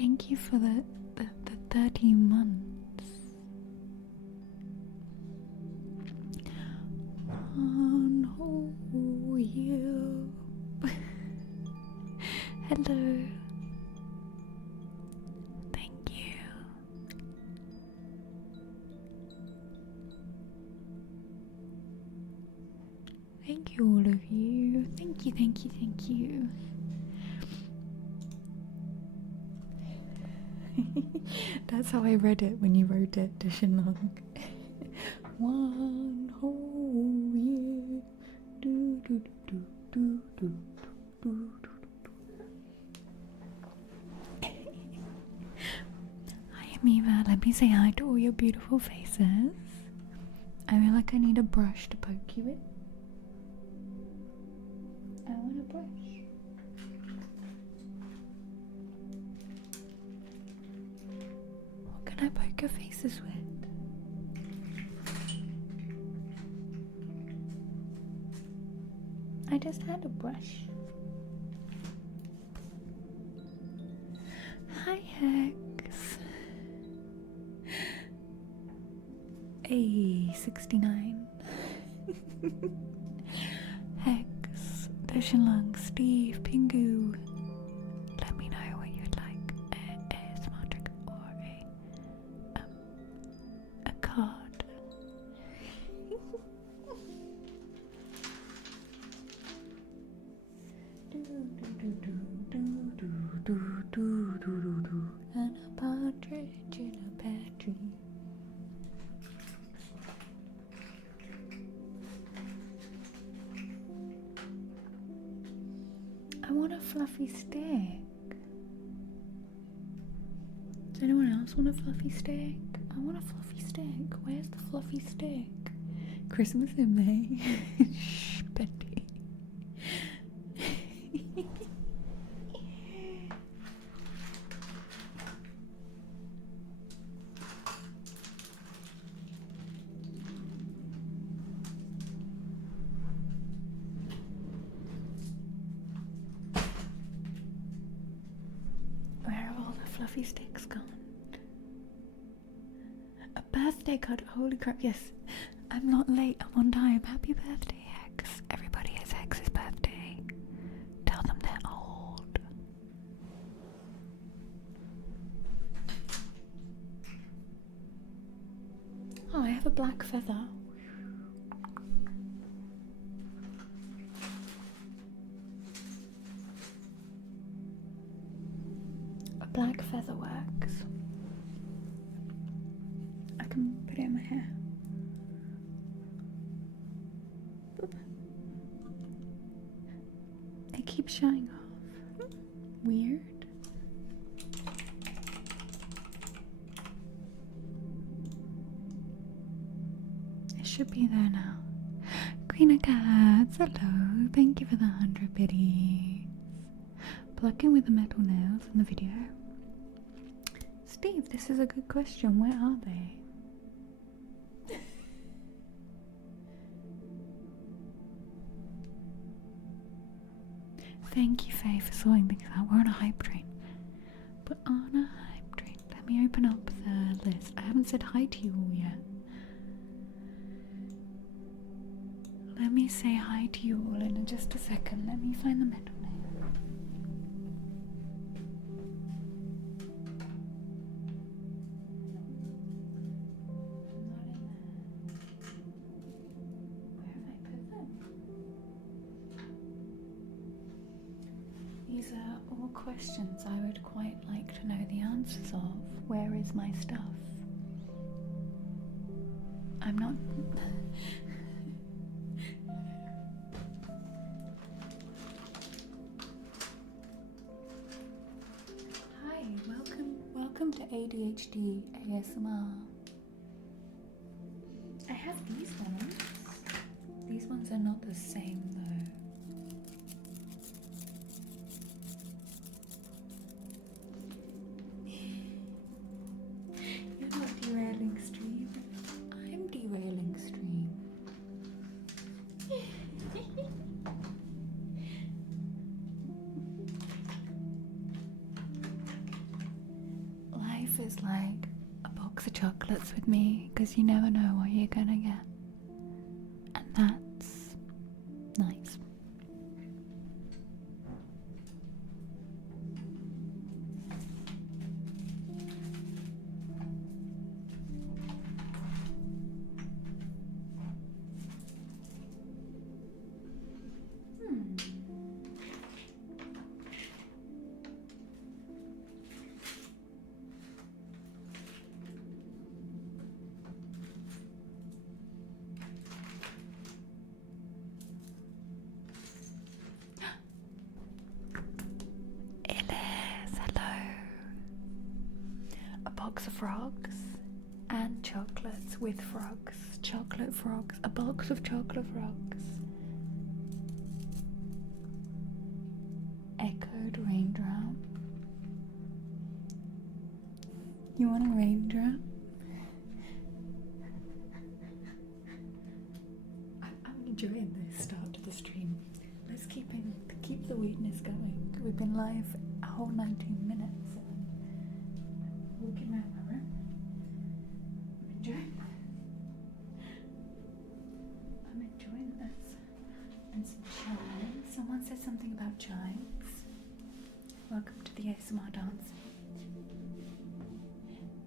Thank you for the 13 months. Oh, you. Hello. Thank you. Thank you, all of you. Thank you, thank you, thank you. That's how I read it when you wrote it to Shinlong. 1 whole year. Do, do, do, do, do, do, do, do. Hi, Amiva. Let me say hi to all your beautiful faces. I feel like I need a brush to poke you with. I want a brush. What can I poke your faces with? I just had a brush. Hi, Hex. Hey, 69. Hex, Shinlong, Steve, Pingu. Let me know what you'd like. A smart trick or a card. And a partridge in a pear tree. I want a fluffy stick. Does anyone else want a fluffy stick? I want a fluffy stick. Where's the fluffy stick? Christmas in May. Shh, Betty. Where are all the fluffy sticks gone? A birthday card. Holy crap, yes. I'm not late, I'm on time. Happy birthday, Hex. Everybody, it's Hex's birthday. Tell them they're old. Oh, I have a black feather. A black feather works. I can put it in my hair. It keeps showing off. Weird. It should be there now. Green Cats, hello. Thank you for the 100 biddies. Plucking with the metal nails in the video. Steve, this is a good question. Where are they? Thank you, Faye, for sorting things out. We're on a hype train. But on a hype train. Let me open up the list. I haven't said hi to you all yet. Let me say hi to you all in just a second. Let me find the metal nail. These are all questions I would quite like to know the answers of. Where is my stuff? I'm not... Hi, welcome to ADHD ASMR. I have these ones. These ones are not the same though. You're not derailing stream. I'm derailing stream. is like a box of chocolates with me, because you never know what you're gonna get. And that's nice. Box of frogs and chocolates with frogs. Chocolate frogs. A box of chocolate frogs. Echoed raindrop. You want a raindrop? I'm enjoying this start to the stream. Let's keep the weirdness going. We've been live a whole 19 minutes. Walking around my room. I'm enjoying this. And some chimes. Someone said something about chimes. Welcome to the ASMR dance.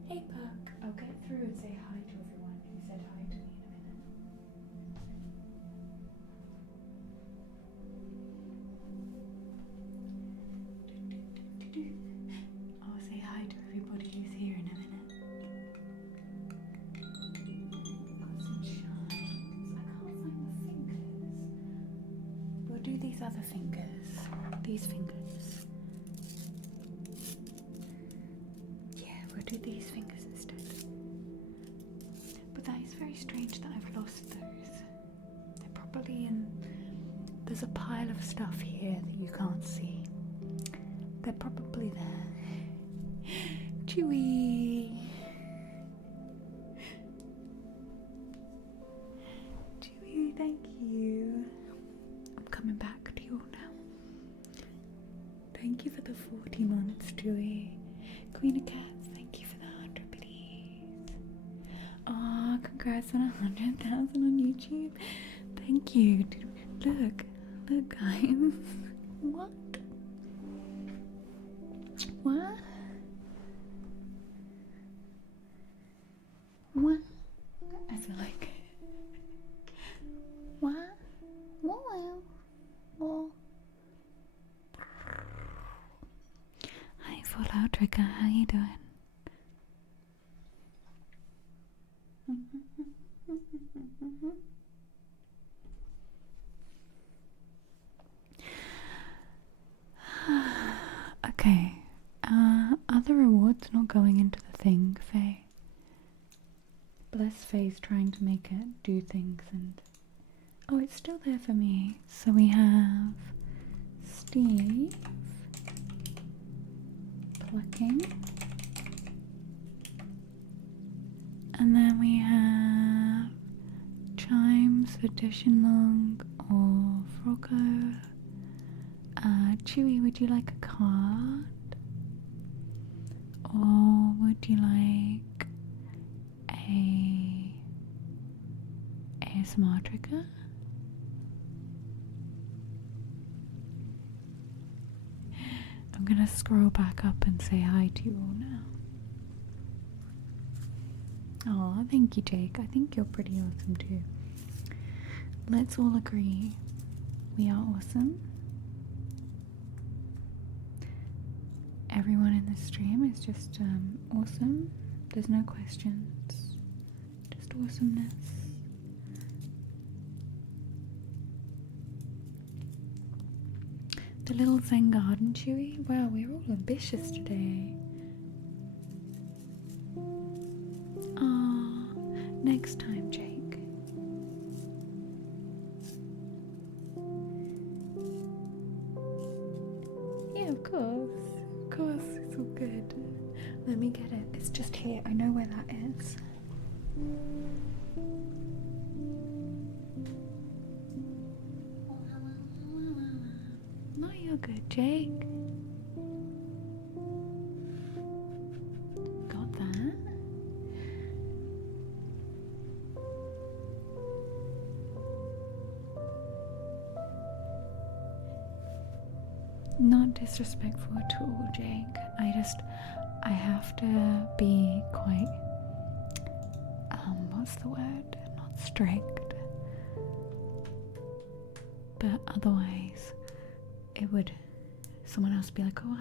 Hey Puck, I'll get through and say hi to everyone who said hi to me in a minute. I'll say hi to everybody who's here in a minute. Got some chimes. I can't find the fingers. We'll do these other fingers. These fingers. Yeah, we'll do these fingers instead. But that is very strange that I've lost those. They're probably in... There's a pile of stuff here that you can't see. They're probably there. Chewy! Chewy, thank you. I'm coming back to you all now. Thank you for the 40 months, Chewy. Queen of Cats, thank you for the 100 biddies. Aw, congrats on 100,000 on YouTube. Thank you. Look guys. What? What? What? I feel like... What? What? Hi, Fallout Trigger, how you doing? Okay. Other rewards not going into the thing, Faye. Bless Faye's trying to make it do things and... Oh, it's still there for me. So we have Steve plucking. And then we have Chimes, additional or Froggo. Chewy, would you like a card? Or would you like a ASMR trigger? I'm gonna scroll back up and say hi to you all now. Aw, thank you, Jake. I think you're pretty awesome too. Let's all agree we are awesome. Everyone in this stream is just awesome. There's no questions. Just awesomeness. The little Zen garden, Chewy. Wow, we're all ambitious today. Ah, next time, Jake. Yeah, of course. Of course, it's all good. Let me get it. It's just here. I know where that is. No, you're good, Jake. Got Not disrespectful at all, Jake. I have to be quite, what's the word? Not strict. But otherwise, someone else would be like, oh,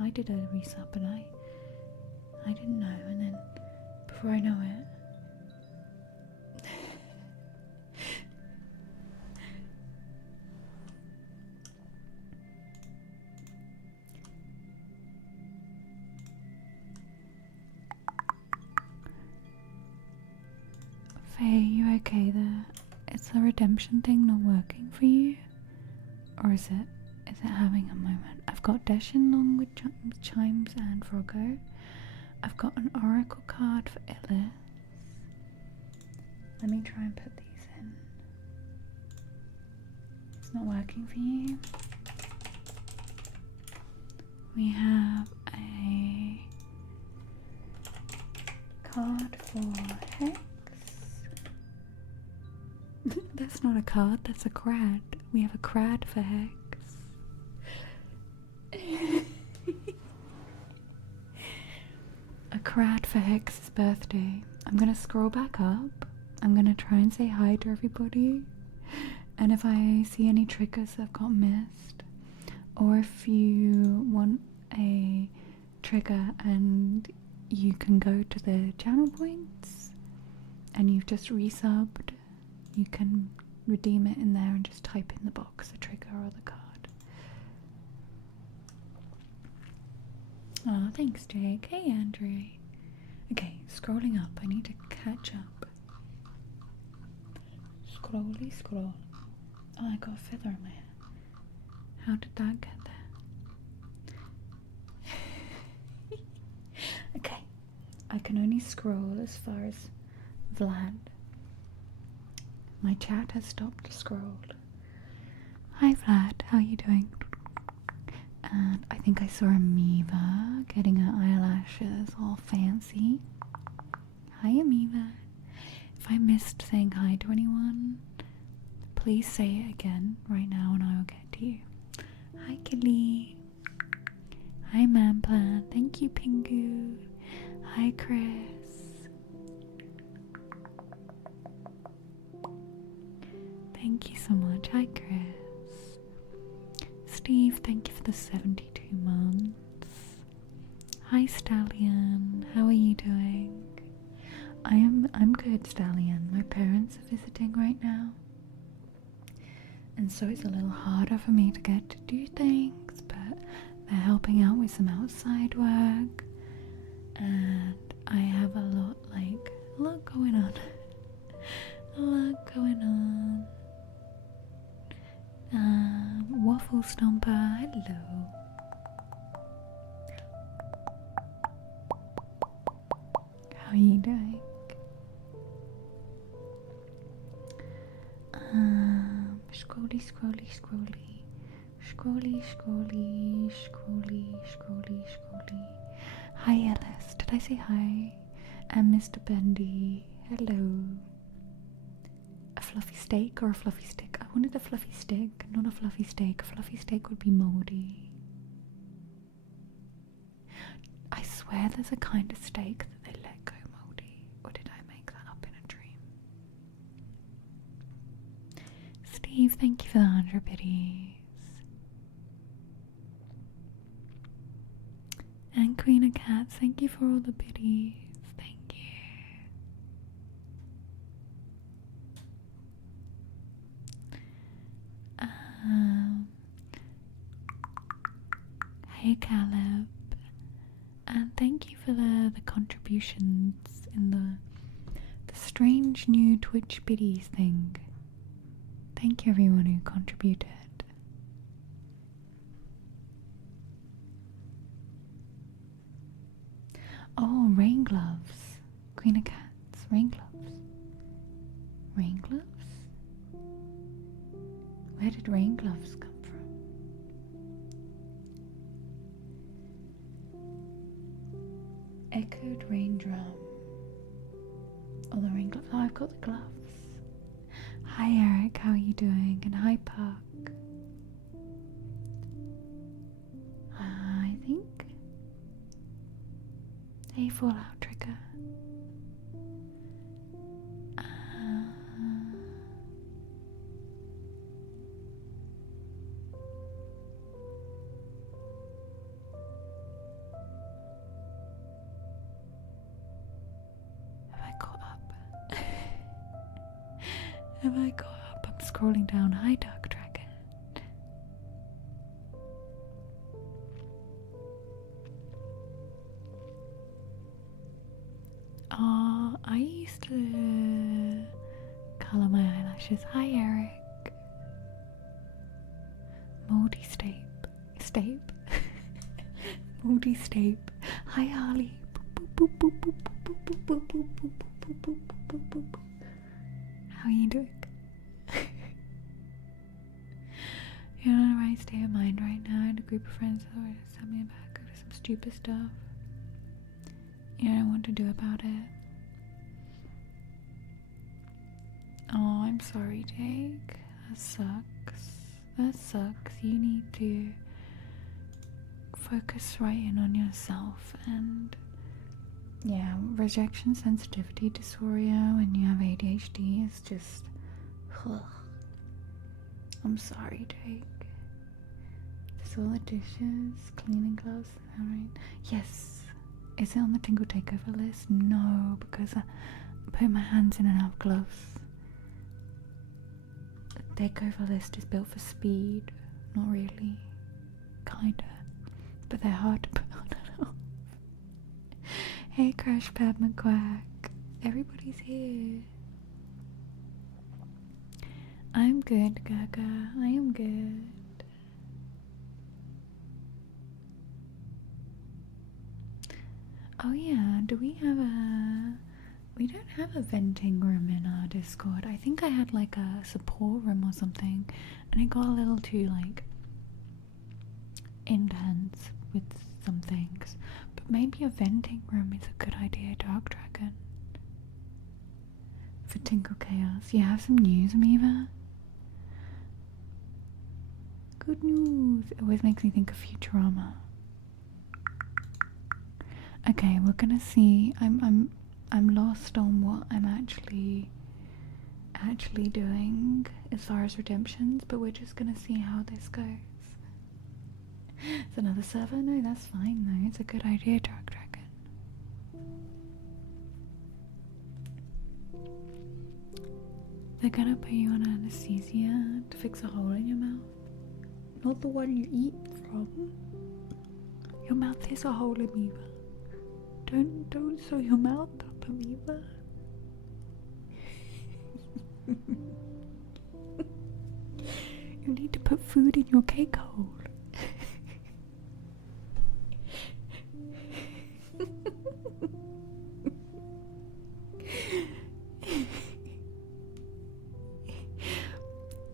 I did a resub and I didn't know, and then before I know it, Faye, you okay there? Is the redemption thing not working for you? Or is it having a moment? I've got Deshin along with Chimes and Froggo. I've got an Oracle card for Illis. Let me try and put these in. It's not working for you. We have a card for Hex. That's not a card, that's a crad. We have a crad for Hex. A crad for Hex's birthday. I'm gonna scroll back up. I'm gonna try and say hi to everybody. And if I see any triggers that I've got missed, or if you want a trigger and you can go to the channel points and you've just resubbed, you can redeem it in there and just type in the box the trigger or the card. Oh, thanks, Jake. Hey, Andrew. Okay, scrolling up. I need to catch up. Scrolly scroll. Oh, I got a feather in my hair. How did that get there? Okay, I can only scroll as far as Vlad. My chat has stopped to scroll. Hi Vlad, how are you doing? And I think I saw Amiva getting her eyelashes all fancy. Hi Amiva. If I missed saying hi to anyone, please say it again right now and I will get to you. Hi Kelly. Hi Manplan. Thank you Pingu. Hi Chris. Thank you so much. Hi Chris. Steve, thank you for the 72 months. Hi Stallion, how are you doing? I'm good, Stallion. My parents are visiting right now, and so it's a little harder for me to get to do things, but they're helping out with some outside work, and I have a lot going on. A lot going on. Waffle Stomper, hello. How are you doing? Scrolly, scrolly, scrolly. Scrolly, scrolly, scrolly, scrolly, scrolly. Hi Ellis, did I say hi? And Mr. Bendy, hello. A fluffy steak or a fluffy stick? I wanted a fluffy stick, not a fluffy steak. A fluffy steak would be moldy. I swear there's a kind of steak that they let go moldy. Or did I make that up in a dream? Steve, thank you for the 100 biddies. And Queen of Cats, thank you for all the biddies. Thank you. Hey Caleb, and thank you for the contributions in the strange new Twitch biddies thing. Thank you everyone who contributed. Oh, rain gloves. Queen of Cats, rain gloves. Rain gloves? Where did rain gloves come from? Echoed rain drum. Oh, the rain gloves. Oh, I've got the gloves. Hi Eric, how are you doing? And hi Puck. a fallout trigger. Have I caught up? Have I caught up? I'm scrolling down. Hi, Dark Dragon. Oh, I used to colour my eyelashes. Hi, Eric. Moldy Stape. Moldy Stape. Hi, Harley. How are you doing? You're in a right state of mind right now, and a group of friends are already sent me back over some stupid stuff. You don't know what to do about it. Oh, I'm sorry, Jake. That sucks. You need to focus right in on yourself. And yeah, rejection sensitivity dysphoria when you have ADHD is just... ugh. I'm sorry, Jake. Is all the dishes, cleaning gloves, alright? Yes. Is it on the Tingle Takeover list? No, because I put my hands in enough gloves. The takeover list is built for speed. Not really. Kinda. But they're hard to put on and off. Hey, Crash Pad McQuack. Everybody's here. I'm good, Gaga. I am good. Oh yeah, do we have we don't have a venting room in our Discord. I think I had like a support room or something, and it got a little too like intense with some things. But maybe a venting room is a good idea, Dark Dragon. For Tinkle Chaos. You have some news, Amoeba? Good news. It always makes me think of Futurama. Okay, we're gonna see. I'm lost on what I'm actually doing as far as redemptions, but we're just gonna see how this goes. It's another server? No, that's fine though. It's a good idea, Dark Dragon. They're gonna put you on anesthesia to fix a hole in your mouth. Not the one you eat from. Your mouth is a hole, Amoeba. Don't sew your mouth up, Amoeba. You need to put food in your cake hole.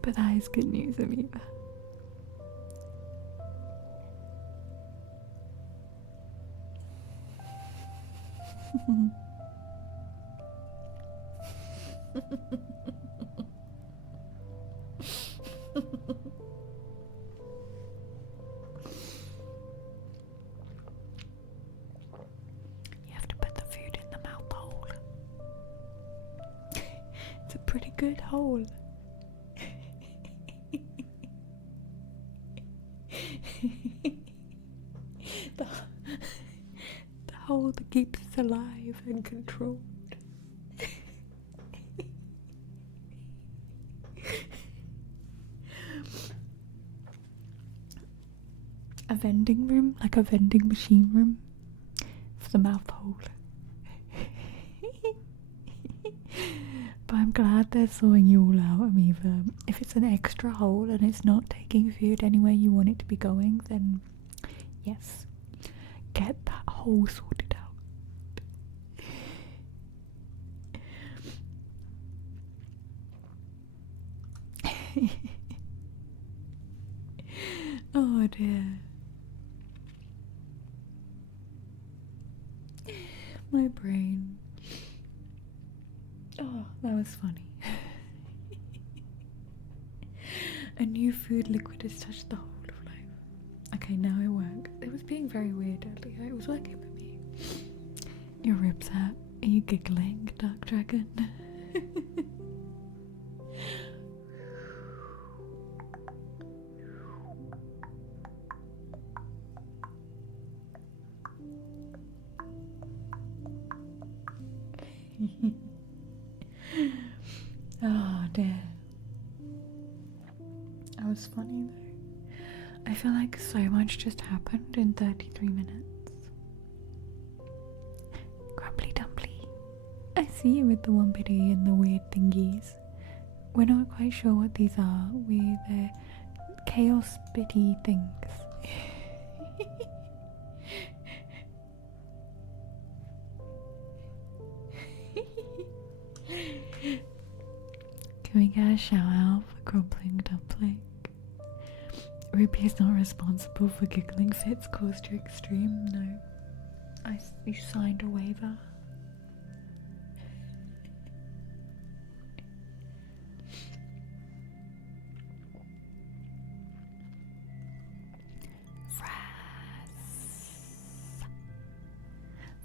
But that is good news, Amoeba. You have to put the food in the mouth hole. It's a pretty good hole. the hole that keeps us alive and controlled. A vending room, like a vending machine room for the mouth hole. But I'm glad they're sawing you all out, Amoeba. If it's an extra hole and it's not taking food anywhere you want it to be going, then yes, get that hole sorted out. Oh dear. My brain. Oh, that was funny. A new food liquid has touched the whole of life. Okay, now it works. It was being very weird earlier. It was working for me. Your ribs out. Are you giggling, Dark Dragon? Oh dear. That was funny though. I feel like so much just happened in 33 minutes. Grumbly Dumply. I see you with the Wumpity and the weird thingies. We're not quite sure what these are. They're chaos bitty things. Can we get a shout out for Grumbling Dumpling? Ruby is not responsible for giggling fits caused to extreme. No. You signed a waiver.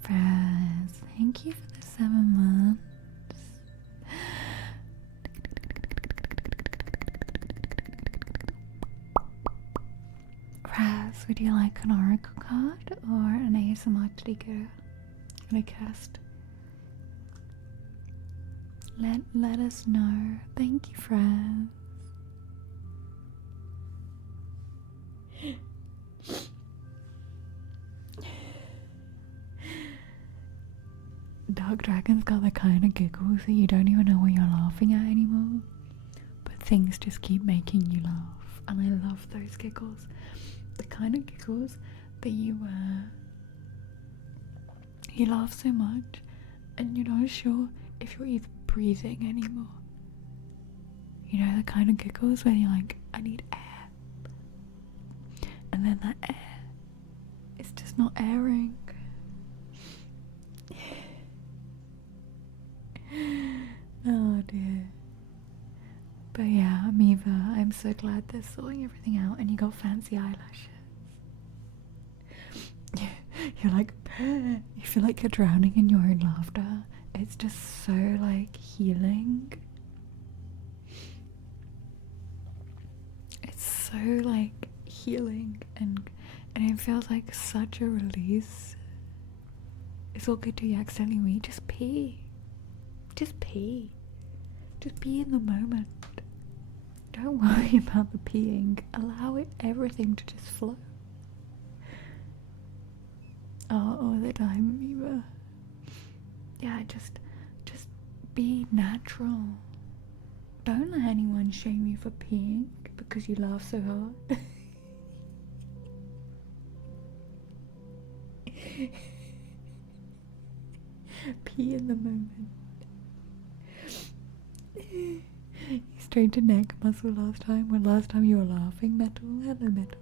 Fraz, thank you for the 7 months. Fraz, would you like an oracle card or an ASMR trigger? And a cast? Let us know. Thank you, Fraz. Dark Dragon's got the kind of giggles that you don't even know what you're laughing at anymore, but things just keep making you laugh, and I love those giggles. The kind of giggles that you laugh so much and you're not sure if you're even breathing anymore. You know, the kind of giggles where you're like, I need air, and then that air is just not airing. Oh dear. But yeah, Amiva, I'm so glad they're sorting everything out and you got fancy eyelashes. You're like, you feel like you're drowning in your own laughter. It's just so like healing. It's so like healing and it feels like such a release. It's all good to accidentally wee. Just pee. Just pee. Just be in the moment. Don't worry about the peeing. Allow everything to just flow. Oh, all the time, Amoeba. Yeah, just be natural. Don't let anyone shame you for peeing because you laugh so hard. Pee in the moment. You strained a neck muscle last time. When last time you were laughing, Metal? Hello, Metal.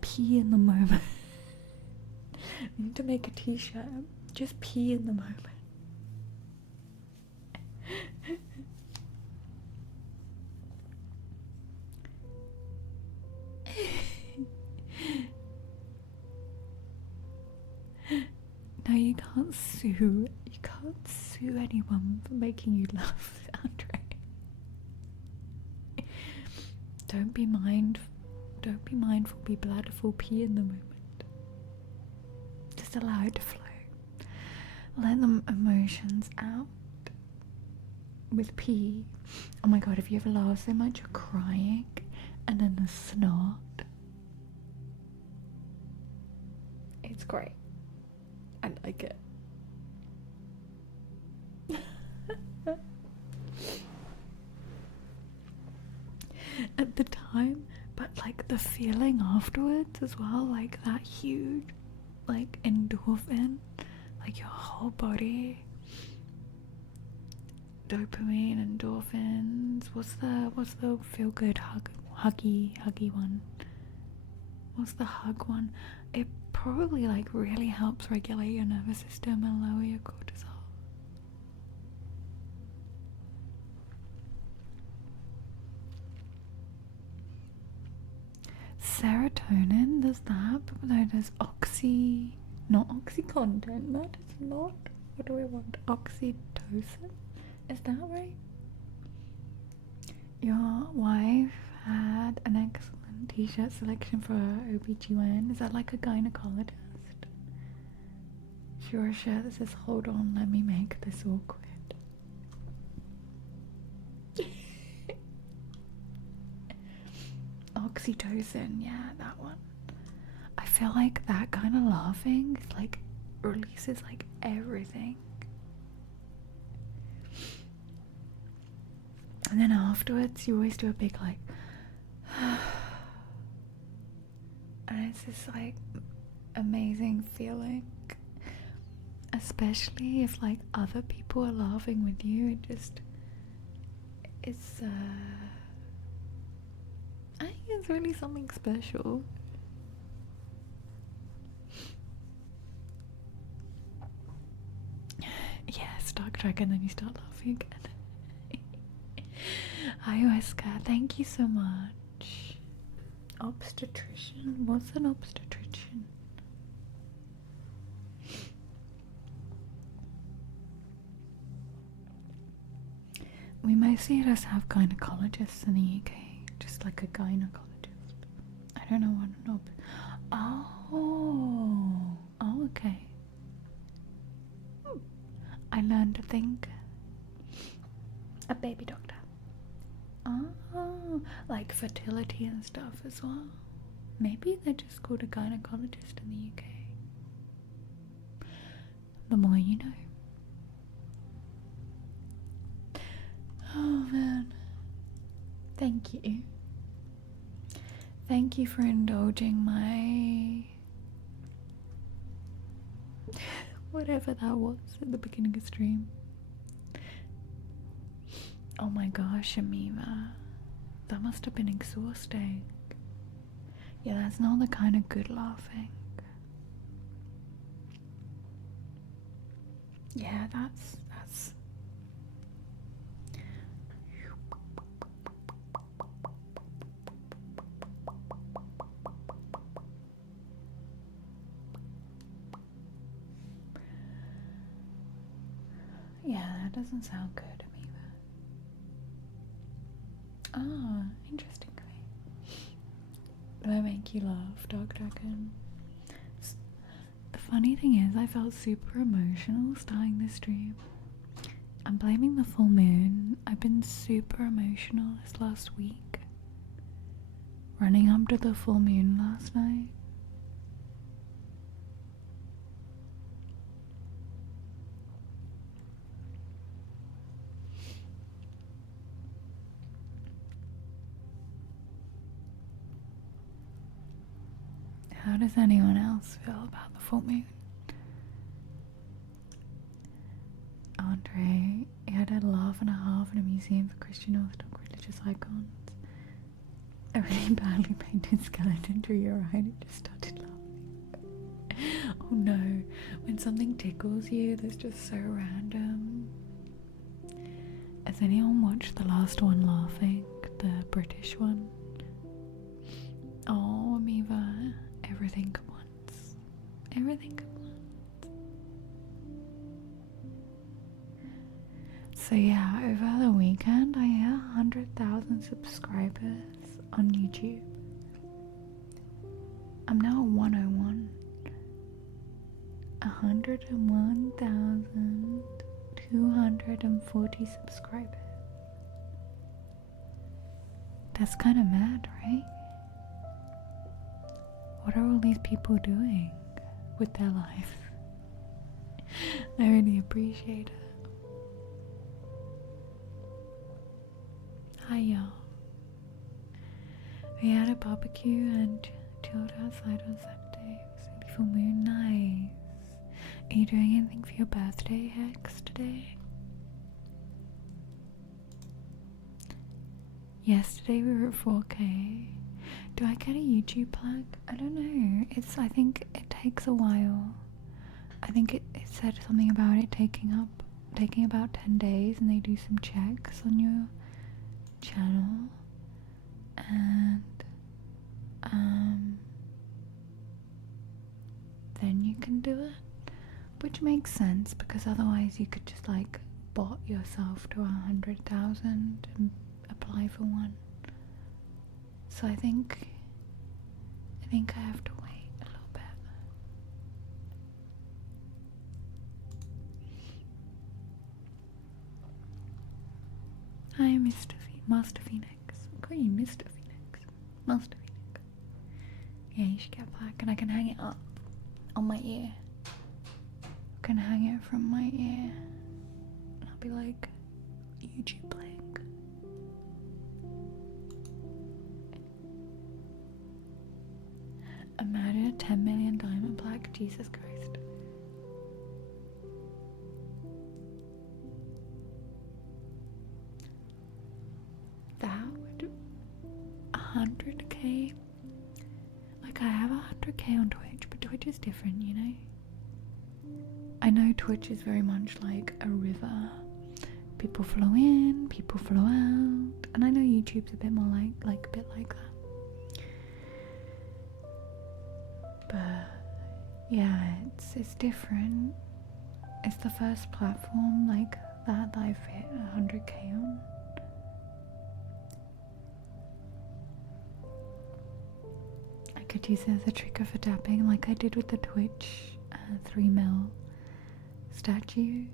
Pee in the moment. We need to make a t-shirt. Just pee in the moment. No, you can't sue. You can't sue anyone for making you laugh, Andre. Don't be mindful, be bladderful, pee in the moment. Just allow it to flow. Let the emotions out with pee. Oh my god, have you ever laughed so much you're crying and then the snot? It's great. I like it. At the time, but like the feeling afterwards as well, like that huge like endorphin, like your whole body, dopamine, endorphins. What's the feel good huggy one? What's the hug one? It probably like really helps regulate your nervous system and lower your cortisol. serotonin, there's that, but no, there's not oxycontin, that is not, what do we want, oxytocin, is that right? Your wife had an excellent t-shirt selection for her OBGYN, is that like a gynecologist? Sure, shirt that says, hold on, let me make this awkward. Oxytocin, yeah, that one. I feel like that kind of laughing like releases like everything. And then afterwards you always do a big like and it's this like amazing feeling. Especially if like other people are laughing with you, it's I think it's really something special. Yeah, Star Trek, and then you start laughing again. Ayahuasca, thank you so much. Obstetrician? What's an obstetrician? We mostly just have gynecologists in the UK, just like a gynecologist. I don't know what an oh, okay. I learned to think. A baby doctor. Oh, like fertility and stuff as well. Maybe they're just called a gynecologist in the UK. The more you know. Oh man. Thank you. Thank you for indulging my whatever that was at the beginning of stream. Oh my gosh, Amiva. That must have been exhausting. Yeah, that's not the kind of good laughing. Yeah, that's yeah, that doesn't sound good, Amiva. Ah, interesting. Do I make you laugh, Dog Dragon? The funny thing is, I felt super emotional starting this stream. I'm blaming the full moon. I've been super emotional this last week. Running up to the full moon last night. How does anyone else feel about the full moon? Andre, he had a laugh and a half in a museum for Christian Orthodox religious icons. A really badly painted skeleton drew your eye and it just started laughing. Oh no, when something tickles you that's just so random. Has anyone watched the last one laughing? The British one? Oh, Amiva, everything at once. Everything at once. So yeah, over the weekend I hit 100,000 subscribers on YouTube. I'm now at 101. 101,240 subscribers. That's kind of mad, right? What are all these people doing with their life? I really appreciate it. Hi y'all. We had a barbecue and chilled outside on Saturday. It was a beautiful moon. Nice. Are you doing anything for your birthday, Hex, today? Yesterday we were at 4K. Do I get a YouTube plug? I don't know. I think it takes a while. I think it said something about it taking about 10 days, and they do some checks on your channel, and then you can do it. Which makes sense, because otherwise you could just like bot yourself to 100,000 and apply for one. So I think I have to wait a little bit. Hi, Master Phoenix. I call you Mr. Phoenix. Master Phoenix. Yeah, you should get back, and I can hang it up on my ear. I can hang it from my ear. And I'll be like, YouTube playing. I'm married a 10 million diamond plaque. Jesus Christ. That would 100k. Like, I have 100k on Twitch, but Twitch is different, you know? I know Twitch is very much like a river. People flow in, people flow out. And I know YouTube's a bit more like a bit like that. But yeah, it's different. It's the first platform like that I've hit 100k on. I could use it as a trigger for tapping, like I did with the Twitch 3 mil statue.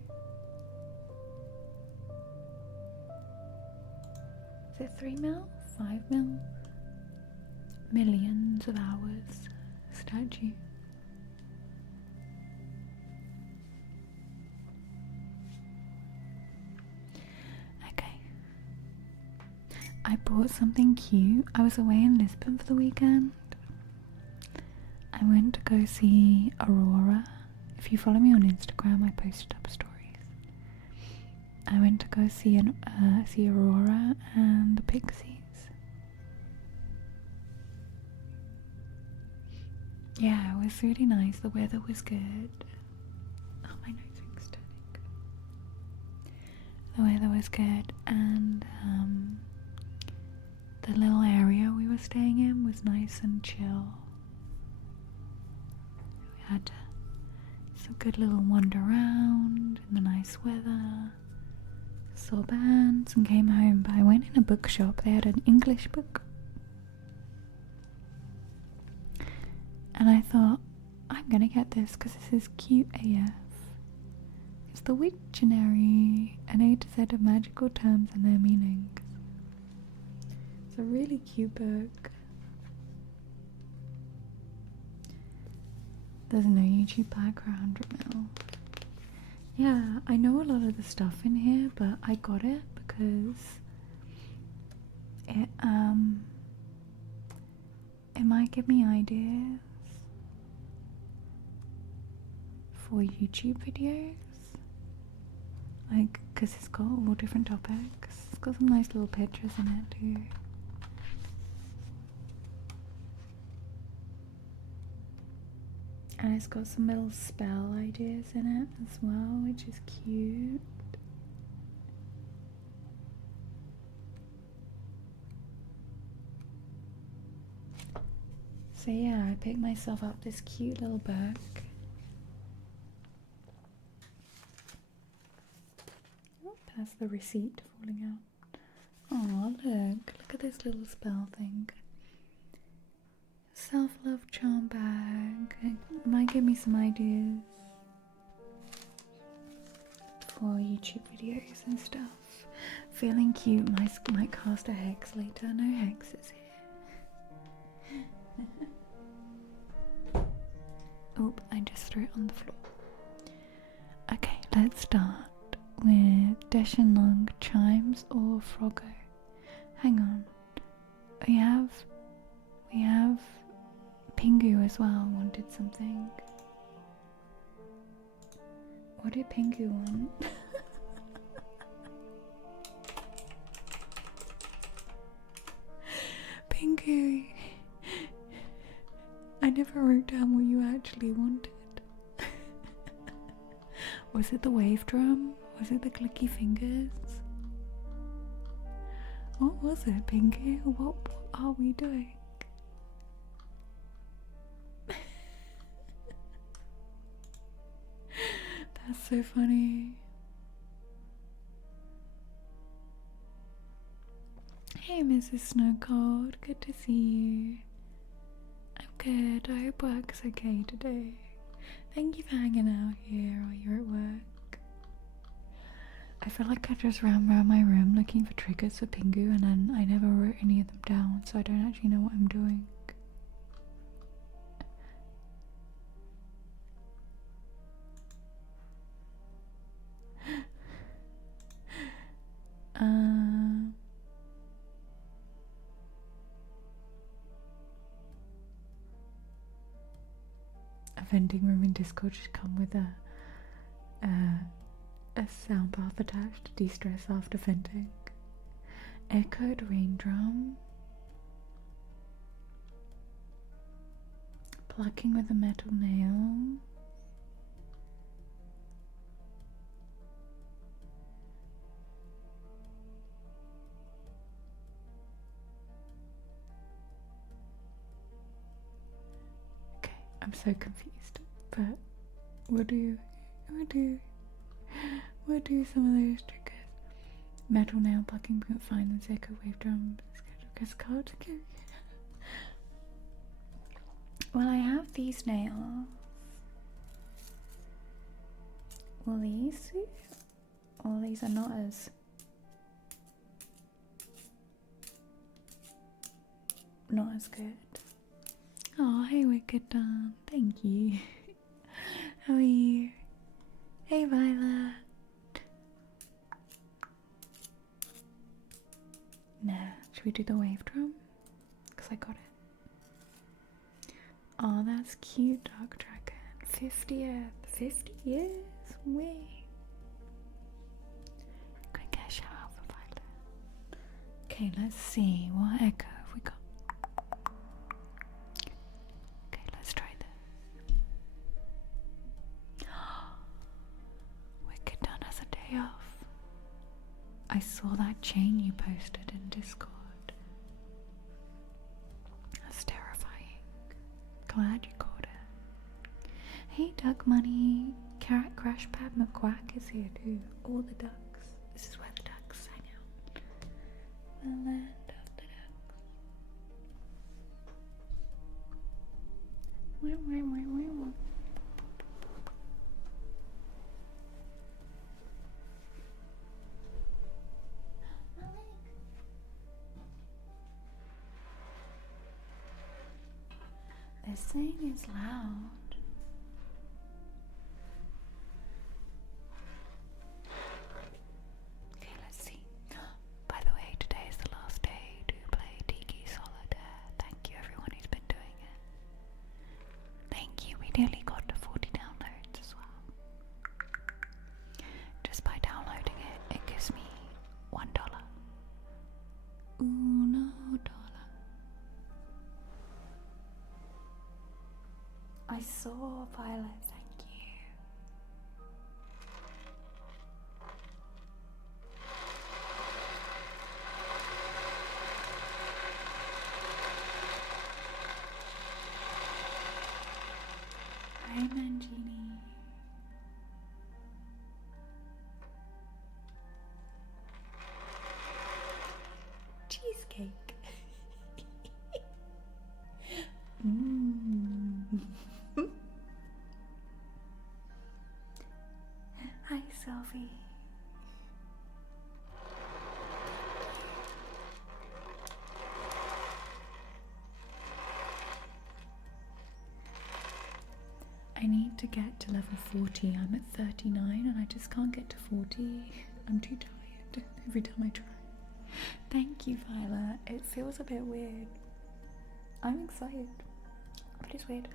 Is it 3 mil? 5 mil? Millions of hours statue. Okay. I bought something cute. I was away in Lisbon for the weekend. I went to go see Aurora. If you follow me on Instagram, I posted up stories. I went to go see Aurora and the Pixies. Yeah, it was really nice. The weather was good. Oh, my nose ring's turning. The weather was good, and the little area we were staying in was nice and chill. We had some good little wander around in the nice weather. Saw bands and came home. But I went in a bookshop. They had an English book. And I thought, I'm gonna get this because this is cute AF. It's the Wiktionary, an A to Z of magical terms and their meanings. It's a really cute book. There's no YouTube background mil. Yeah, I know a lot of the stuff in here, but I got it because it might give me ideas for YouTube videos, like, because it's got all different topics. It's got some nice little pictures in it too. And it's got some little spell ideas in it as well, which is cute. So yeah, I picked myself up this cute little book. That's the receipt falling out. Oh, look at this little spell thing. Self-love charm bag. It might give me some ideas for YouTube videos and stuff. Feeling cute, might cast a hex later. No hexes here. Oop, I just threw it on the floor. Okay, let's start with Deshinlong, Chimes, or Froggo. Hang on. We have Pingu as well wanted something. What did Pingu want? Pingu, I never wrote down what you actually wanted. Was it the wave drum? Was it the clicky fingers? What was it, Pingu? What are we doing? so funny. Hey, Mrs. Snow Cold, good to see you. I'm good. I hope work's okay today. Thank you for hanging out here while you're at work. I feel like I just ran around my room looking for triggers for Pingu and then I never wrote any of them down, so I don't actually know what I'm doing. A vending room in Discord should come with a sound bath attached to de-stress after venting. Echoed rain drum. Plucking with a metal nail. Okay, I'm so confused, but we'll do some of those triggers. Metal nail plucking, couldn't find them. Echo wave drum. Card. Well, I have these nails. Will these do? Well, these are not as good. Oh, hey, Wicked Dawn. Thank you. How are you? Hey, Violet. Nah, should we do the wave drum? Because I got it. Oh, that's cute, Dark Dragon. 50th. 50 years? Way. Quick get a shout out for Violet. Okay, let's see. What echo have we got? Okay, let's try this. Wicked Dawn has a day off. I saw that chain you posted in Discord. That's terrifying. Glad you caught it. Hey, Duck Money. Carrot Crash Pad McQuack is here too. All the ducks. This is where the ducks hang out. The land of the ducks. This thing is loud. Okay, let's see. By the way, today is the last day to play Tiki Solitaire. Thank you everyone who's been doing it. Thank you, we nearly got to 40 downloads as well. Just by downloading it, it gives me $1. $1. I saw Violet, thank you. Hi, Mangini. Cheesecake. Hi, Sophie. I need to get to level 40. I'm at 39 and I just can't get to 40. I'm too tired every time I try. Thank you, Violet. It feels a bit weird. I'm excited, but it's weird.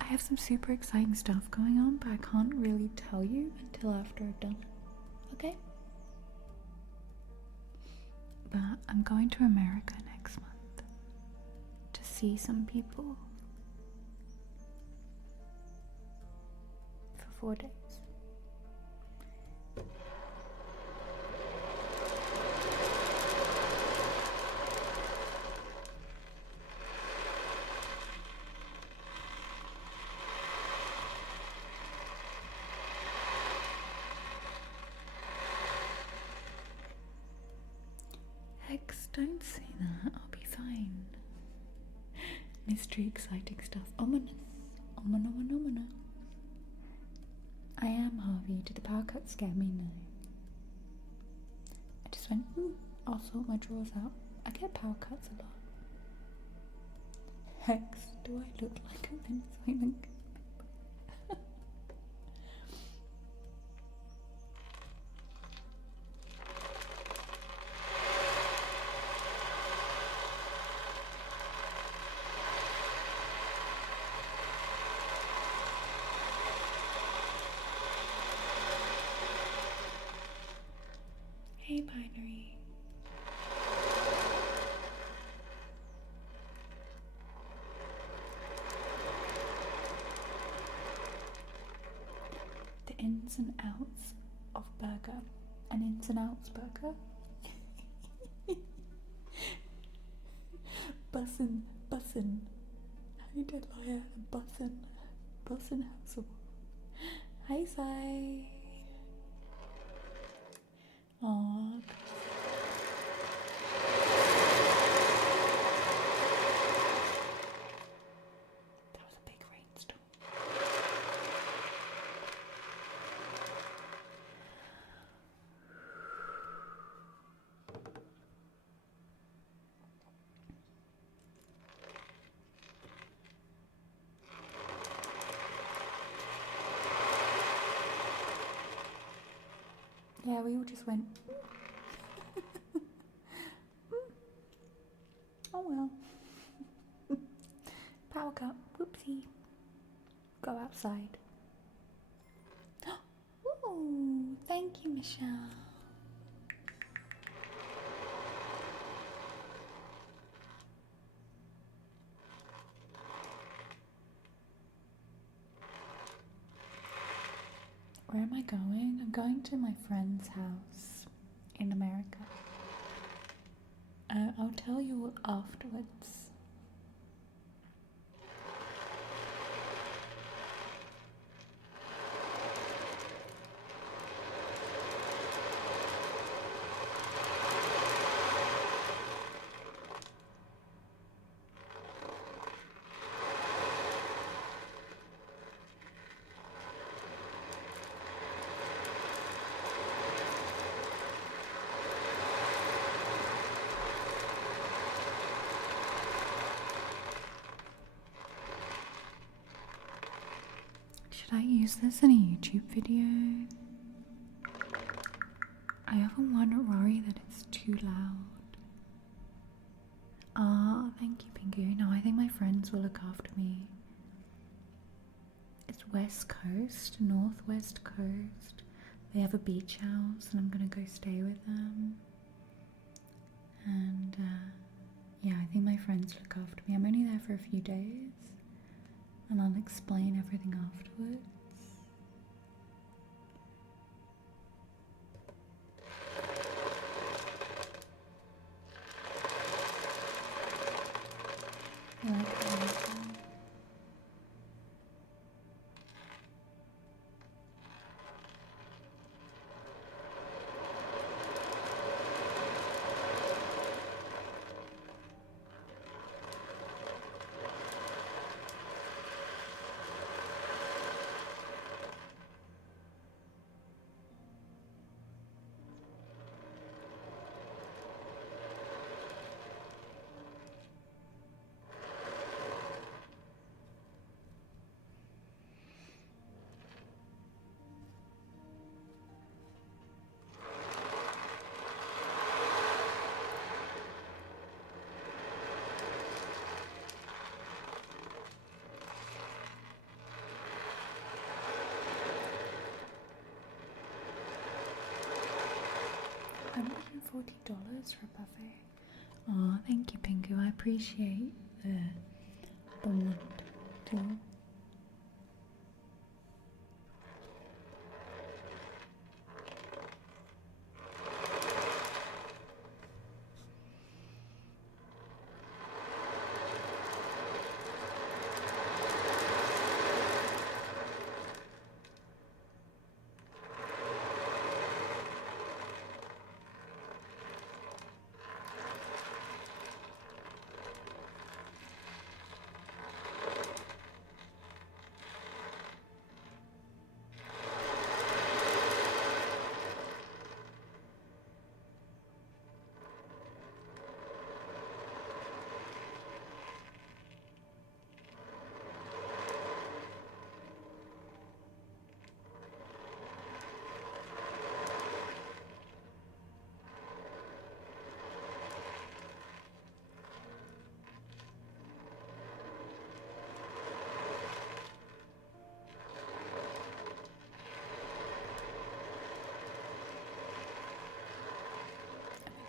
I have some super exciting stuff going on, but I can't really tell you until after I've done it. Okay? But I'm going to America next month to see some people for 4 days. Don't say that. I'll be fine. Mystery, exciting stuff. Ominous. Ominous. I am Harvey. Did the power cut scare me? No. I just went, I'll sort my drawers out. I get power cuts a lot. Hex, do I look like I've been silent? Hey, Binary. The ins and outs of burger. An ins and outs burger? Bussin. Hey, dead liar. Bussin Hassel. Hi, Sai. Aww. That was a big rainstorm. Yeah, we all just went. Oh well. Power cut. Whoopsie. Go outside. Ooh, thank you, Michelle. Where am I going? I'm going to my friend's house in America. I'll tell you afterwards. Should I use this in a YouTube video? I often worry that it's too loud. Ah, thank you, Pingu. No, I think my friends will look after me. It's West Coast, Northwest Coast. They have a beach house and I'm gonna go stay with them. And yeah, I think my friends look after me. I'm only there for a few days. And I'll explain everything afterwards. I like that. $140 for a buffet. Oh, thank you, Pingu. I appreciate the bond too.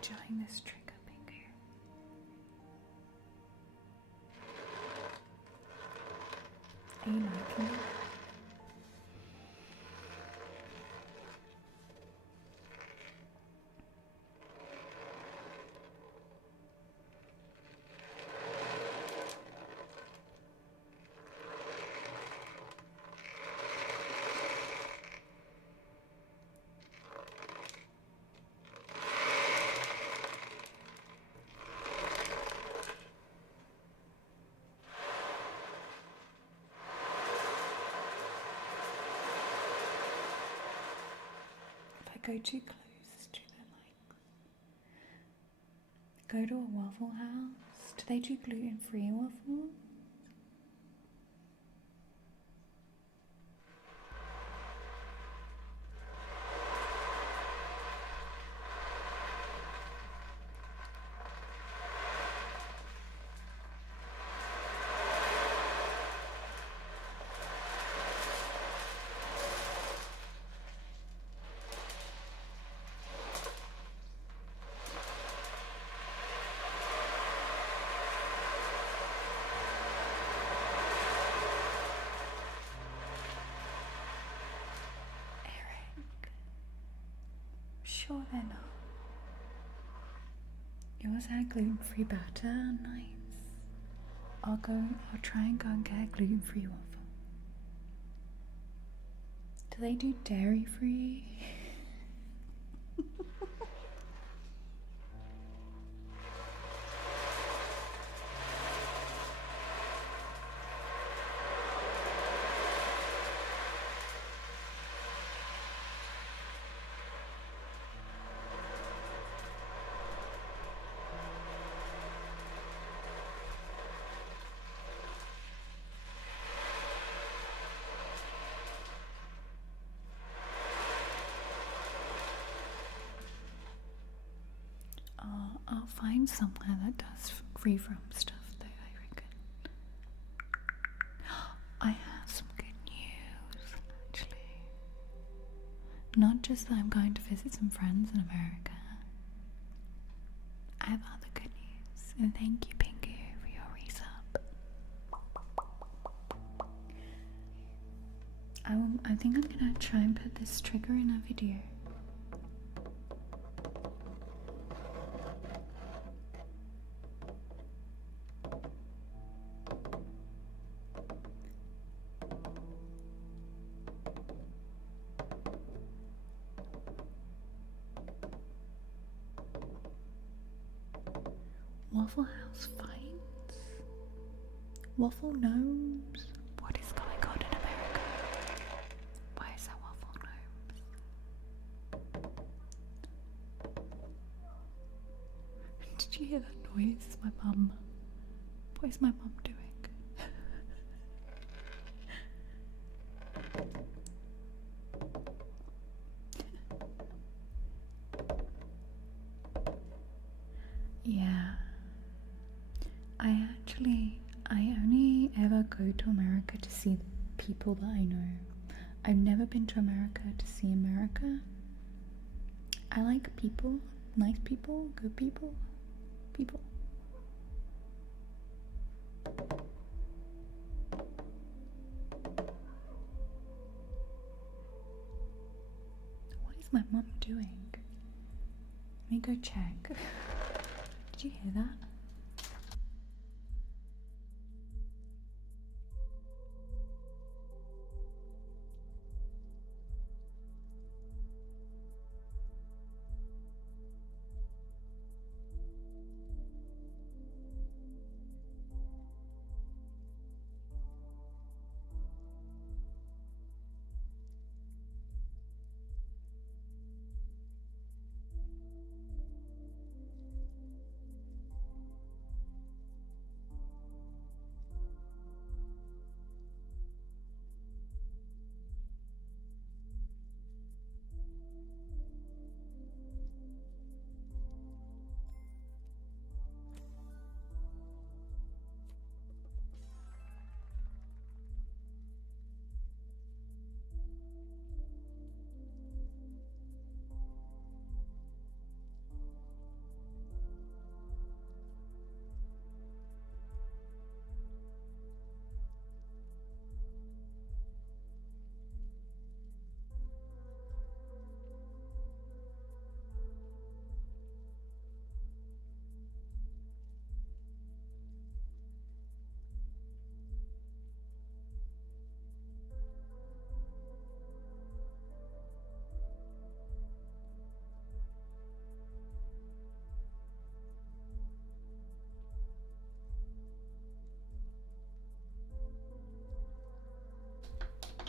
enjoying this trigger, Pingu? Are you liking it? Go too close to the go to a Waffle House. Do they do gluten-free waffles? Sure they're not. Yours had gluten-free batter, nice. I'll try and go and get a gluten-free waffle. Do they do dairy-free? I'll find somewhere that does free from stuff though, I reckon. I have some good news, actually. Not just that I'm going to visit some friends in America. I have other good news, and thank you, Pingu, for your resub. I think I'm gonna try and put this trigger in a video. Waffle House fights? Waffle gnomes? What is going on in America? Why is there waffle gnomes? Did you hear that noise? My mum. What is my mum doing? Yeah. I only ever go to America to see the people that I know. I've never been to America to see America. I like people, nice people, good people. What is my mum doing? Let me go check. Did you hear that?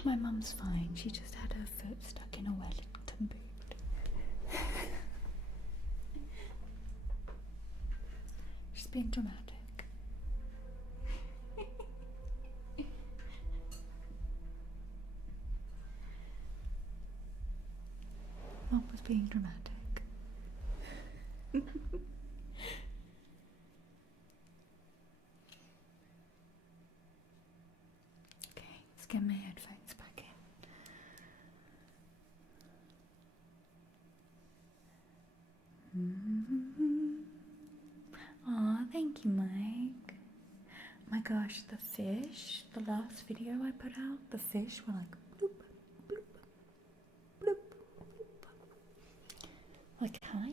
My mum's fine. She just had her foot stuck in a Wellington boot. She's being dramatic. Mum was being dramatic. Okay, let's get my headphones back in. Aw, thank you, Mike. My gosh, the fish, the last video I put out, the fish were like bloop, bloop, bloop, bloop. Like, hi.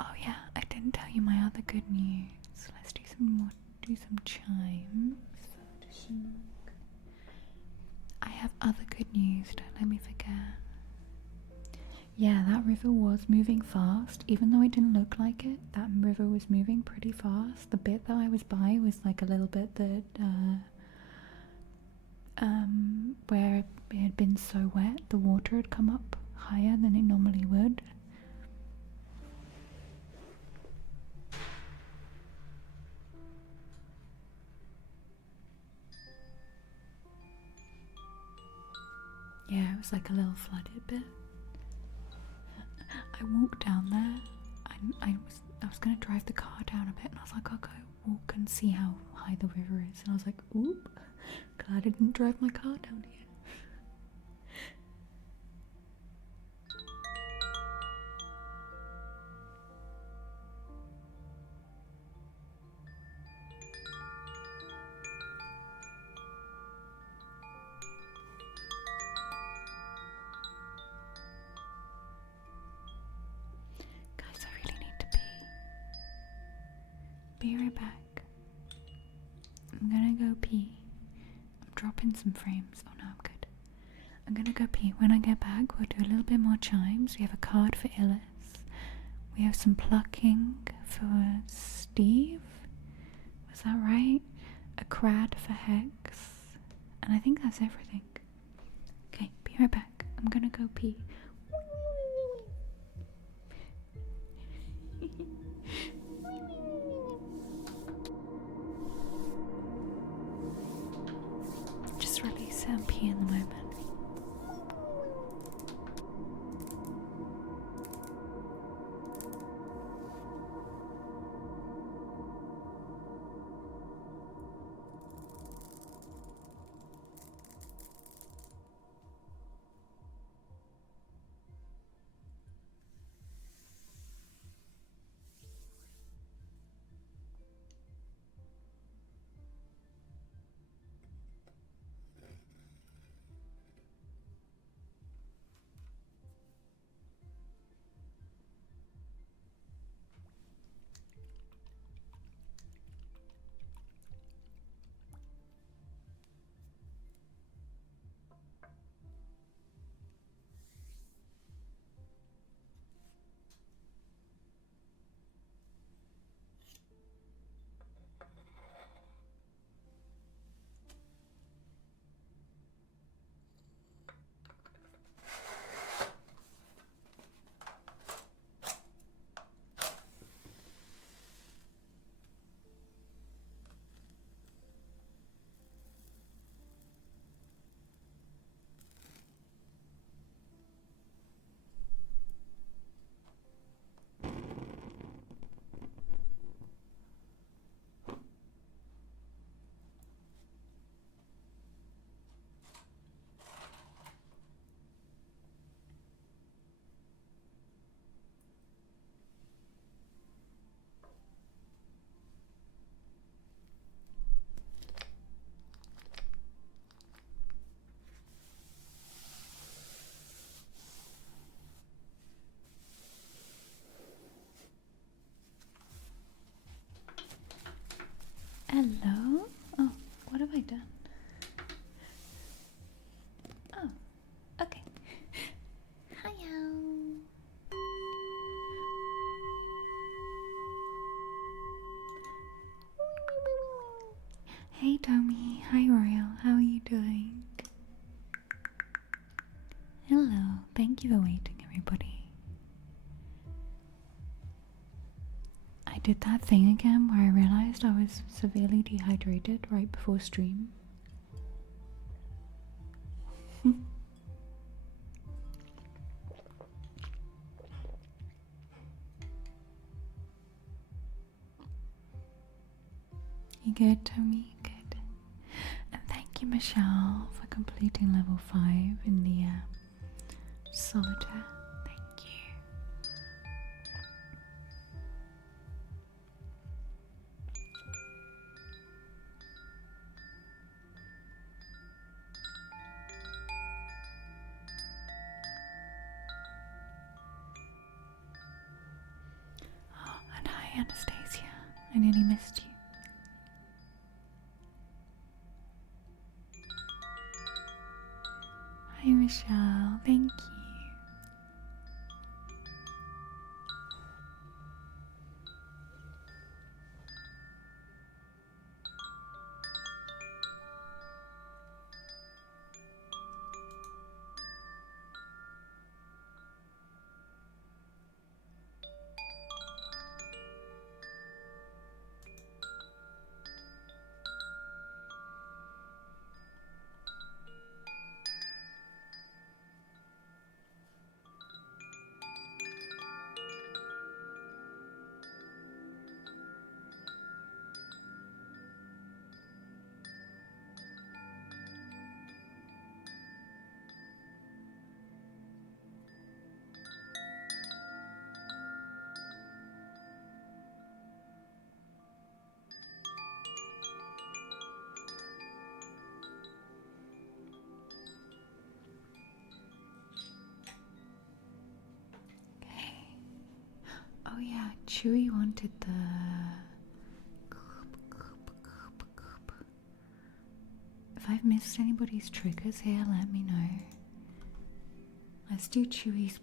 Oh yeah, I didn't tell you my other good news. Let's do some chimes. I have other good news, don't let me forget. Yeah, that river was moving fast, even though it didn't look like it. That river was moving pretty fast. The bit that I was by was like a little bit that, where it had been so wet, the water had come up higher than it normally would. Yeah, it was like a little flooded bit. I walked down there. I was gonna drive the car down a bit, and I was like, I'll go walk and see how high the river is. And I was like, oop, glad I didn't drive my car down here. Guys, I really need to pee. Be right back. I'm gonna go pee. I'm dropping some frames. Oh no, I'm good. I'm gonna go pee. When I get back, we'll do a little bit more chimes. We have a card for Illis. We have some plucking for Steve. Was that right? A crad for Hex. And I think that's everything. Okay, be right back. I'm gonna go pee. Just release it and pee in the moment. did that thing again where I realised I was severely dehydrated right before stream. You good, Tommy? Good. And thank you, Michelle, for completing level 5 in the solitaire. Thank you. Oh, and hi, Anastasia. I nearly missed you. Hi, Michelle. Thank you. Oh yeah, Chewy wanted the... If I've missed anybody's triggers here, let me know. Let's do Chewy's.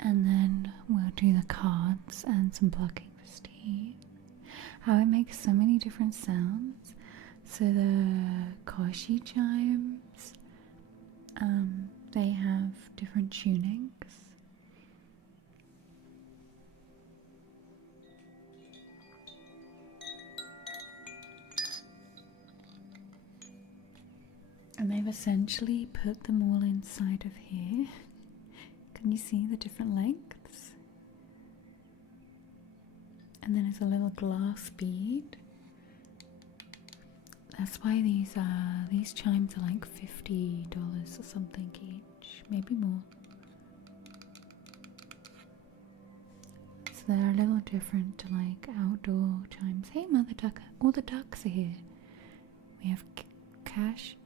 And then we'll do the cards and some plucking for Steve. How it makes so many different sounds. So the Koshi chimes, they have different tunings. And they've essentially put them all inside of here. Can you see the different lengths? And then there's a little glass bead. That's why these chimes are like $50 or something each, maybe more. So they're a little different to like outdoor chimes. Hey, Mother Ducker! All the ducks are here. We have Cash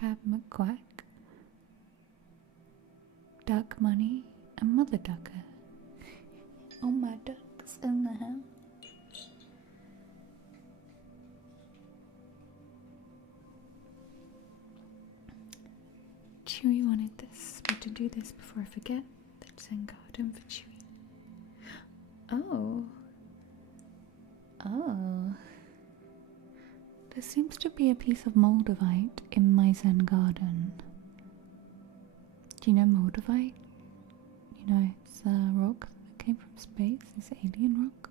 Pab McQuack, Duck Money, and Mother Ducker. All my ducks in the house. Chewy wanted this, but to do this before I forget, that's in garden for Chewy. Oh. Oh. There seems to be a piece of moldavite in my Zen garden. Do you know moldavite? You know, it's a rock that came from space, it's alien rock.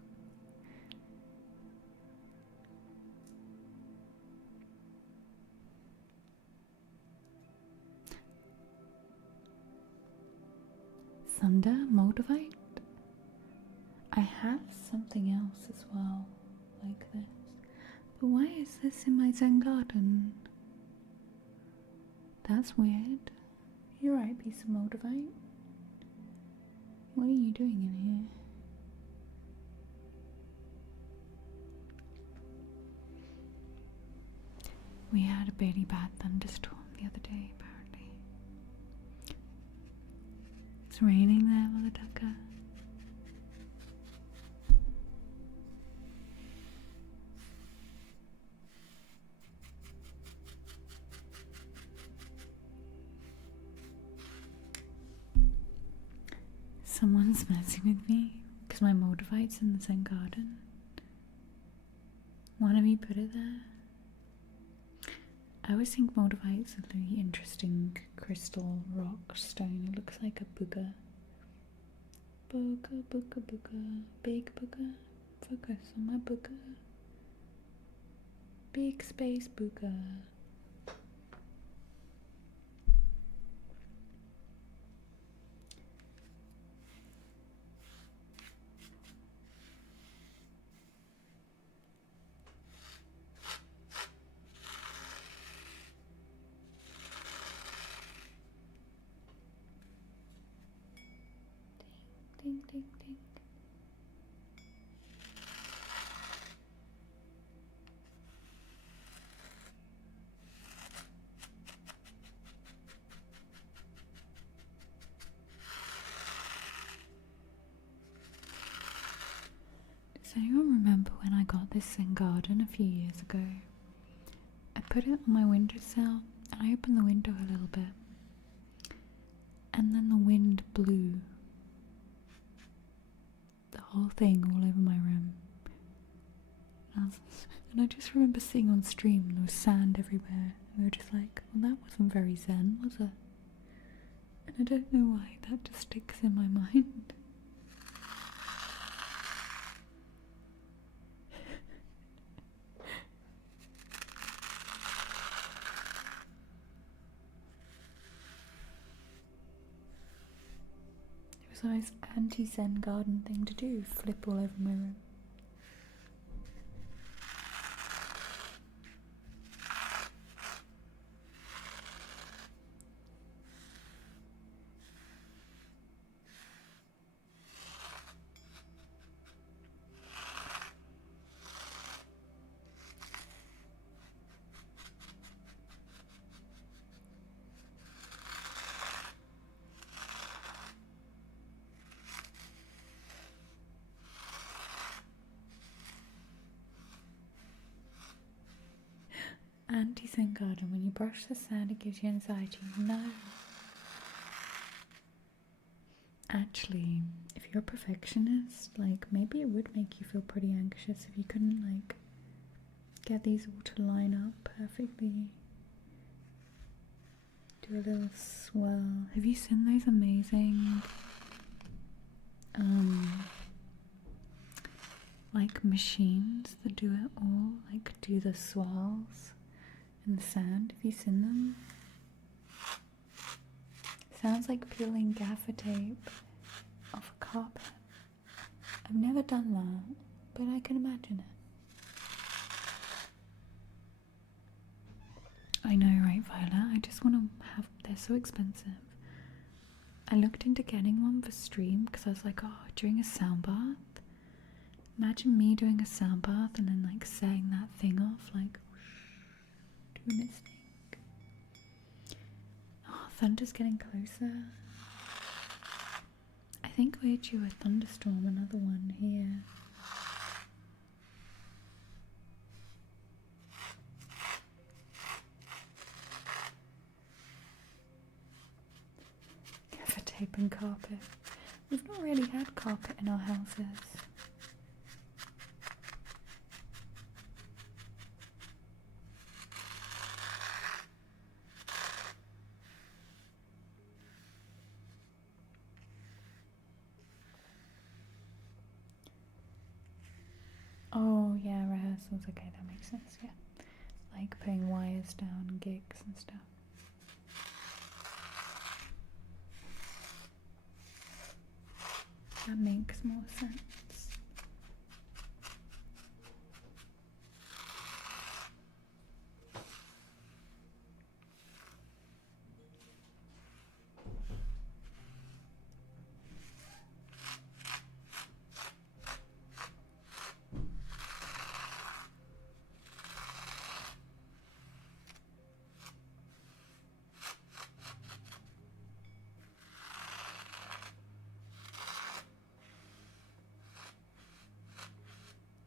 Thunder, moldavite? I have something else as well, like this. But why is this in my Zen garden? That's weird. You're right, piece of moldavite. What are you doing in here? We had a really bad thunderstorm the other day, apparently. It's raining there, Mother Ducker. Someone's messing with me because my moldavite's in the Zen garden. One of you put it there. I always think moldavite's a really interesting crystal rock stone. It looks like a booger. Booga, booga, booga, big booga, focus on my booga. Big space booga. Ding, ding, ding. Does anyone remember when I got this Zen garden a few years ago? I put it on my windowsill and I opened the window a little bit, and then the wind blew the whole thing all over my room. And I just remember seeing on stream there was sand everywhere. We were just like, well, that wasn't very zen, was it? And I don't know why, that just sticks in my mind. It was a nice anti-zen garden thing to do, flip all over my room. Anti-Zen garden, when you brush the sand it gives you anxiety. No. Actually, if you're a perfectionist, like, maybe it would make you feel pretty anxious if you couldn't, like, get these all to line up perfectly. Do a little swirl. Have you seen those amazing like machines that do it all, like do the swirls in the sand? Have you seen them? Sounds like peeling gaffer tape off a carpet. I've never done that, but I can imagine it. I know, right, Viola? I just want to have, they're so expensive. I looked into getting one for stream because I was like, oh, during a sound bath. Imagine me doing a sound bath and then like setting that thing off, like whoosh, doing its thing. Oh, thunder's getting closer. I think we're due a thunderstorm, another one here. Gaffer tape and carpet. We've not really had carpet in our houses. Oh yeah, rehearsals, okay, that makes sense, yeah. Like putting wires down, gigs and stuff. That makes more sense.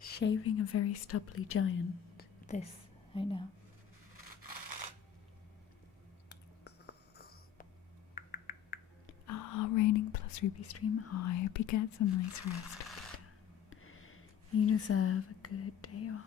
Shaving a very stubbly giant. This, I know. Ah, raining plus Ruby stream. Oh, I hope you get some nice rest. You deserve a good day off.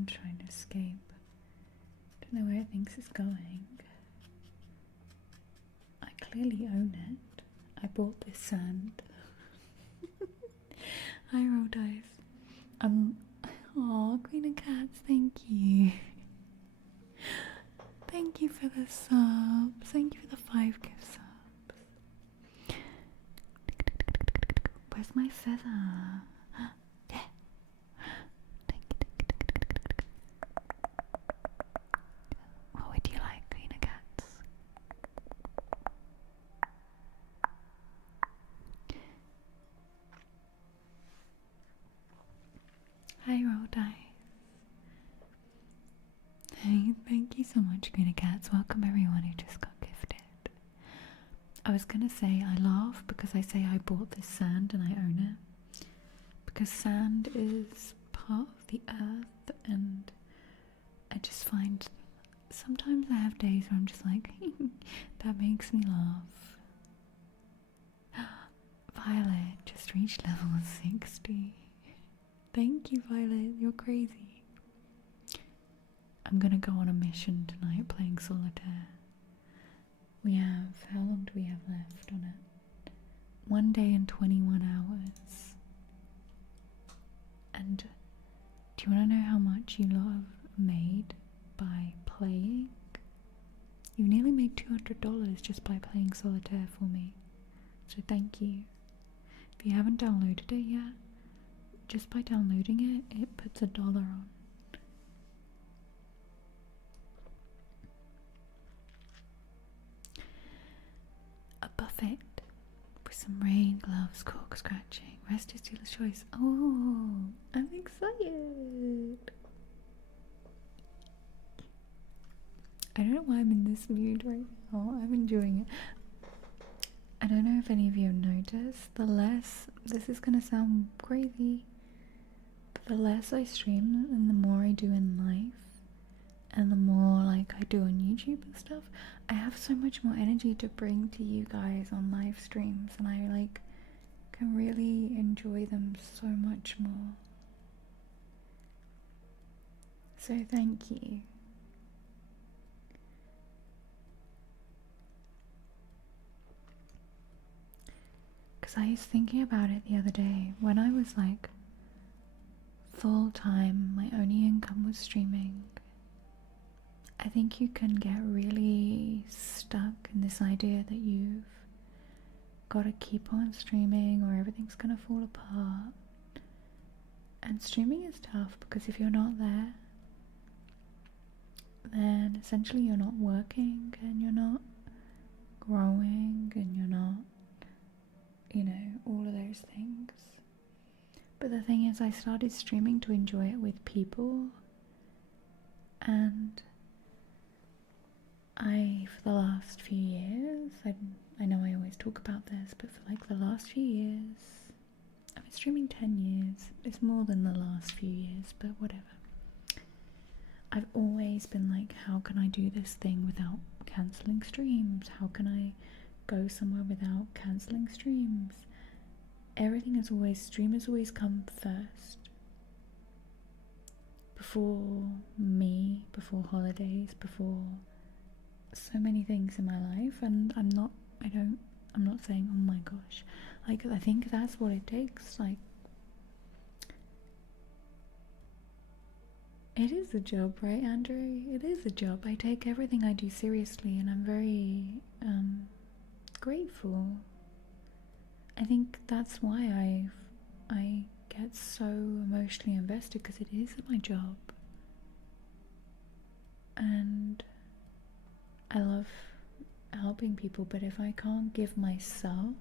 sand trying to escape. Don't know where it thinks it's going. I clearly own it. I bought this sand. Hi, roll dice. Aw, Queen of Cats, thank you. Thank you for the subs. Thank you for the 5 gift subs. Where's my feather? Yeah. Thank you. What would you like, Queen of Cats? Hi, roll dice. Hey, thank you so much, Queen of Cats. Welcome everyone who just got gifted. I was gonna say I laugh because I say I bought this sand and I own it. Because sand is part of the earth, and I just find sometimes I have days where I'm just like, that makes me laugh. Violet just reached level 60. Thank you, Violet, you're crazy. I'm gonna go on a mission tonight playing solitaire. We have, how long do we have left on it? 1 day and 21 hours. And do you want to know how much you lot have made by playing? You nearly made $200 just by playing solitaire for me. So thank you. If you haven't downloaded it yet, just by downloading it, it puts $1 on. A buffet with some rain, gloves, cork scratching. Rest is dealer's choice. Oh, I'm excited. I don't know why I'm in this mood right now. I'm enjoying it. I don't know if any of you have noticed, this is gonna sound crazy, but the less I stream and the more I do in life, and the more like I do on YouTube and stuff, I have so much more energy to bring to you guys on live streams, and I like can really enjoy them so much more. So thank you. Because I was thinking about it the other day when I was like full time, my only income was streaming. I think you can get really stuck in this idea that you've got to keep on streaming or everything's gonna fall apart. And streaming is tough because if you're not there, then essentially you're not working and you're not growing and you're not, you know, all of those things. But the thing is, I started streaming to enjoy it with people, and for the last few years, I know I always talk about this, but for like the last few years, I've been streaming 10 years. It's more than the last few years, but whatever. I've always been like, how can I do this thing without cancelling streams? How can I go somewhere without cancelling streams? Streamers always come first. Before me, before holidays, before so many things in my life. And I'm not saying, oh my gosh, like I think that's what it takes. Like, it is a job, right, Andrew? It is a job. I take everything I do seriously, and I'm very grateful. I think that's why I get so emotionally invested, because it is my job, and I love helping people. But if I can't give myself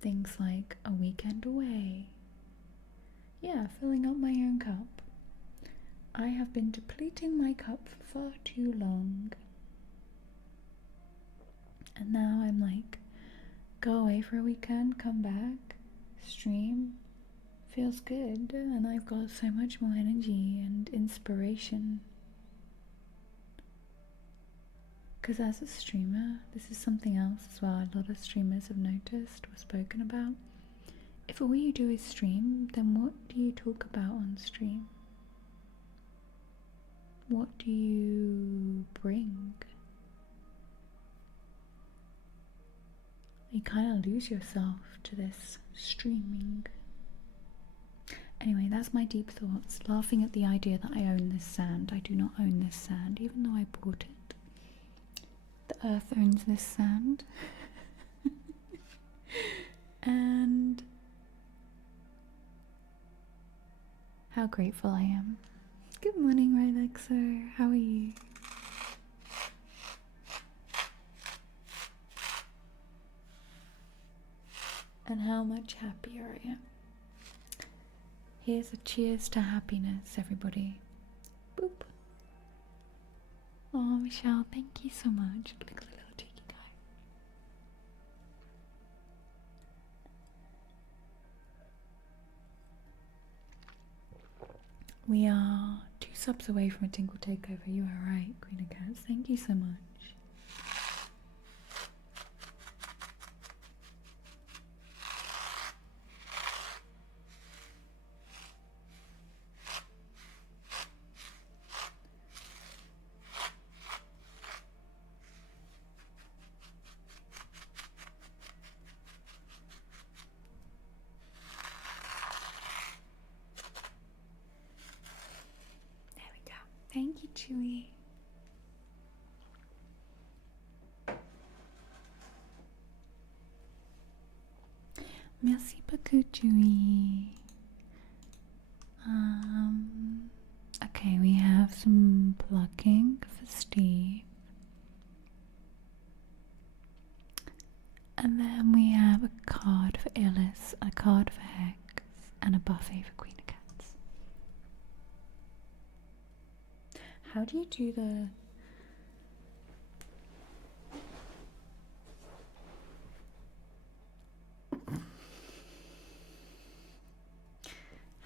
things like a weekend away, yeah, filling up my own cup, I have been depleting my cup for far too long. And now I'm like, go away for a weekend, come back, stream, feels good, and I've got so much more energy and inspiration. Because as a streamer, this is something else as well a lot of streamers have noticed or spoken about. If all you do is stream, then what do you talk about on stream? What do you bring? You kind of lose yourself to this streaming. Anyway, that's my deep thoughts. Laughing at the idea that I own this sand. I do not own this sand, even though I bought it. The earth owns this sand. And how grateful I am. Good morning, Relaxer. How are you? And how much happier I am. Here's a cheers to happiness, everybody. Boop. Oh, Michelle, thank you so much. Look at the little cheeky guy. We are 2 subs away from a Tinkle takeover. You are right, Queen of Cats. Thank you so much. Thank you, Chewy. Merci beaucoup, Chewy. Okay, we have some plucking for Steve. And then we have a card for Illis, a card for Hex, and a buffet for Queen of Cats. How do you do the...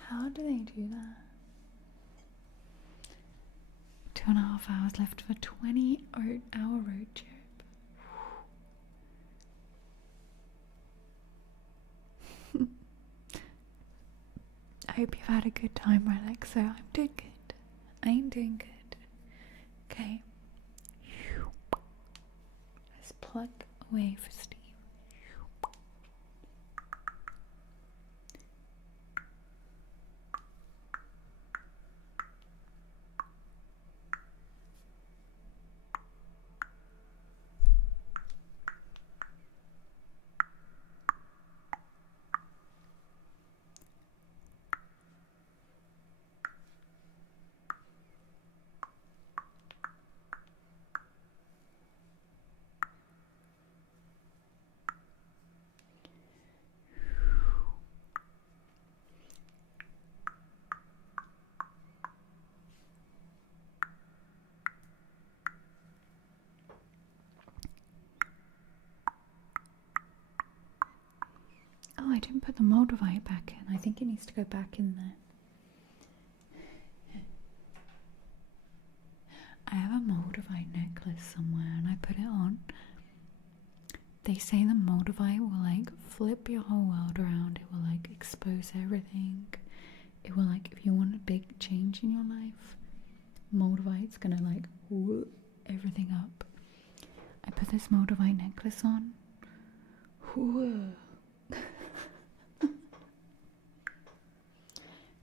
How do they do that? 2.5 hours left for 20-hour road trip. I hope you've had a good time, Relax. So I'm doing good. I'm doing good. Okay. Let's plug away for Steve. Oh, I didn't put the Moldavite back in. I think it needs to go back in there. I have a Moldavite necklace somewhere and I put it on. They say the Moldavite will like flip your whole world around. It will like expose everything. It will like, if you want a big change in your life, Moldavite's gonna like whoop everything up. I put this Moldavite necklace on. Whoa.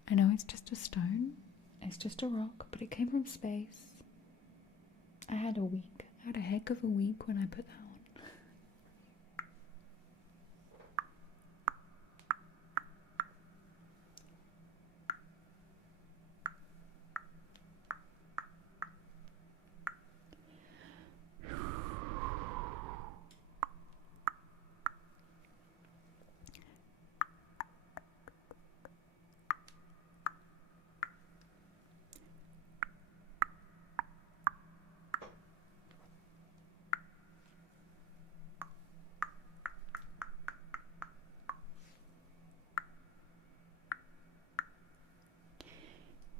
I know it's just a stone, it's just a rock, but it came from space. I had a week. I had a heck of a week when I put that on.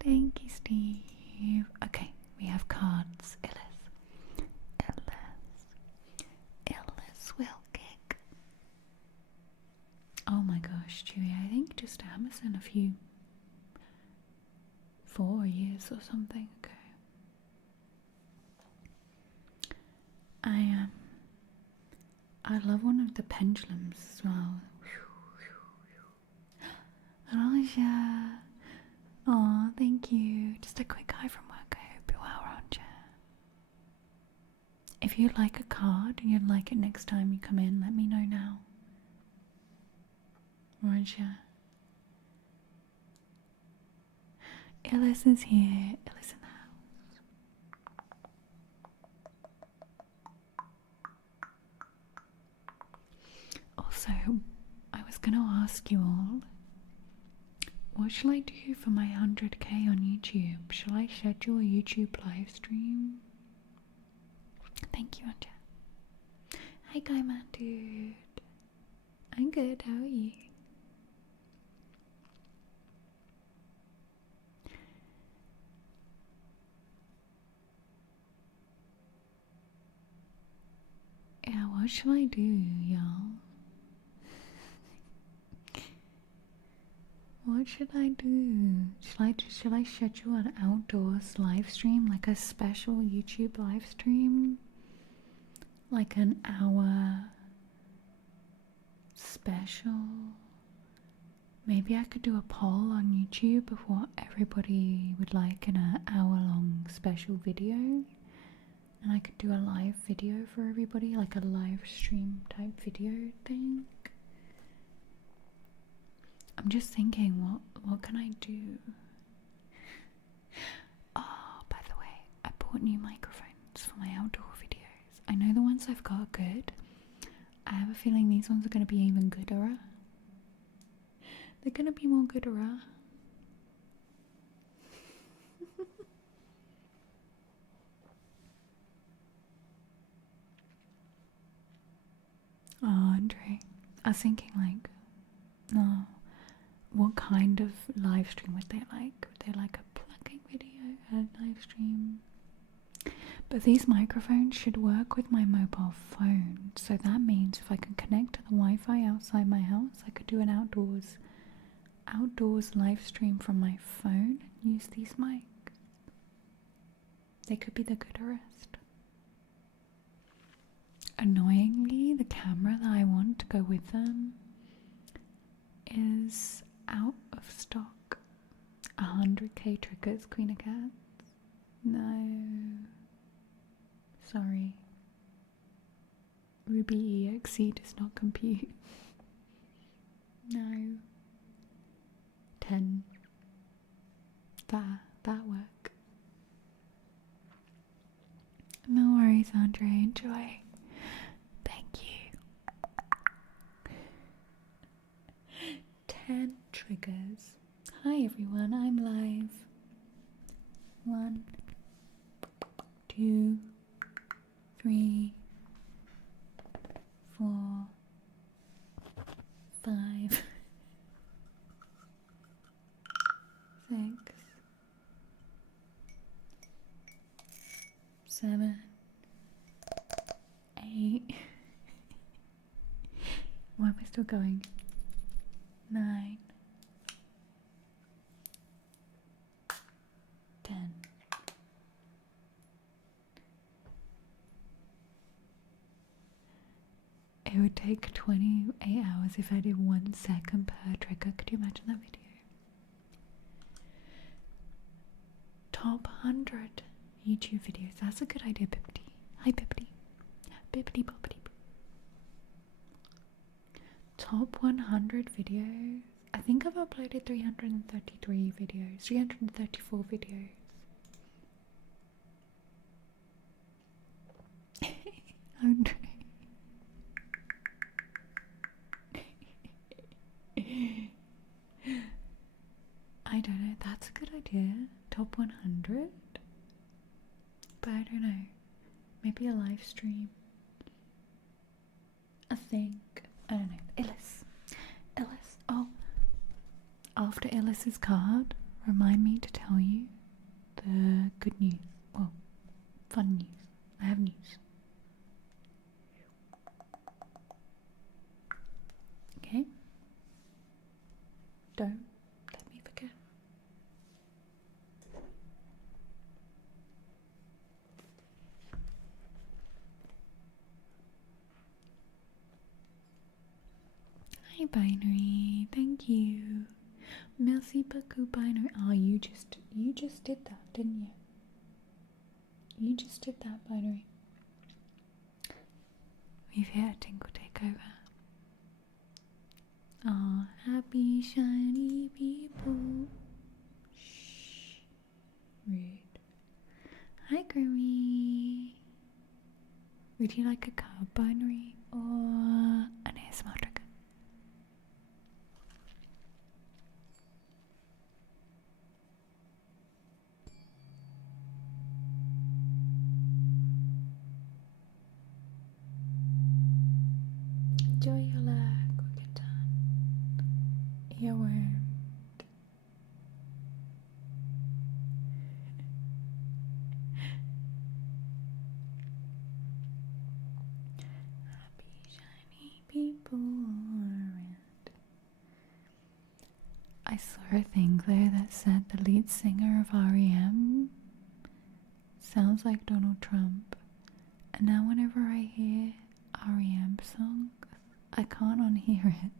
Thank you, Steve. Okay, we have cards. Illis will kick. Oh my my gosh, Chewy, I think just Amazon a few 4 years or something ago. I love one of the pendulums as well. Elijah. Oh, thank you. Just a quick hi from work. I hope you're well, Roger. If you'd like a card and you'd like it next time you come in, let me know now. Roger. Illis is here. Illis in the house. Also, I was going to ask you all, what shall I do for my 100k on YouTube? Shall I schedule a YouTube live stream? Thank you, Anja. Hi, Guy Man Dude. I'm good, how are you? Yeah, what shall I do, y'all? What should I do? Should I schedule an outdoors live stream, like a special YouTube live stream? Like an hour special? Maybe I could do a poll on YouTube of what everybody would like in an hour-long special video. And I could do a live video for everybody, like a live stream type video thing. I'm just thinking, what can I do? Oh, by the way, I bought new microphones for my outdoor videos. I know the ones I've got are good. I have a feeling these ones are going to be even gooder. They're going to be more gooder. Oh, Andre, I was thinking like, no, what kind of live stream would they like? Would they like a plugging video, a live stream? But these microphones should work with my mobile phone, so that means if I can connect to the Wi-Fi outside my house, I could do an outdoors live stream from my phone and use these mics. They could be the gooderest. Annoyingly, the camera that I want to go with them is out of stock. 100k triggers, Queen of Cats. No. Sorry. Ruby EXE does not compute. No. 10. That work. No worries, Andre. Enjoy. Thank you. 10 triggers. Hi everyone, I'm live. 1, 2, 3, 4, 5, 6, 7, 8. Why am I still going? 9, 10. It would take 28 hours if I did 1 second per trigger. Could you imagine that video? Top 100 YouTube videos. That's a good idea, Bippity. Hi, Bippity. Bippity boppity. Top 100 videos. I think I've uploaded 333 videos. 334 videos. Andre. I don't know, that's a good idea. Top 100? But I don't know. Maybe a live stream. I think. I don't know. Illis. Oh. After Illis's card, remind me to tell you the good news. Well, fun news. I have news. Okay? Binary. Thank you. Merci beaucoup, Binary. Oh, you just did that, didn't you? You just did that, Binary. We've hit a tinkle takeover. Oh, happy shiny people. Shh. Rude. Hi, Grimmy. Would you like a card, Binary, or an ASMR trigger? Enjoy your leg, we'll get done. Earworm. Happy shiny people around. I saw a thing there that said the lead singer of REM sounds like Donald Trump, and now whenever I hear REM songs, I can't unhear it.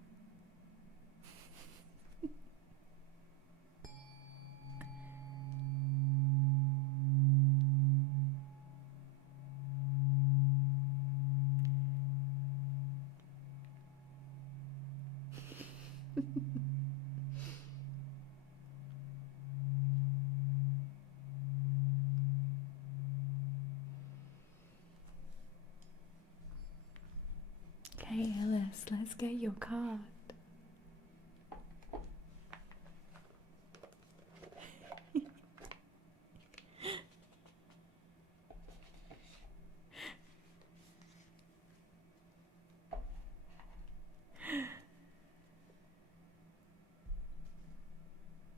Okay, Alice, let's get your card.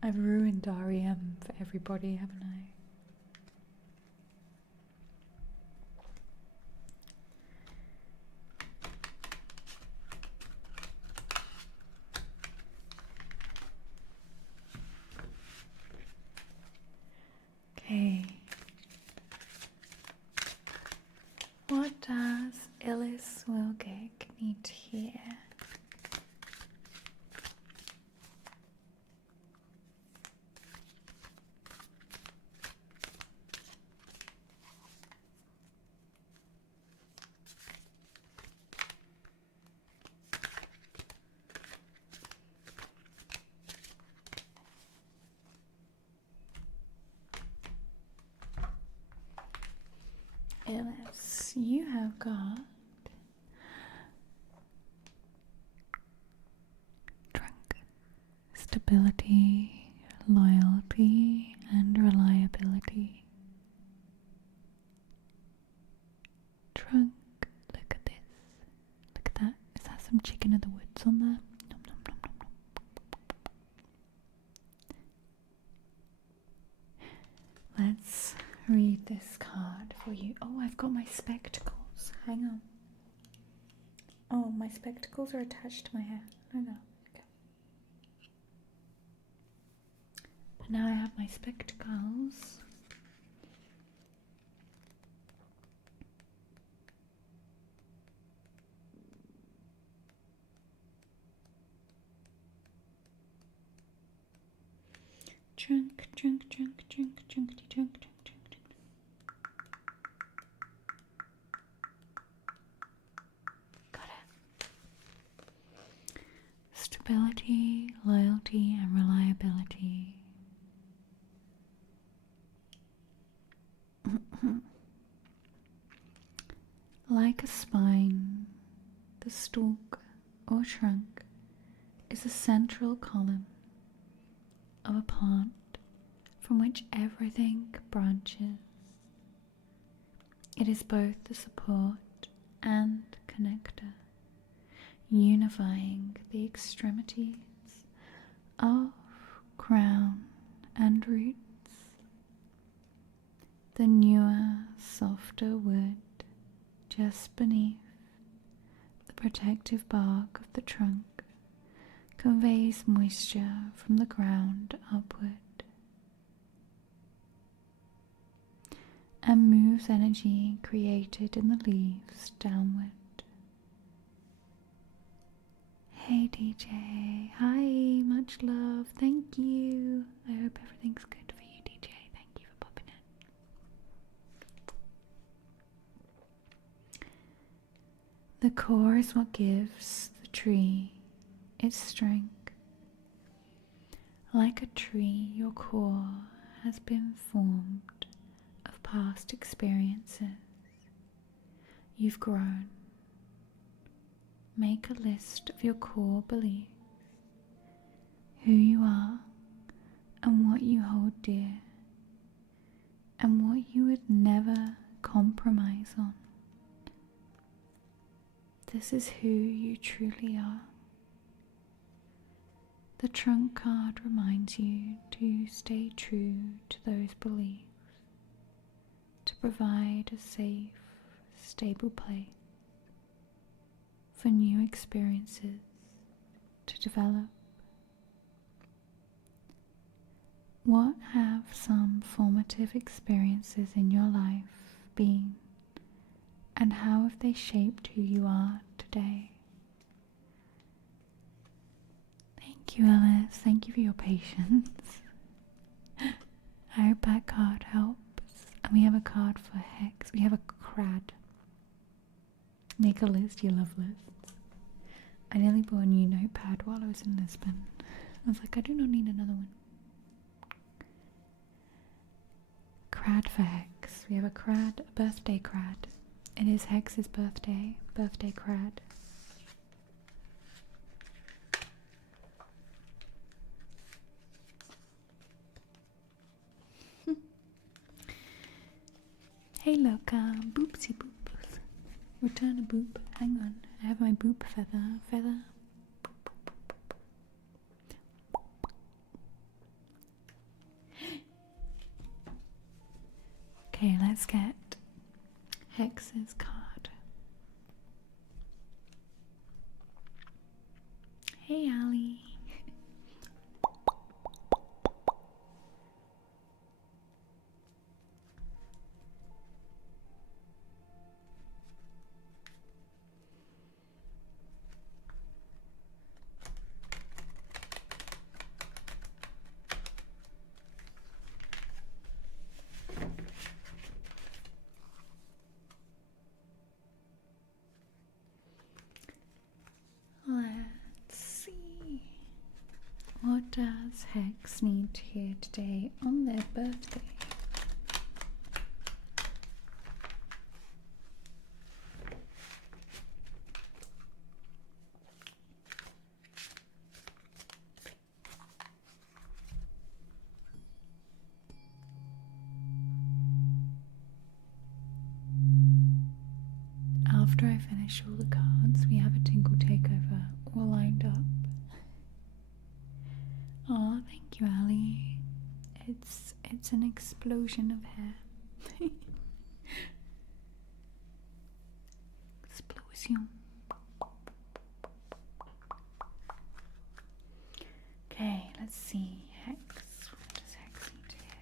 I've ruined REM for everybody, haven't I? Okay. What does Alice Wilgig need to hear? Alice, you have got drunk, stability, loyalty, and reliability. Trunk, look at this. Look at that. Is that some chicken of the woods on there? Nom, nom, nom, nom, nom. Let's read this card for you. Oh, I've got my spectacles. Hang on. Oh, my spectacles are attached to my hair. No. Okay. But now I have my spectacles. Drunk, drunk, drunk, drunk, drunkety, drunk, drunk, drunk, drunk. Got it. Stability, loyalty, and reliability. Like a spine, the stalk or trunk is a central column of a plant from which everything branches. It is both the support and connector, unifying the extremities of crown and roots. The newer, softer wood just beneath the protective bark of the trunk conveys moisture from the ground upward and moves energy created in the leaves downward. Hey DJ, hi, much love, thank you. I hope everything's good for you, DJ. Thank you for popping in. The core is what gives the tree its strength. Like a tree, your core has been formed of past experiences. You've grown. Make a list of your core beliefs, who you are and what you hold dear, and what you would never compromise on. This is who you truly are. The trunk card reminds you to stay true to those beliefs, to provide a safe, stable place for new experiences to develop. What have some formative experiences in your life been, and how have they shaped who you are today? Thank you, Alice. Thank you for your patience. I hope that card helps. And we have a card for Hex. We have a crad. Make a list. You love lists. I nearly bought a new notepad while I was in Lisbon. I was like, I do not need another one. Crad for Hex. We have a crad, a birthday crad. It is Hex's birthday. Birthday crad. Hey look, boopsie boop. Return a boop. Hang on, I have my boop feather. Okay, let's get Hex's card. Hey Ali. Let's see. What does Hex need to hear today on their birthday? After I finish all the cards, we have a Tinkle Takeover all lined up. Oh, thank you, Ali. It's an explosion of hair. Explosion. Okay, let's see. Hex. What does Hex need to hear?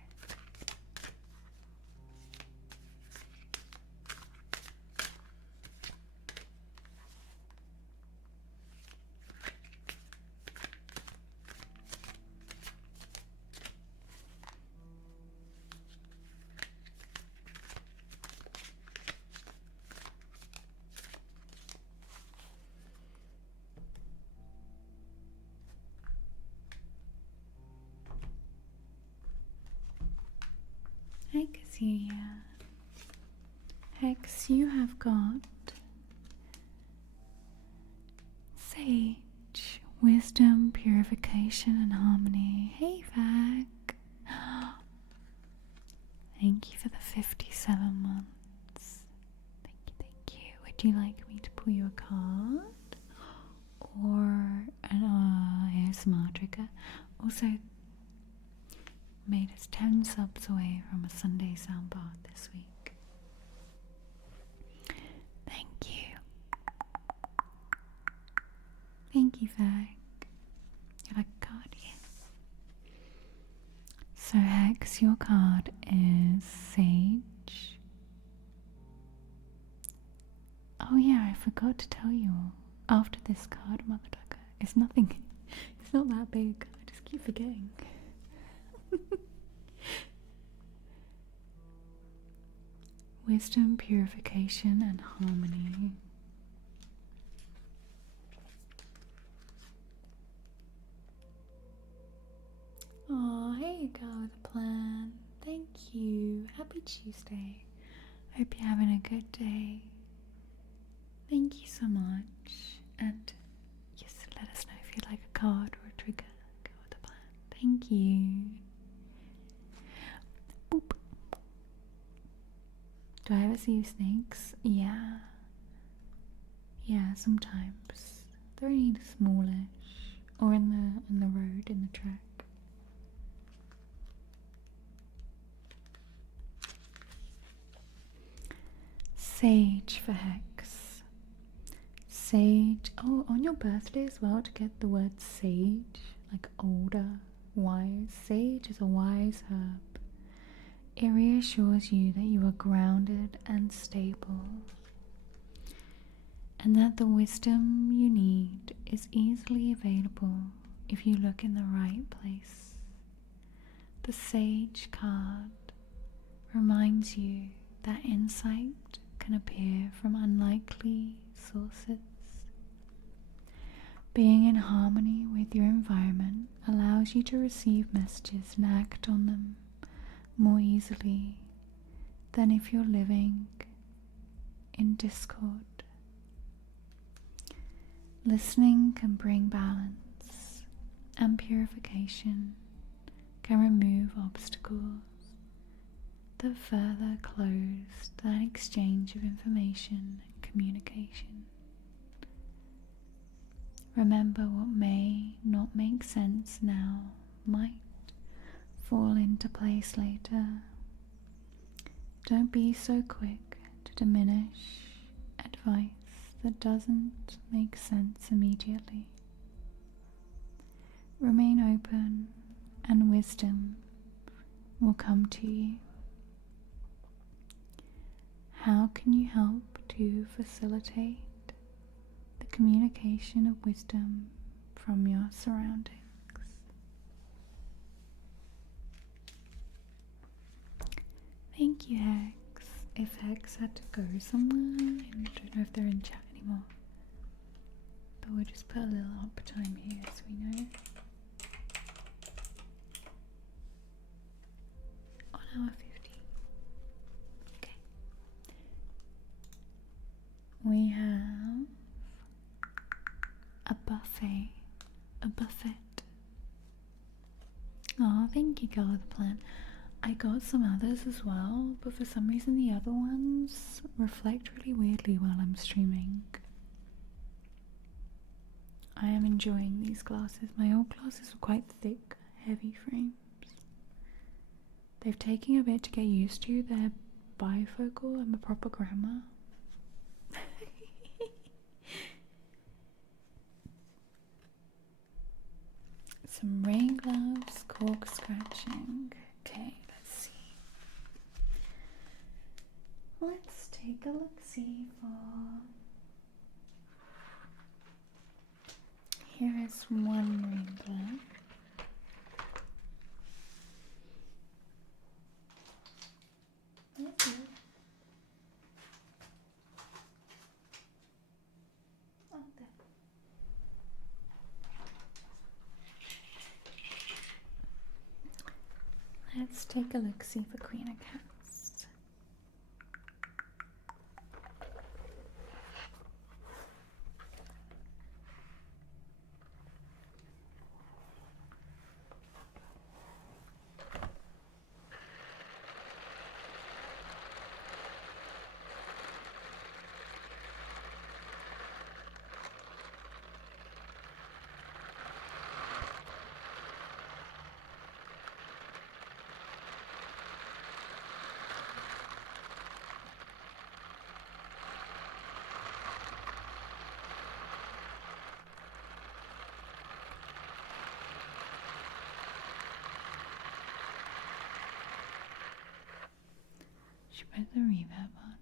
I can see Hex, you have got Sage, Wisdom, Purification, and Harmony. Hey, Vac. Thank you for the 57 months. Thank you. Would you like me to pull you a card? Or an ASMR trigger? Also, made us 10 subs away from a Sunday soundbar this week. Thank you. Thank you, Vac. You like a card? Yes. So Hex, your card is Sage. Oh yeah, I forgot to tell you. After this card, Mother Ducker, It's nothing. It's not that big. I just keep forgetting. Wisdom, purification, and harmony. Oh, here you go, the plan. Thank you. Happy Tuesday. Hope you're having a good day. Thank you so much. And yes, let us know if you'd like a card or a trigger. Go with the plan. Thank you. Boop. Do I ever see snakes? Yeah. Yeah, sometimes. They're only smallish. Or in the road, in the track. Sage for Hex. Sage. Oh, on your birthday as well, to get the word sage, like older, wise. Sage is a wise herb. It reassures you that you are grounded and stable, and that the wisdom you need is easily available if you look in the right place. The Sage card reminds you that insight can appear from unlikely sources. Being in harmony with your environment allows you to receive messages and act on them more easily than if you're living in discord. Listening can bring balance, and purification can remove obstacles that further close that exchange of information and communication. Remember, what may not make sense now might fall into place later. Don't be so quick to diminish advice that doesn't make sense immediately. Remain open, and wisdom will come to you. How can you help to facilitate the communication of wisdom from your surroundings? Thank you, Hex. If Hex had to go somewhere, I don't know if they're in chat anymore, but we'll just put a little uptime here so we know. On hour 50. Okay. We have a buffet. A buffet. Oh, thank you, girl with the plant. I got some others as well, but for some reason the other ones reflect really weirdly while I'm streaming. I am enjoying these glasses. My old glasses were quite thick, heavy frames. They've taken a bit to get used to. They're bifocal. I'm a proper grandma. Some rain gloves, cork scratching. Okay, let's see. Let's take a look-see for... Here is one rain glove. That's it. Oh, there. Let's take a look-see for Queen of Cats. Should put the reverb on.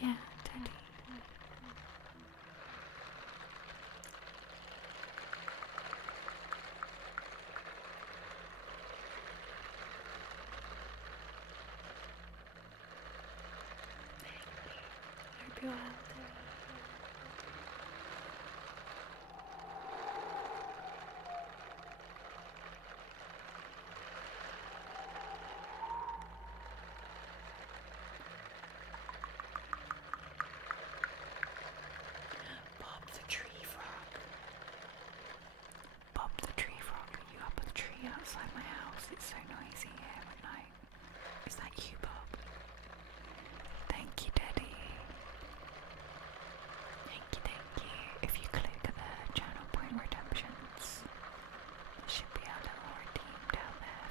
Yeah, Teddy. Hope you're healthy. Bob the tree frog. Bob the tree frog, are you up a tree outside my house? It's so noisy here at night. Is that you, Bob? Thank you, Daddy. Thank you, thank you. If you click the channel point redemptions, there should be a little redeem down there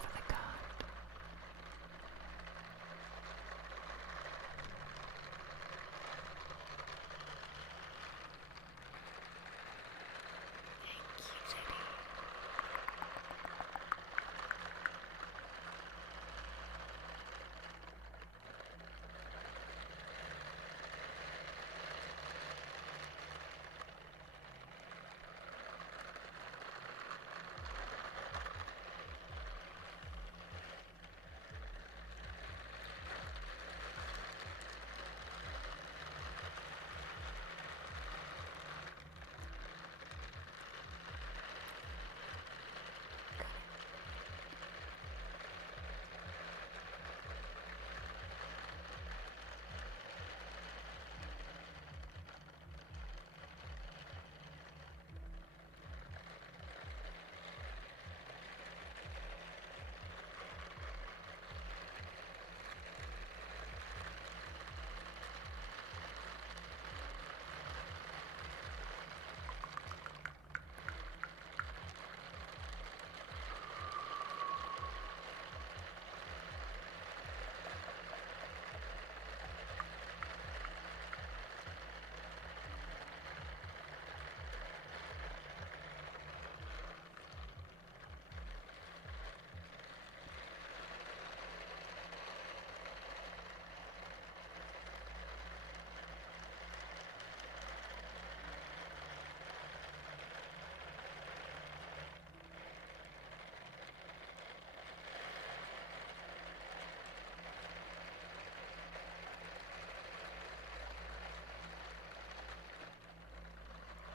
for the card. Thank you, Teddy.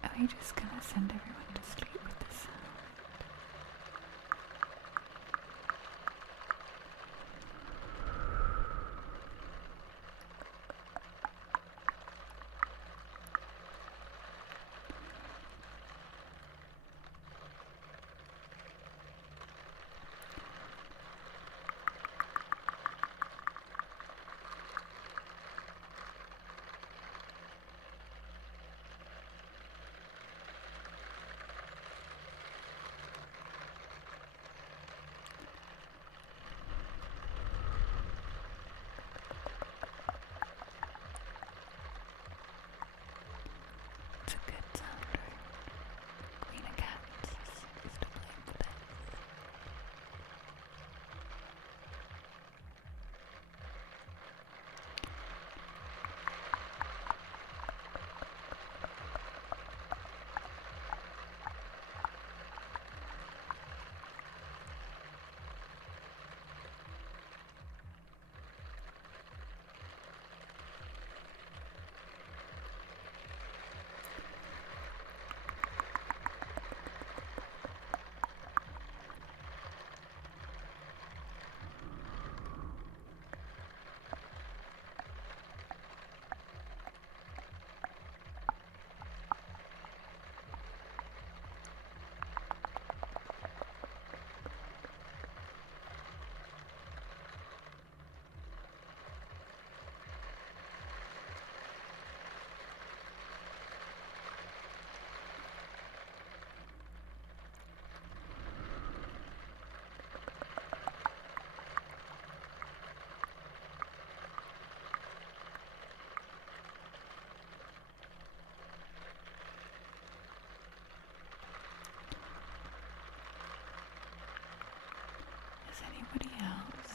Are we just gonna send everyone to sleep with this sound? It's a good sound, right? Queen of Cats is to blame for this. Is anybody else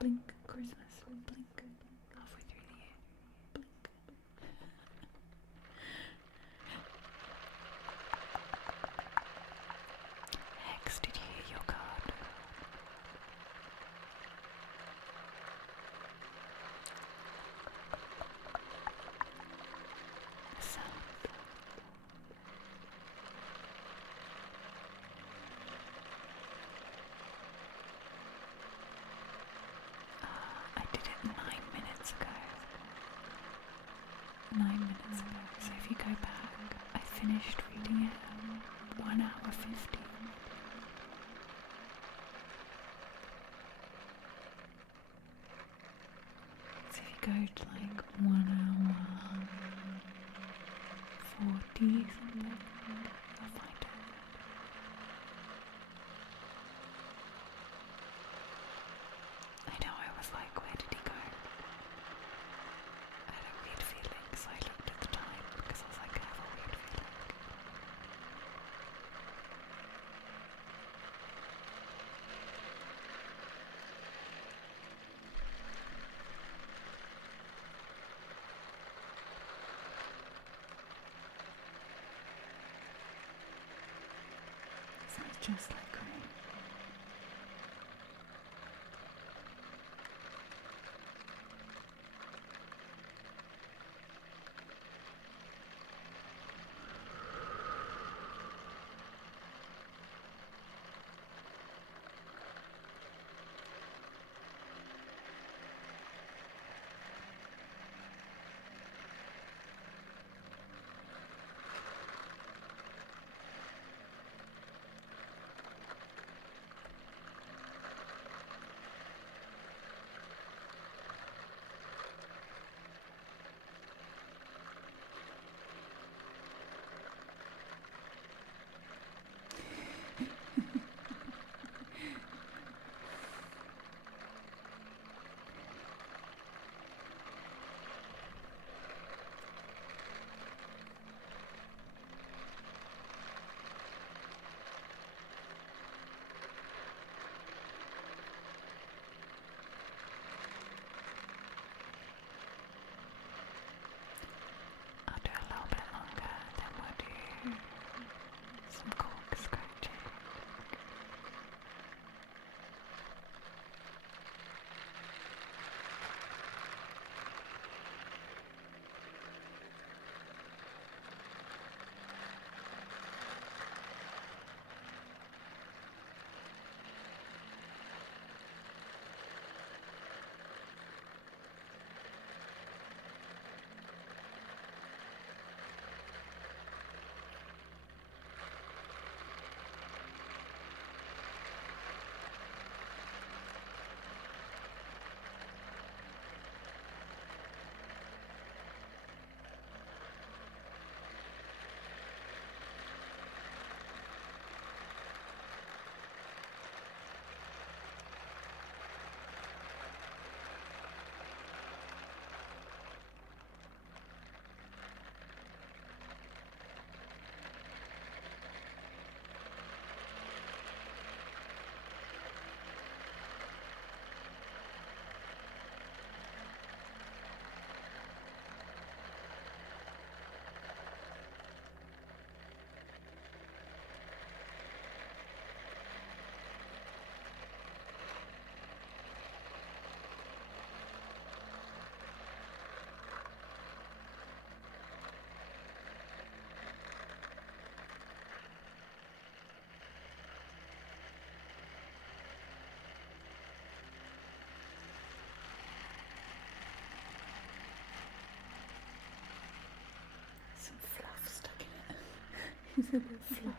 blink, Christmas, blink, halfway through the year, blink. Hex, did you hear your card? The sound. I did it 9 minutes ago. 9 minutes ago. So if you go back, I finished reading it at 1 hour 50. So if you go to like 1 hour 40 something, you'll find it. I know, I was like, where did he go? I had a weird feeling, so I looked at the time because I was like, I have a weird feeling. Sounds just like rain. I'll do a little bit longer, then we'll do some cork scratching. Some fluff stuck in it. It's a bit fluff.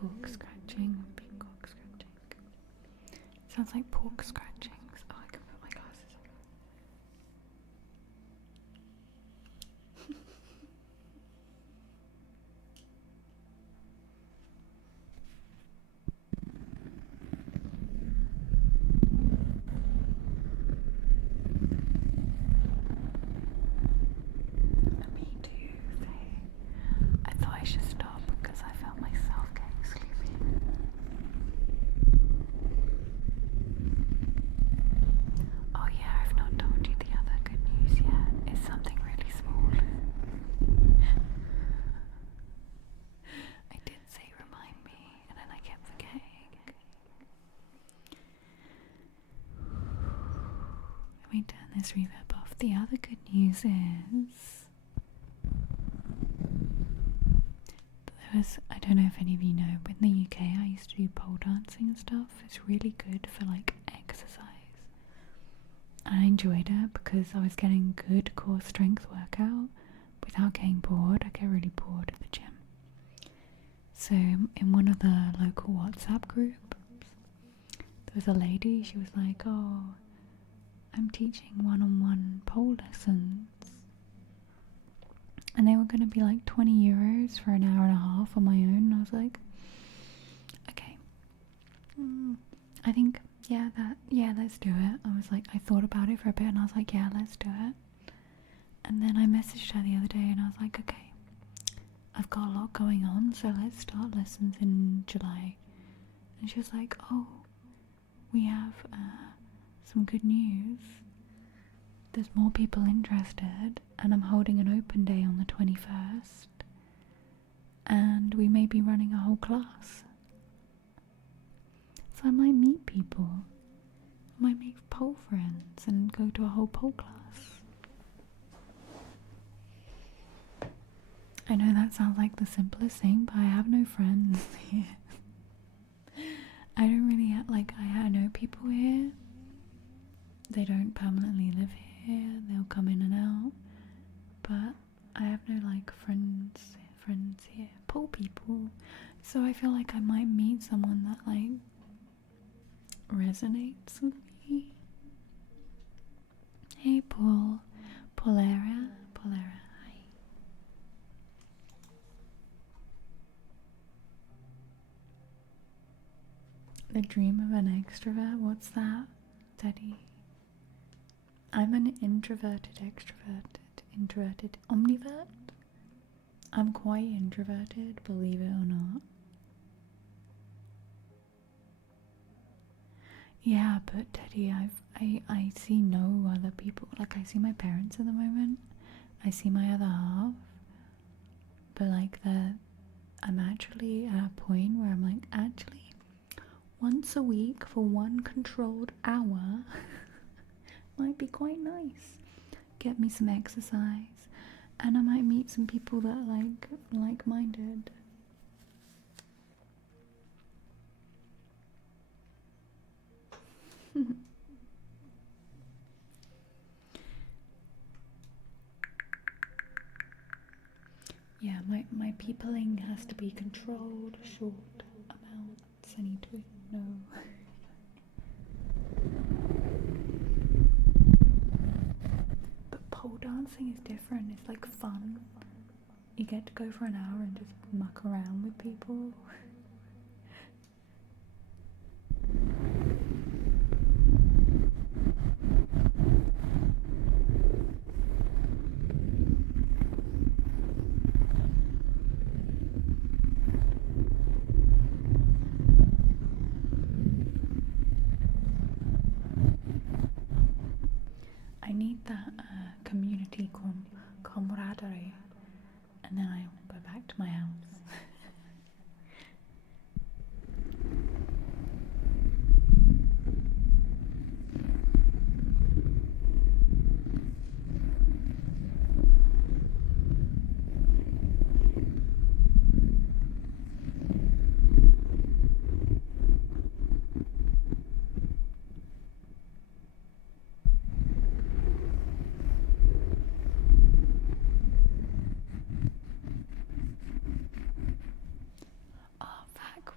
cork scratching. Peacock scratching. Sounds like pork scratchings. Oh, I can put my glasses on. Me too, Faye. I thought I should stop because I felt myself getting sleepy. Oh yeah, I've not told you the other good news yet. It's something really small. I did say remind me, and then I kept forgetting. Let me turn this reverb off. The other good news is I don't know if any of you know, but in the UK I used to do pole dancing and stuff. It's really good for like exercise. I enjoyed it because I was getting good core strength workout without getting bored. I get really bored at the gym. So in one of the local WhatsApp groups, there was a lady, she was like, oh, I'm teaching one-on-one pole lessons. And they were going to be like €20 for an hour and a half on my own. And I was like, okay. I think, yeah, let's do it. I was like, I thought about it for a bit and I was like, yeah, let's do it. And then I messaged her the other day and I was like, okay, I've got a lot going on, so let's start lessons in July. And she was like, oh, we have some good news. There's more people interested, and I'm holding an open day on the 21st, and we may be running a whole class. So I might meet people. I might make pole friends and go to a whole pole class. I know that sounds like the simplest thing, but I have no friends here. I don't really have, I know people here. They don't permanently live here. They'll come in and out, but I have no friends here, pole people. So I feel like I might meet someone that resonates with me. Hey Paul, Polera, hi. The dream of an extrovert, what's that, Teddy? I'm an introverted, omnivert. I'm quite introverted, believe it or not. Yeah, but Teddy, I see no other people. Like, I see my parents at the moment. I see my other half. But I'm actually at a point where I'm like, actually, once a week for one controlled hour might be quite nice. Get me some exercise, and I might meet some people that are like-minded. Yeah, my peopling has to be controlled, short amounts. I need to know. Pole dancing is different. It's like fun. You get to go for an hour and just muck around with people. I need that community camaraderie, and then I'll go back to my house.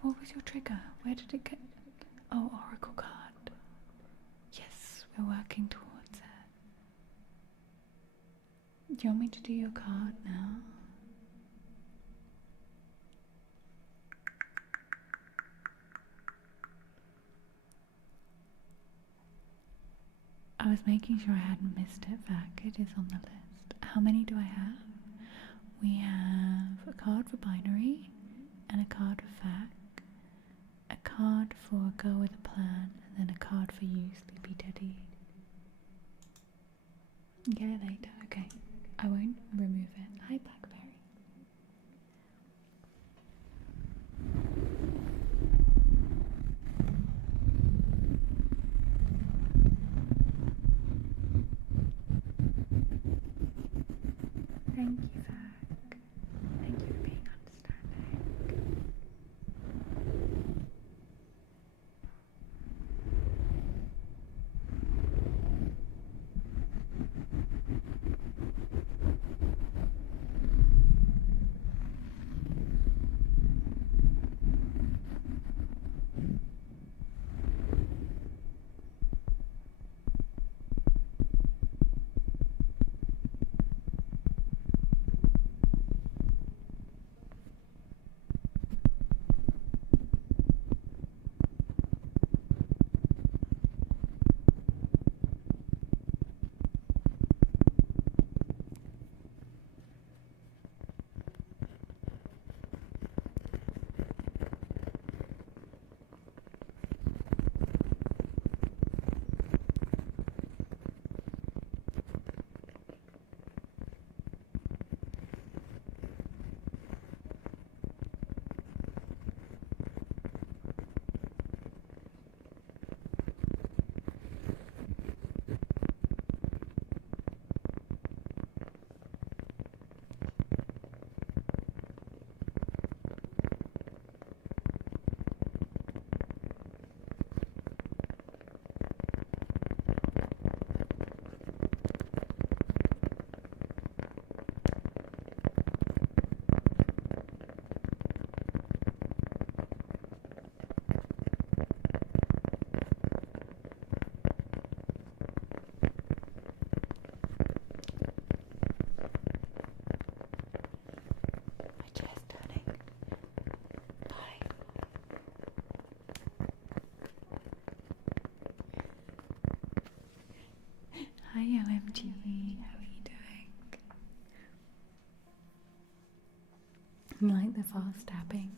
What was your trigger? Where did it go? Oh, Oracle card. Yes, we're working towards it. Do you want me to do your card now? I was making sure I hadn't missed it back. It is on the list. How many do I have? We have a card for binary and a card for fact, a card for go with a plan, and then a card for you, sleepy teddy. Get it later. Okay. I won't remove it. Hi, Blackberry. Thank you, Zach. Thank you for being understanding. Hi, OMG. How are you doing? You like the fast tapping?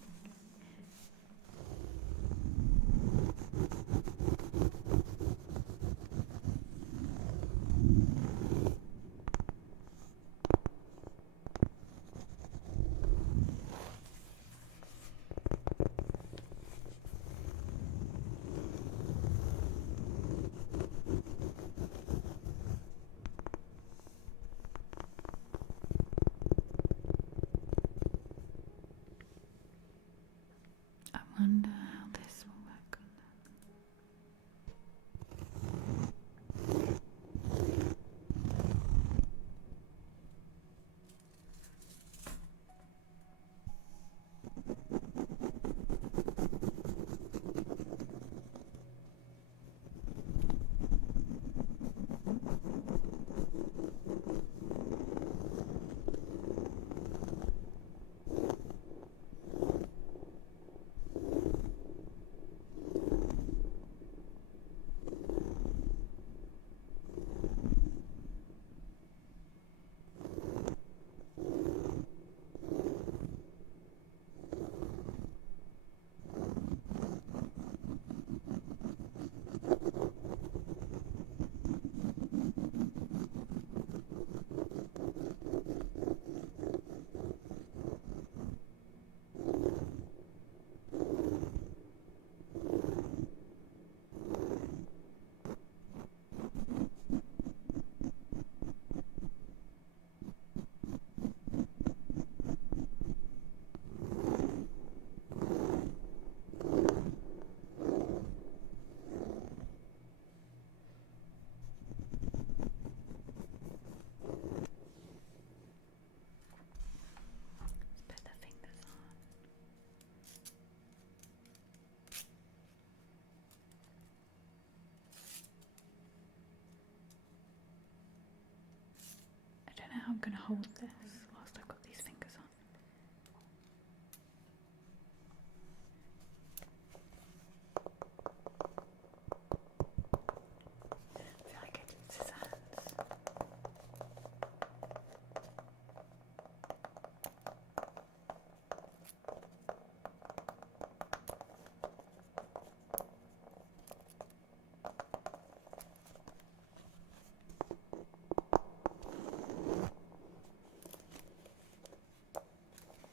going to hold this whilst I've got these fingers on. I feel like it's his hands.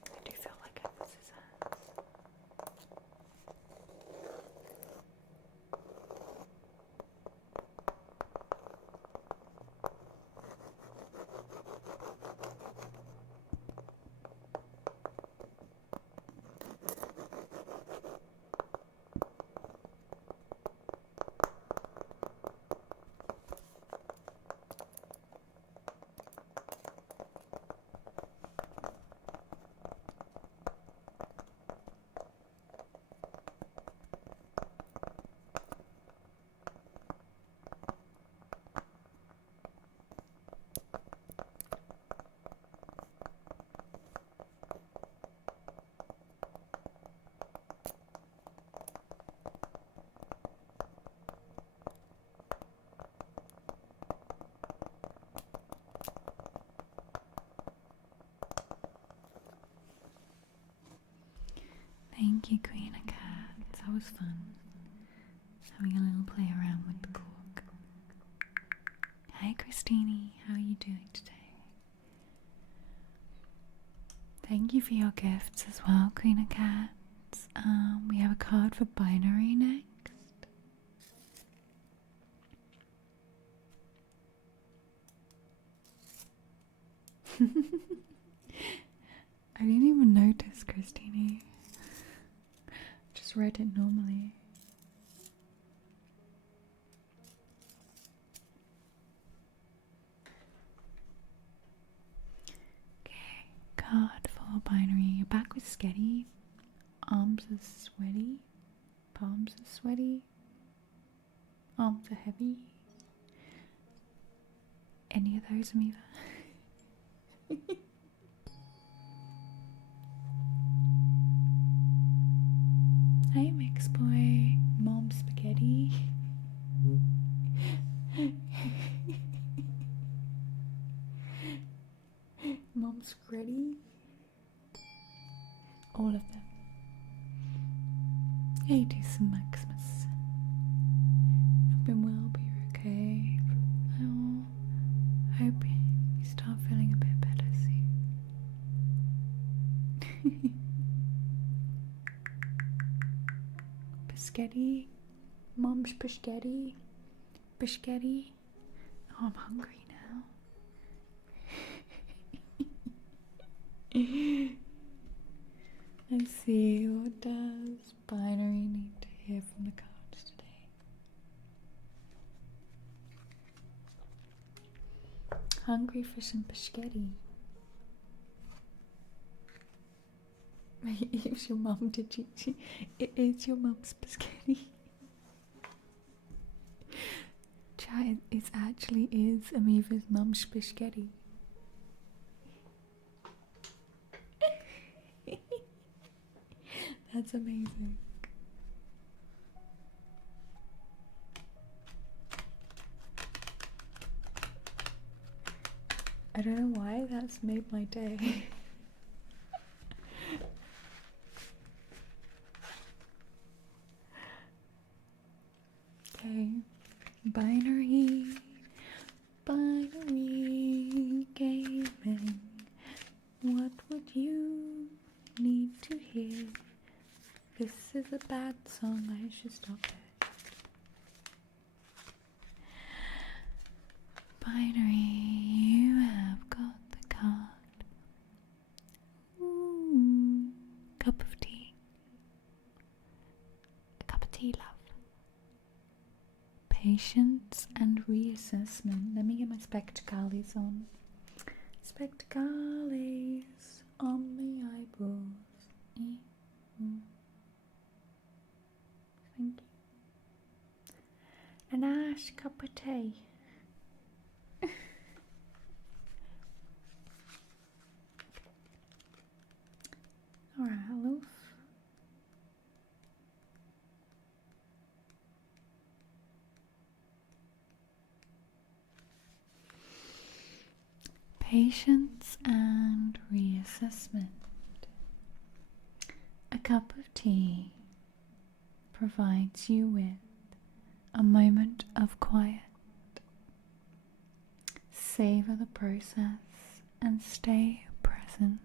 I do feel like it was his hands. Thank you, Queen of Cats. That was fun. Having a little play around with the book. Hey, Christine. How are you doing today? Thank you for your gifts as well, Queen of Cats. We have a card for binary next. I didn't even notice, Christine. Just read it normally. Okay, card for binary. Your back was sketty, arms are sweaty, palms are sweaty, arms are heavy. Any of those, Amoeba? Hey, mix boy, mom spaghetti. Mom's ready. All of them. Hey, decent Maximus. I've been well, but you're okay. Oh, I hope you start feeling a bit better soon. Biscotti, mom's biscotti, biscotti. Oh, I'm hungry now. I see. What does binary need to hear from the cards today? Hungry for some biscotti. It's your mum, did you? It is your mum's biscotti. Chat, it actually is Amoeba's mum's biscotti. That's amazing. I don't know why that's made my day. Okay, binary gaming. What would you need to hear? This is a bad song, I should stop it. Binary, you have got the card. Ooh, cup of tea. A cup of tea, love. Patience and reassessment. Let me get my spectacles on. Spectacles on my eyeballs. Thank you. A nice cup of tea. Patience and reassessment. A cup of tea provides you with a moment of quiet. Savor the process and stay present.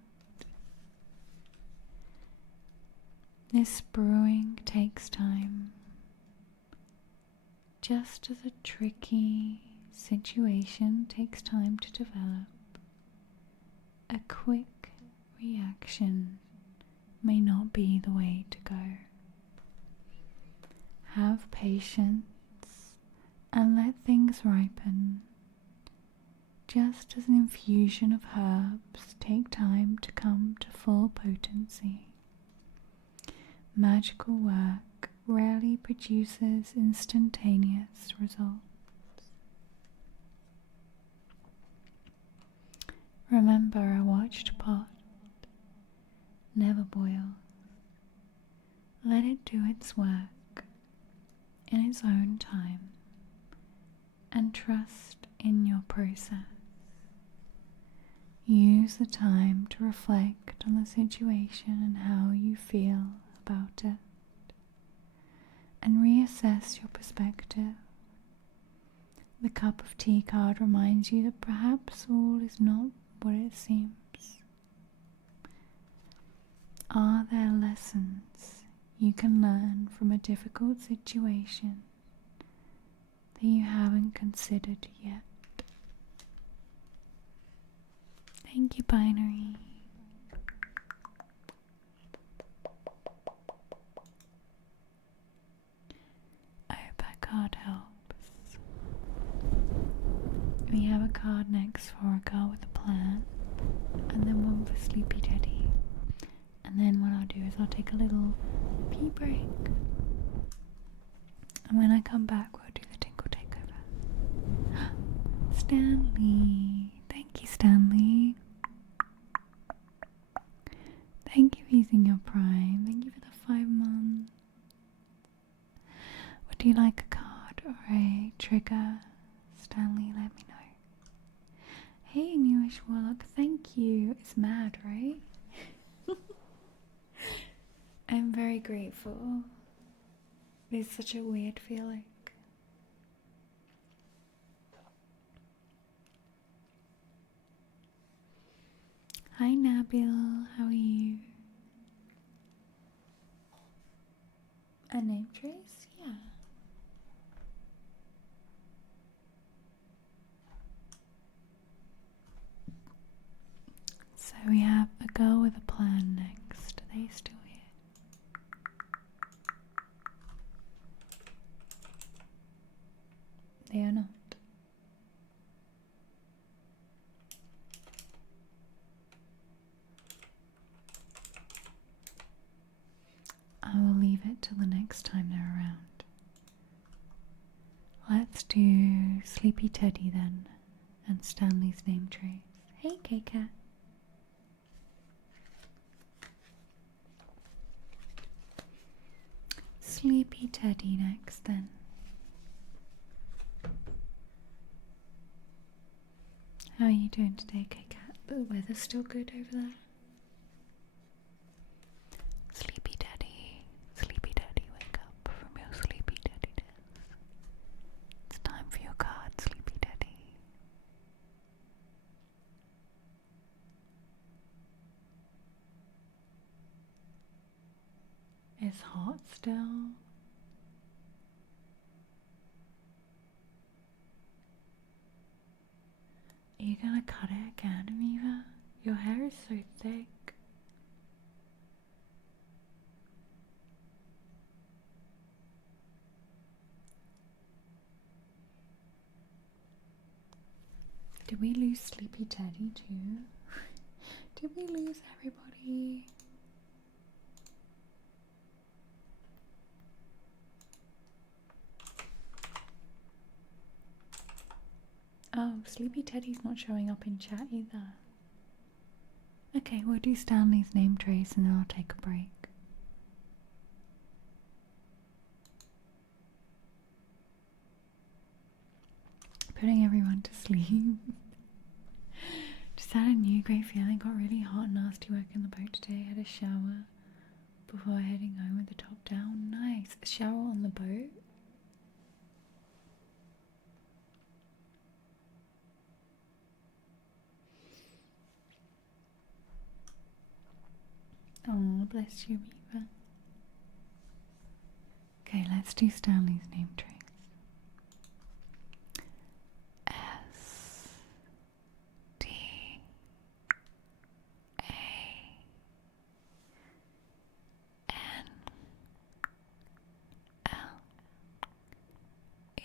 This brewing takes time, just as a tricky situation takes time to develop. A quick reaction may not be the way to go. Have patience and let things ripen, just as an infusion of herbs take time to come to full potency. Magical work rarely produces instantaneous results. Remember, a watched pot never boils. Let it do its work in its own time and trust in your process. Use the time to reflect on the situation and how you feel about it, and reassess your perspective. The cup of tea card reminds you that perhaps all is not what it seems. Are there lessons you can learn from a difficult situation that you haven't considered yet? Thank you, Binary. I hope that card helps. We have a card next for a girl with a plan, and then one for Sleepy Teddy. And then what I'll do is I'll take a little pee break. And when I come back, we'll do the Tinkle Takeover. Stanley. Thank you, Stanley. Thank you for using your Prime. Thank you for the 5 months. Would you like a card or a trigger? Stanley, let me know. Hey, Newish Warlock, thank you. It's mad, right? I'm very grateful. It's such a weird feeling. Hi Nabil, how are you? A name trace? Yeah. So we have a girl with a plan next. Are they still here? They are not. I will leave it till the next time they're around. Let's do Sleepy Teddy then, and Stanley's name trace. Hey, K-Cat. Sleepy Teddy next then. How are you doing today, K-Cat? The weather's still good over there? Sleepy Teddy, wake up from your sleepy teddiness. It's time for your card, Sleepy Teddy. It's hot still. Are you gonna cut it again, Amiva? Your hair is so thick. Did we lose Sleepy Teddy too? Did we lose everybody? Oh, Sleepy Teddy's not showing up in chat either. Okay, we'll do Stanley's name trace and then I'll take a break. Putting everyone to sleep. Is that a new great feeling? Got really hot and nasty work in the boat today. Had a shower before heading home with the top down. Nice. A shower on the boat? Oh, bless you, Beaver. Okay, let's do Stanley's name trace. S D A N L E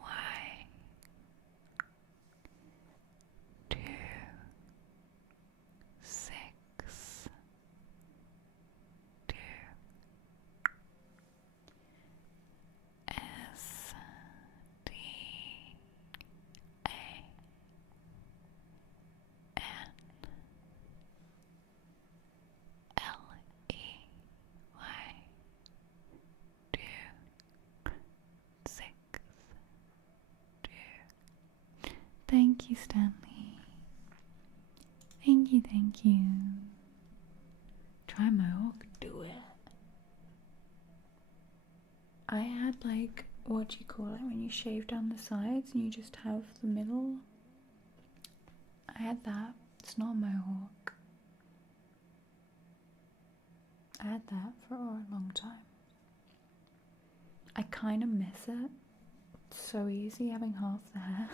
Y 2 6 2 S D A N L E Y 2 6 2. Thank you, Stanley. Thank you, thank you. Try Mohawk, do it. I had like, what do you call it when you shave down the sides and you just have the middle? I had that. It's not a Mohawk. I had that for a long time. I kind of miss it. It's so easy having half the hair.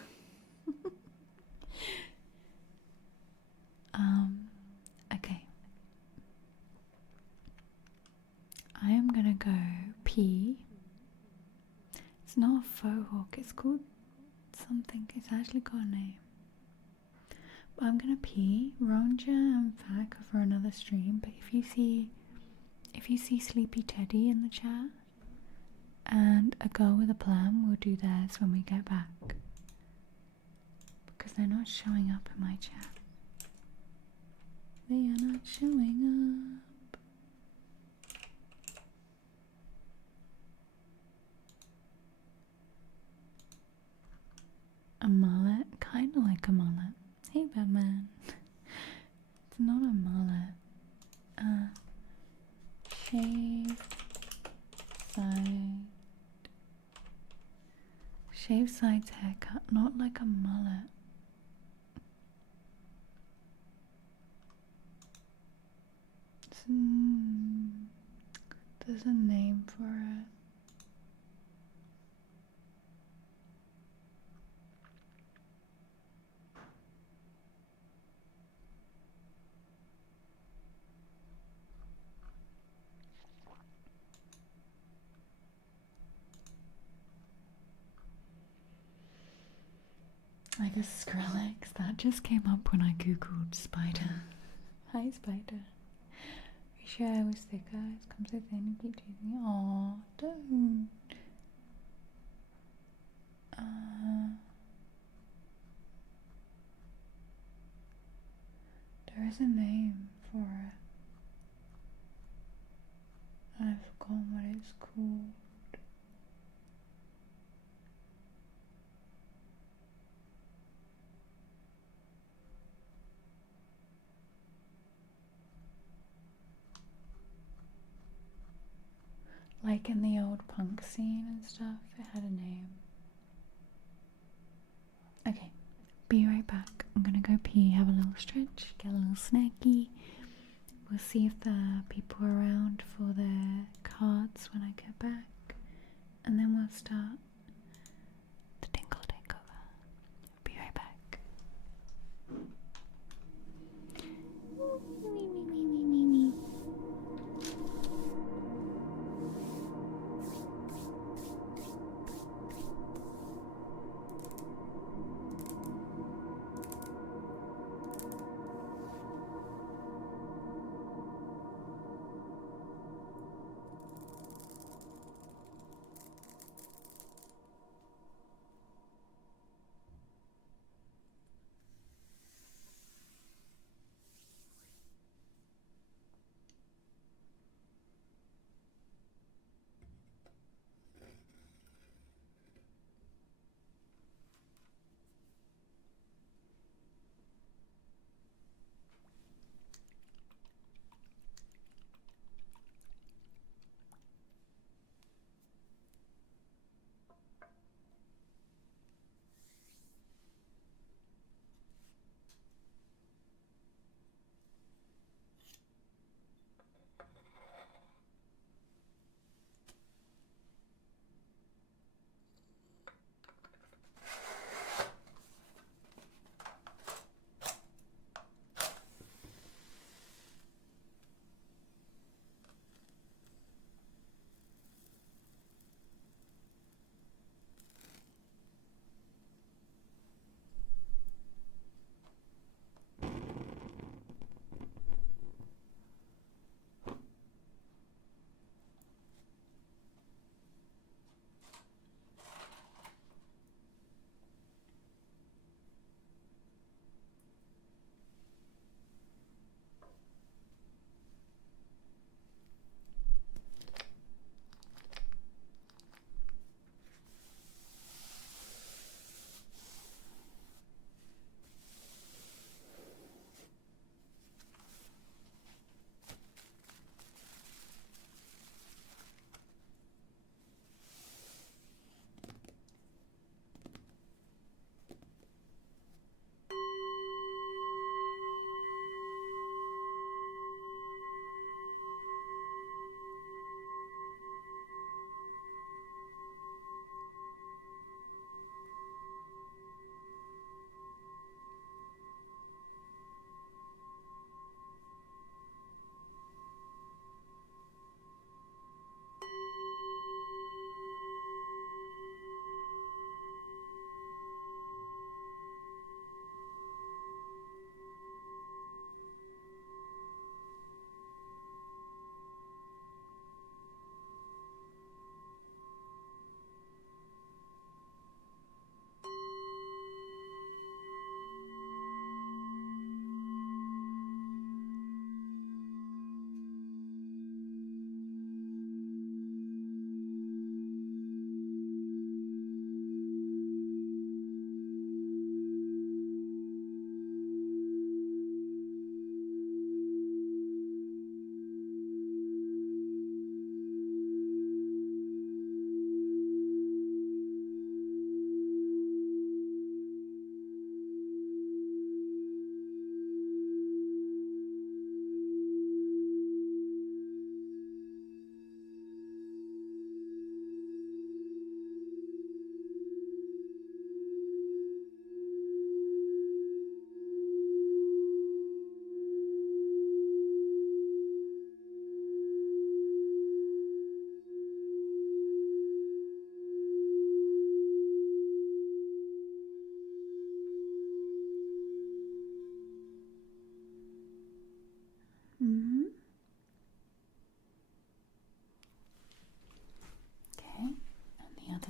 Okay. I am gonna go pee. It's not a faux hawk, it's called something, it's actually got a name. But I'm gonna pee. Ronja and Fag are for another stream, but if you see Sleepy Teddy in the chat and a girl with a plan, we'll do theirs when we get back. Because they're not showing up in my chat. They are not showing up. A mullet? Kinda like a mullet. Hey Batman. It's not a mullet. Shaved sides haircut, not like a mullet. There's a name for it. Like a Skrillex. That just came up when I googled spider. Hi, spider. You sure I was thicker? It comes with thin and keep teasing. Aw, don't. There is a name for it. I've forgotten what it's called. Like in the old punk scene and stuff, it had a name. Okay, be right back. I'm gonna go pee, have a little stretch, get a little snacky. We'll see if the people are around for their cards when I get back. And then we'll start the Tinkle Takeover. Be right back.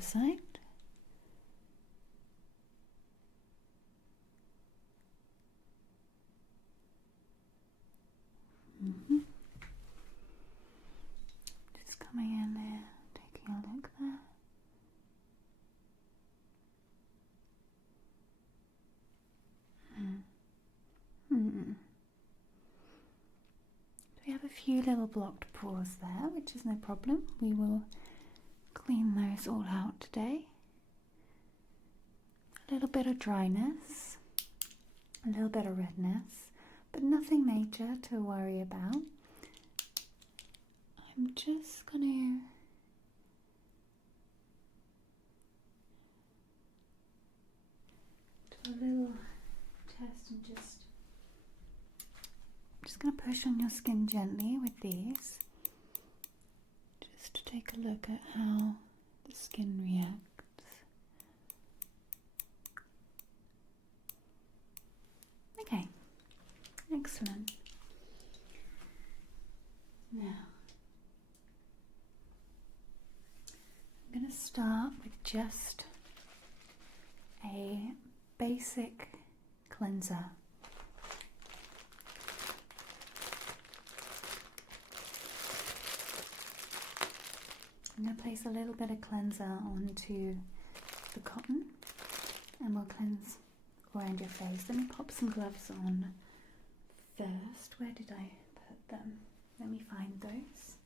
side. Just coming in there, taking a look there. We have a few little blocked pores there, which is no problem. We will clean those all out today. A little bit of dryness, a little bit of redness, but nothing major to worry about. I'm just going to do a little test and just going to push on your skin gently with these, just to take a look at how the skin reacts. Okay, excellent. Now, I'm going to start with just a basic cleanser. I'm going to place a little bit of cleanser onto the cotton and we'll cleanse around your face. Let me pop some gloves on first. Where did I put them? Let me find those.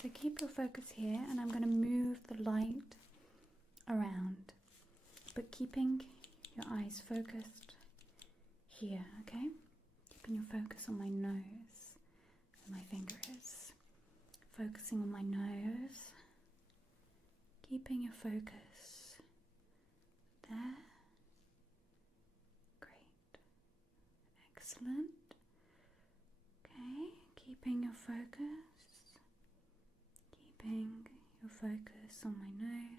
So keep your focus here, and I'm going to move the light around, but keeping your eyes focused here, okay? Keeping your focus on my nose, where my finger is. Focusing on my nose, keeping your focus there. Great. Excellent. Okay, keeping your focus. Keeping your focus on my nose.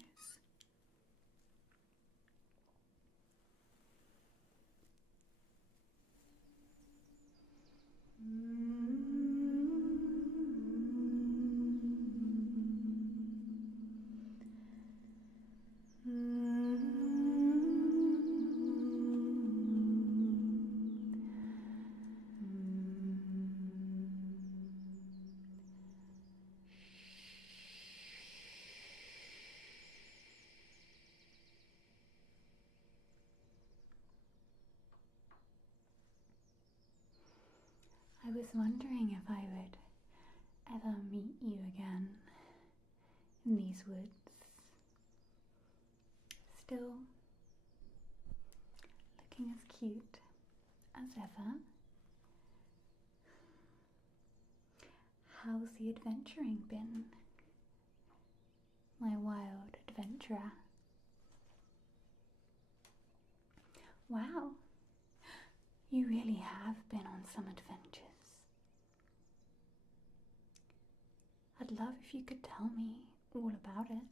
I was wondering if I would ever meet you again in these woods. Still looking as cute as ever. How's the adventuring been, my wild adventurer? Wow, you really have been on some adventures. I'd love if you could tell me all about it.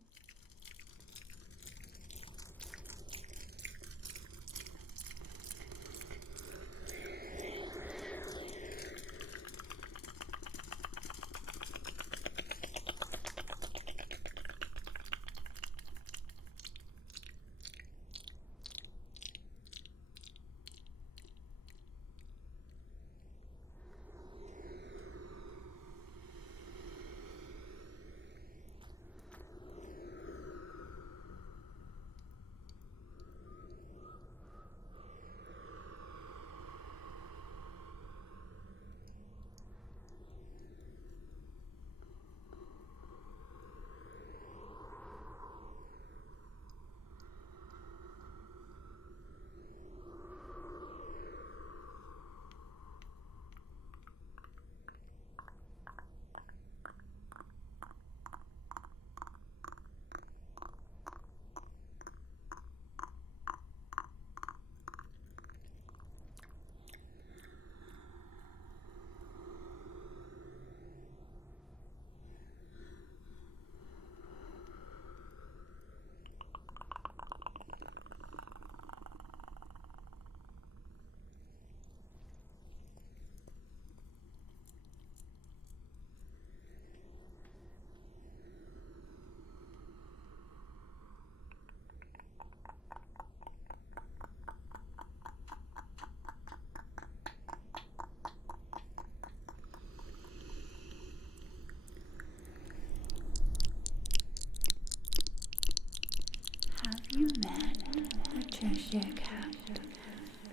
Cheshire Cat?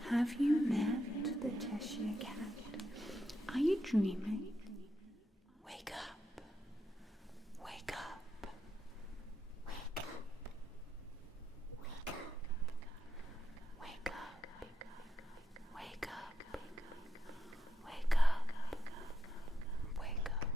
Have you met the Cheshire Cat? Are you dreaming? Wake up. Wake up. Wake up. Wake up. Wake up. Wake up. Wake up. Wake up.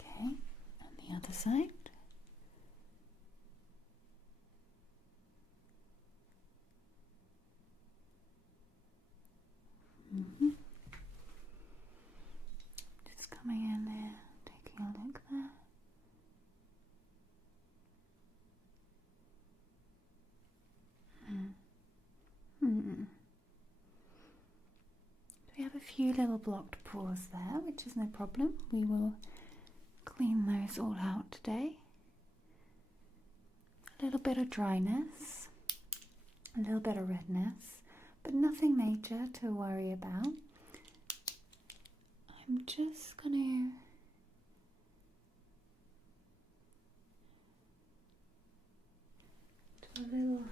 Okay, and the other side. Just coming in there, taking a look there. few little blocked pores there, which is no problem. We will clean those all out today. A little bit of dryness, a little bit of redness, but nothing major to worry about. I'm just gonna do a little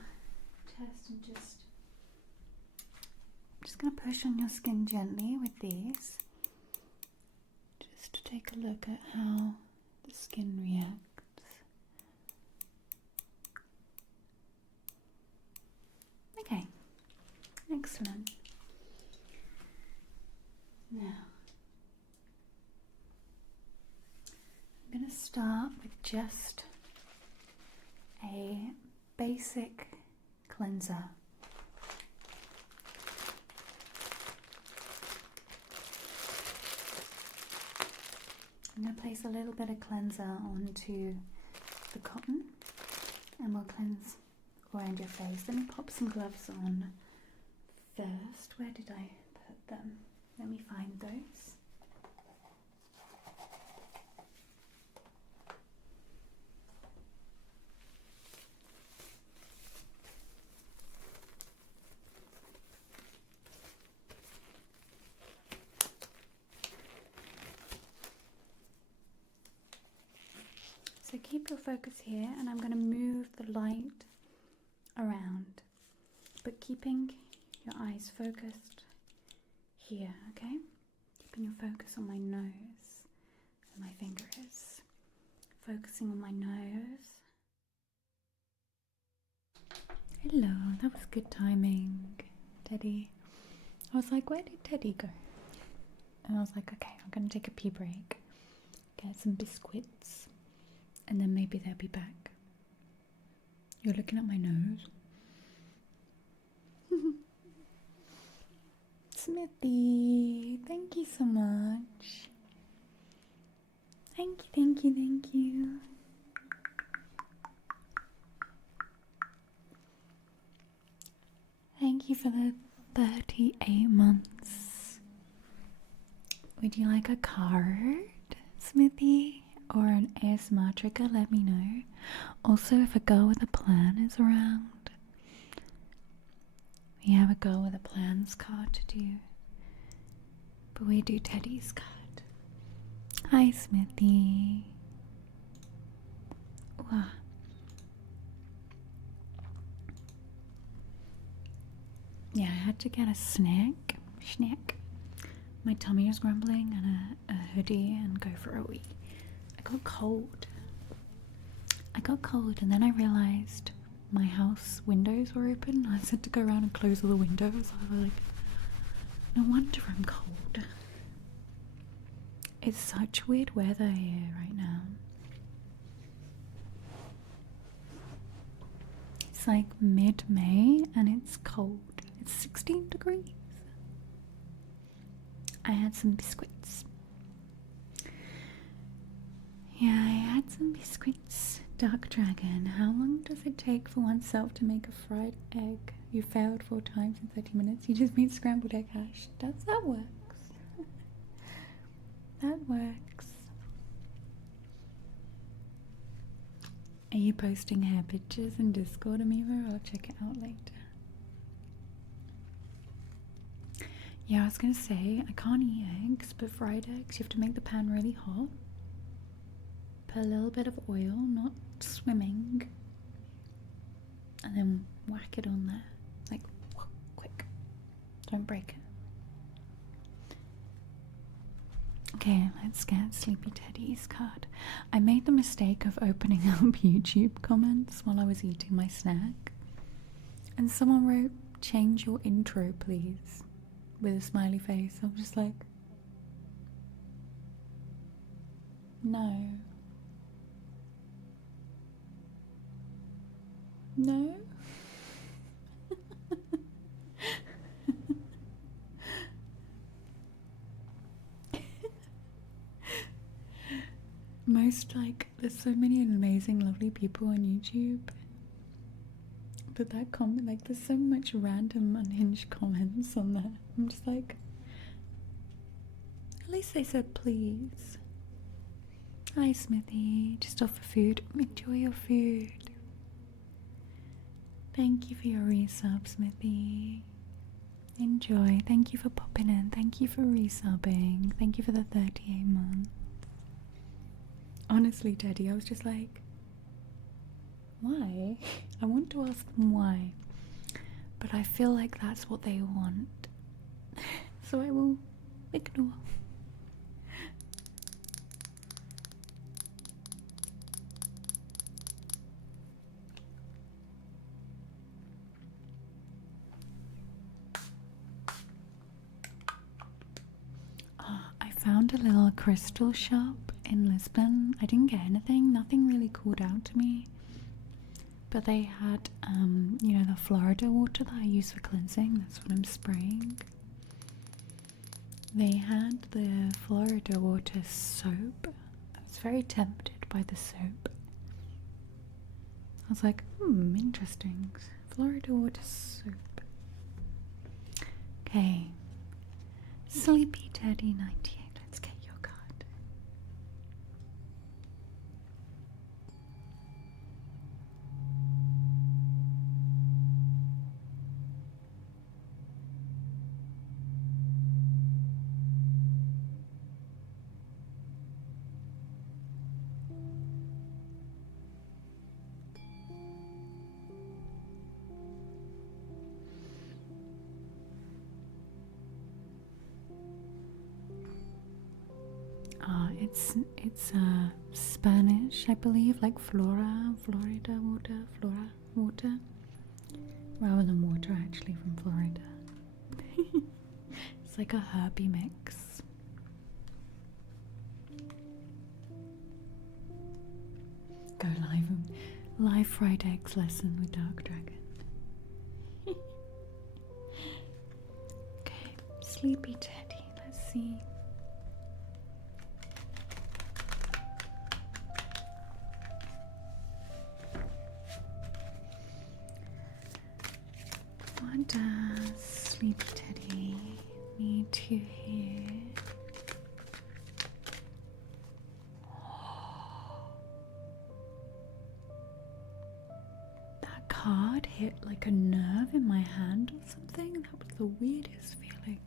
test and just gonna push on your skin gently with these, just to take a look at how the skin reacts. Okay, excellent. Now, I'm going to start with just a basic cleanser. I'm going to place a little bit of cleanser onto the cotton and we'll cleanse around your face. Let me pop some gloves on first. Where did I put them? Let me find those. So keep your focus here, and I'm going to move the light around, but keeping your eyes focused here, okay? Keeping your focus on my nose, where my finger is. Focusing on my nose. Hello, that was good timing, Teddy. I was like, where did Teddy go? And I was like, okay, I'm going to take a pee break, get some biscuits, and then maybe they'll be back. You're looking at my nose. Smithy, thank you so much. Thank you, thank you, thank you. Thank you for the 38 months. Would you like a card, Smithy? Or an ASMR trigger? Let me know. Also, if a girl with a plan is around, we have a girl with a plans card to do, but we do Teddy's card. Hi, Smithy. Wow. Yeah, I had to get a snack. My tummy was grumbling, and a hoodie, and go for a wee. I got cold and then I realized my house windows were open. I said to go around and close all the windows. I was like, no wonder I'm cold. It's such weird weather here right now. It's like mid-May and it's cold. It's 16 degrees. I had some biscuits. Yeah, I had some biscuits. Dark Dragon, how long does it take for oneself to make a fried egg? You failed 4 times in 30 minutes. You just made scrambled egg hash. That works. That works. Are you posting hair pictures in Discord, Amira? I'll check it out later. Yeah, I was gonna say, I can't eat eggs, but fried eggs, you have to make the pan really hot. Put a little bit of oil, not swimming, and then whack it on there, like quick. Don't break it. Okay, let's get Sleepy Teddy's card. I made the mistake of opening up YouTube comments while I was eating my snack, and someone wrote, "Change your intro, please," with a smiley face. I'm just like, no. No? There's so many amazing, lovely people on YouTube. But that comment, there's so much random unhinged comments on there. I'm just like, At least they said please. Hi Smithy, just offer food. Enjoy your food. Thank you for your resub, Smithy. Enjoy. Thank you for popping in. Thank you for resubbing. Thank you for the 38 months. Honestly, Teddy, I was just like, why? I want to ask them why, but I feel like that's what they want, so I will ignore. I found a little crystal shop in Lisbon. I didn't get anything, nothing really called out to me. But they had, you know, the Florida water that I use for cleansing. That's what I'm spraying. They had the Florida water soap. I was very tempted by the soap. I was like, interesting. Florida water soap. Okay. Sleepy Teddy 98. Let's get your card. It's Spanish, I believe, like Florida water, rather than water actually from Florida. It's like a herby mix. Go live fried eggs lesson with Dark Dragon. Okay, Sleepy Teddy. Let's see. What does Sleepy Teddy need to hear? That card hit like a nerve in my hand or something. That was the weirdest feeling.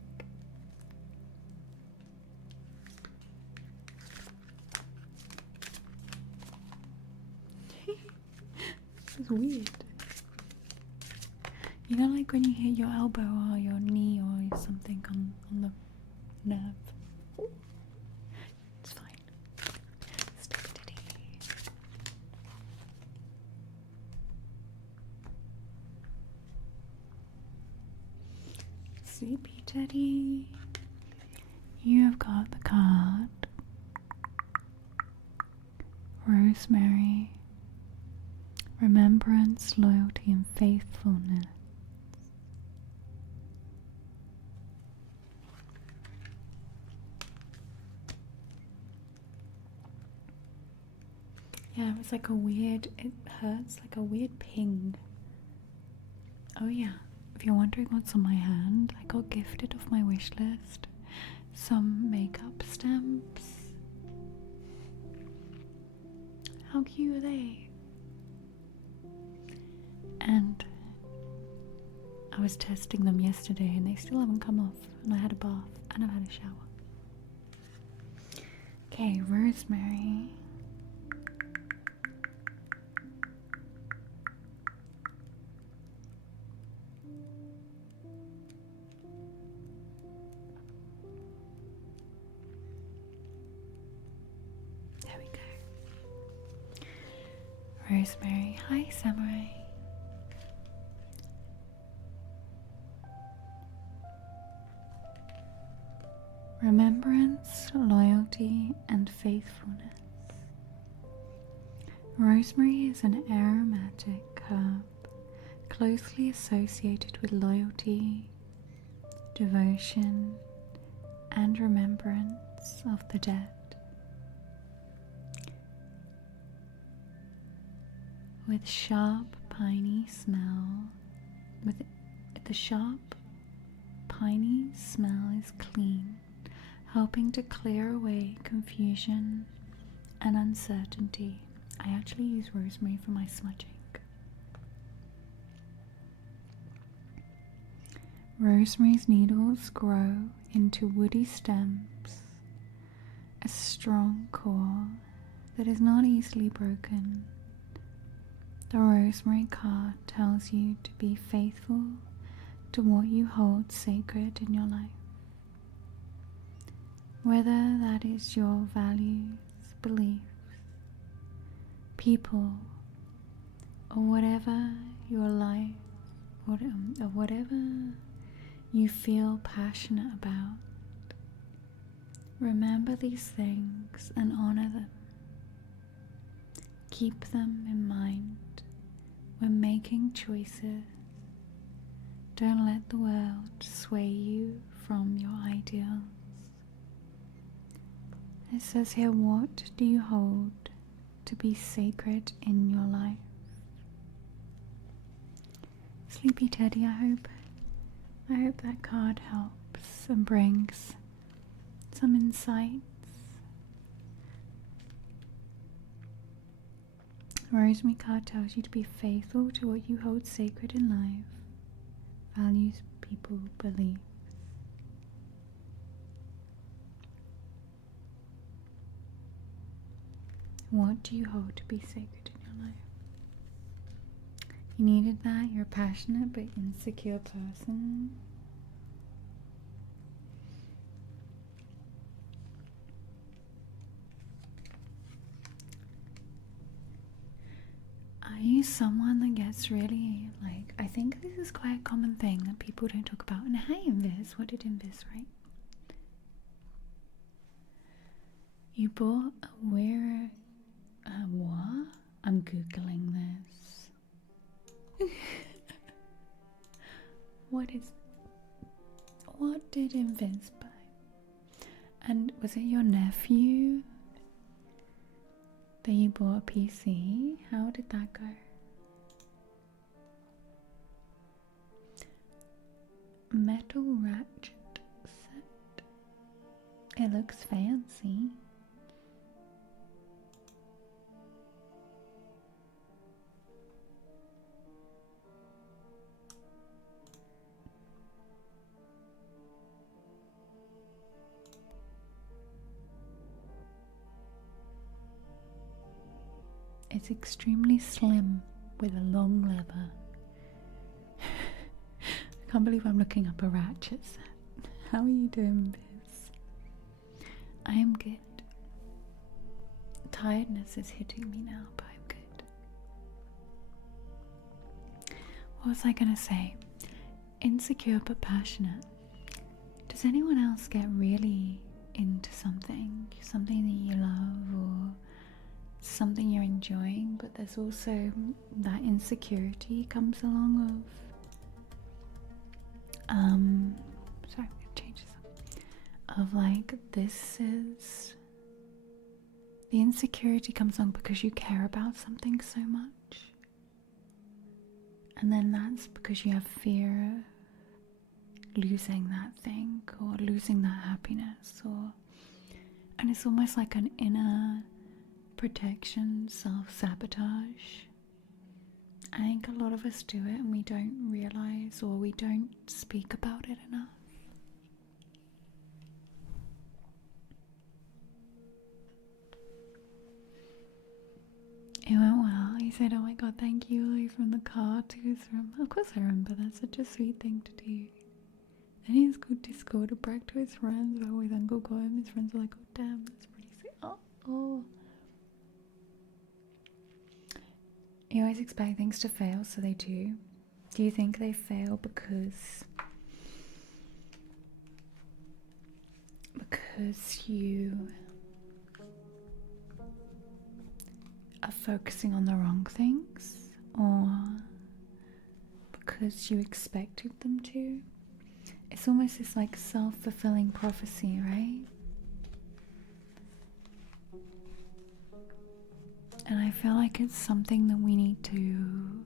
It was weird. You know, like when you hit your elbow or your knee or something on the nerve. It's fine. Sleepy Teddy. Sleepy Teddy. You have got the card. Rosemary. Remembrance, loyalty, and faithfulness. Yeah, it was like a weird, it hurts like a weird ping. Oh yeah, if you're wondering what's on my hand, I got gifted off my wish list some makeup stamps. How cute are they? And I was testing them yesterday and they still haven't come off, and I had a bath and I've had a shower. Okay, Rosemary. There we go. Rosemary. Hi, Samurai. Remembrance, loyalty, and faithfulness. Rosemary is an aromatic herb closely associated with loyalty, devotion, and remembrance of the dead. With sharp, piney smell, the sharp, piney smell is clean. helping to clear away confusion and uncertainty. I actually use rosemary for my smudging. Rosemary's needles grow into woody stems, a strong core that is not easily broken. The rosemary card tells you to be faithful to what you hold sacred in your life. Whether that is your values, beliefs, people, or whatever your life, or whatever you feel passionate about, remember these things and honor them. Keep them in mind when making choices. Don't let the world sway you from your ideals. It says here, what do you hold to be sacred in your life? Sleepy Teddy, I hope that card helps and brings some insights. Rosemary card tells you to be faithful to what you hold sacred in life, values, people, beliefs. What do you hold to be sacred in your life? You needed that. You're a passionate but insecure person. Are you someone that gets really, like, I think this is quite a common thing that people don't talk about. And hey, Invis, what did Invis write? You bought a weird, what? I'm Googling this. What did Invis buy? And was it your nephew that you bought a PC? How did that go? Metal ratchet set. It looks fancy. It's extremely slim with a long lever. I can't believe I'm looking up a ratchet set. How are you doing, Biz? I am good. Tiredness is hitting me now, but I'm good. What was I gonna say? Insecure but passionate. Does anyone else get really into something that you love, or something you're enjoying, but there's also that insecurity comes along of sorry, I'm gonna change this up. Of like, this is the insecurity comes along because you care about something so much, and then that's because you have fear of losing that thing or losing that happiness, and it's almost like an inner protection, self-sabotage. I think a lot of us do it and we don't realize, or we don't speak about it enough. It went well. He said, "Oh my god, thank you," from the car to his room. Of course I remember, that's such a sweet thing to do. Then he's good to school to brag to his friends about his uncle got him. His friends are like, "Oh damn, that's pretty sweet." Oh. You always expect things to fail, so they do. Do you think they fail because you are focusing on the wrong things, or because you expected them to? It's almost this like self-fulfilling prophecy, right? And I feel like it's something that we need to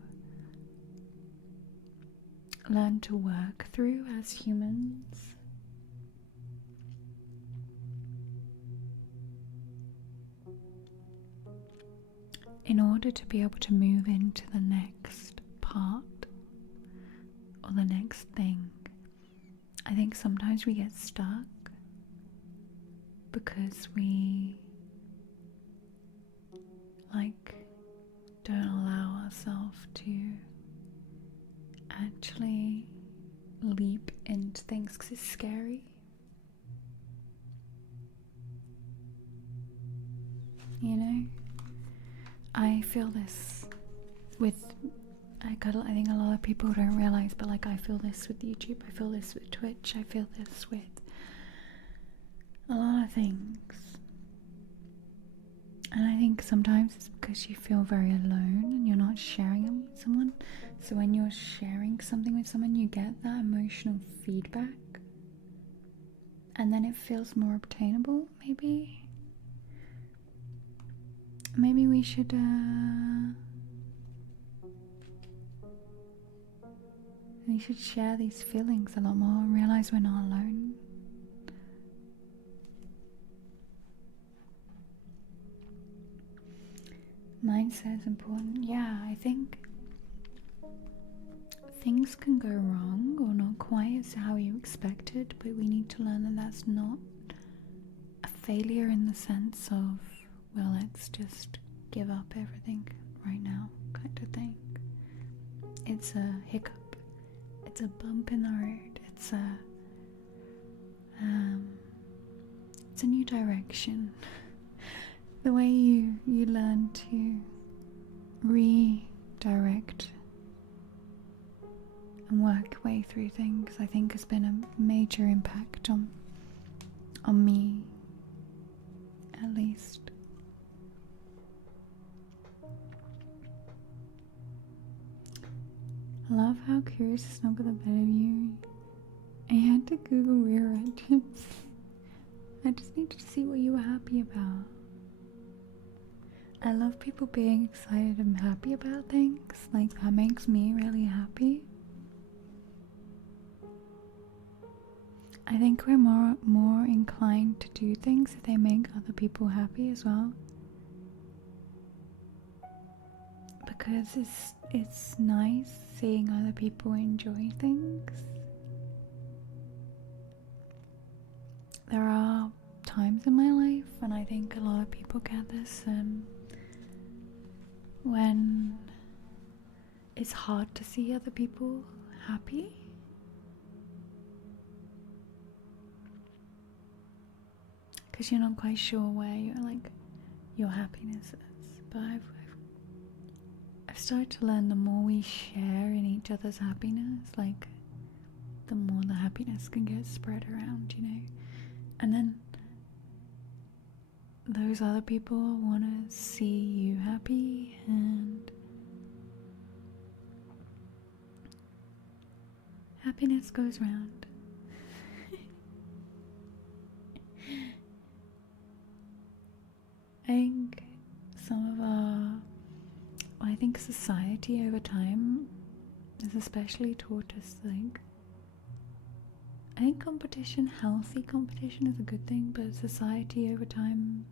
learn to work through as humans. in order to be able to move into the next part or the next thing, I think sometimes we get stuck because we don't allow ourselves to actually leap into things because it's scary. You know, I feel this with, I think a lot of people don't realize, but like I feel this with YouTube, I feel this with Twitch, I feel this with a lot of things. And I think sometimes it's because you feel very alone and you're not sharing them with someone. So when you're sharing something with someone, you get that emotional feedback. And then it feels more obtainable, maybe. Maybe we should, share these feelings a lot more and realize we're not alone. Mindset is important. Yeah, I think things can go wrong or not quite as how you expected, but we need to learn that that's not a failure in the sense of, well, let's just give up everything right now kind of thing. It's a hiccup. It's a bump in the road. It's a new direction. The way you learn to redirect and work your way through things, I think has been a major impact on me, at least. I love how curious is not got the better of you. I had to Google rearrangements. I just needed to see what you were happy about. I love people being excited and happy about things. Like, that makes me really happy. I think we're more inclined to do things if they make other people happy as well. Because it's nice seeing other people enjoy things. There are times in my life, and I think a lot of people get this, when it's hard to see other people happy. Because you're not quite sure where your happiness is. But I've started to learn the more we share in each other's happiness, the more the happiness can get spread around, you know. And then those other people want to see you happy, and happiness goes round. I think I think society over time has especially taught us, I think competition, healthy competition is a good thing, but society over time,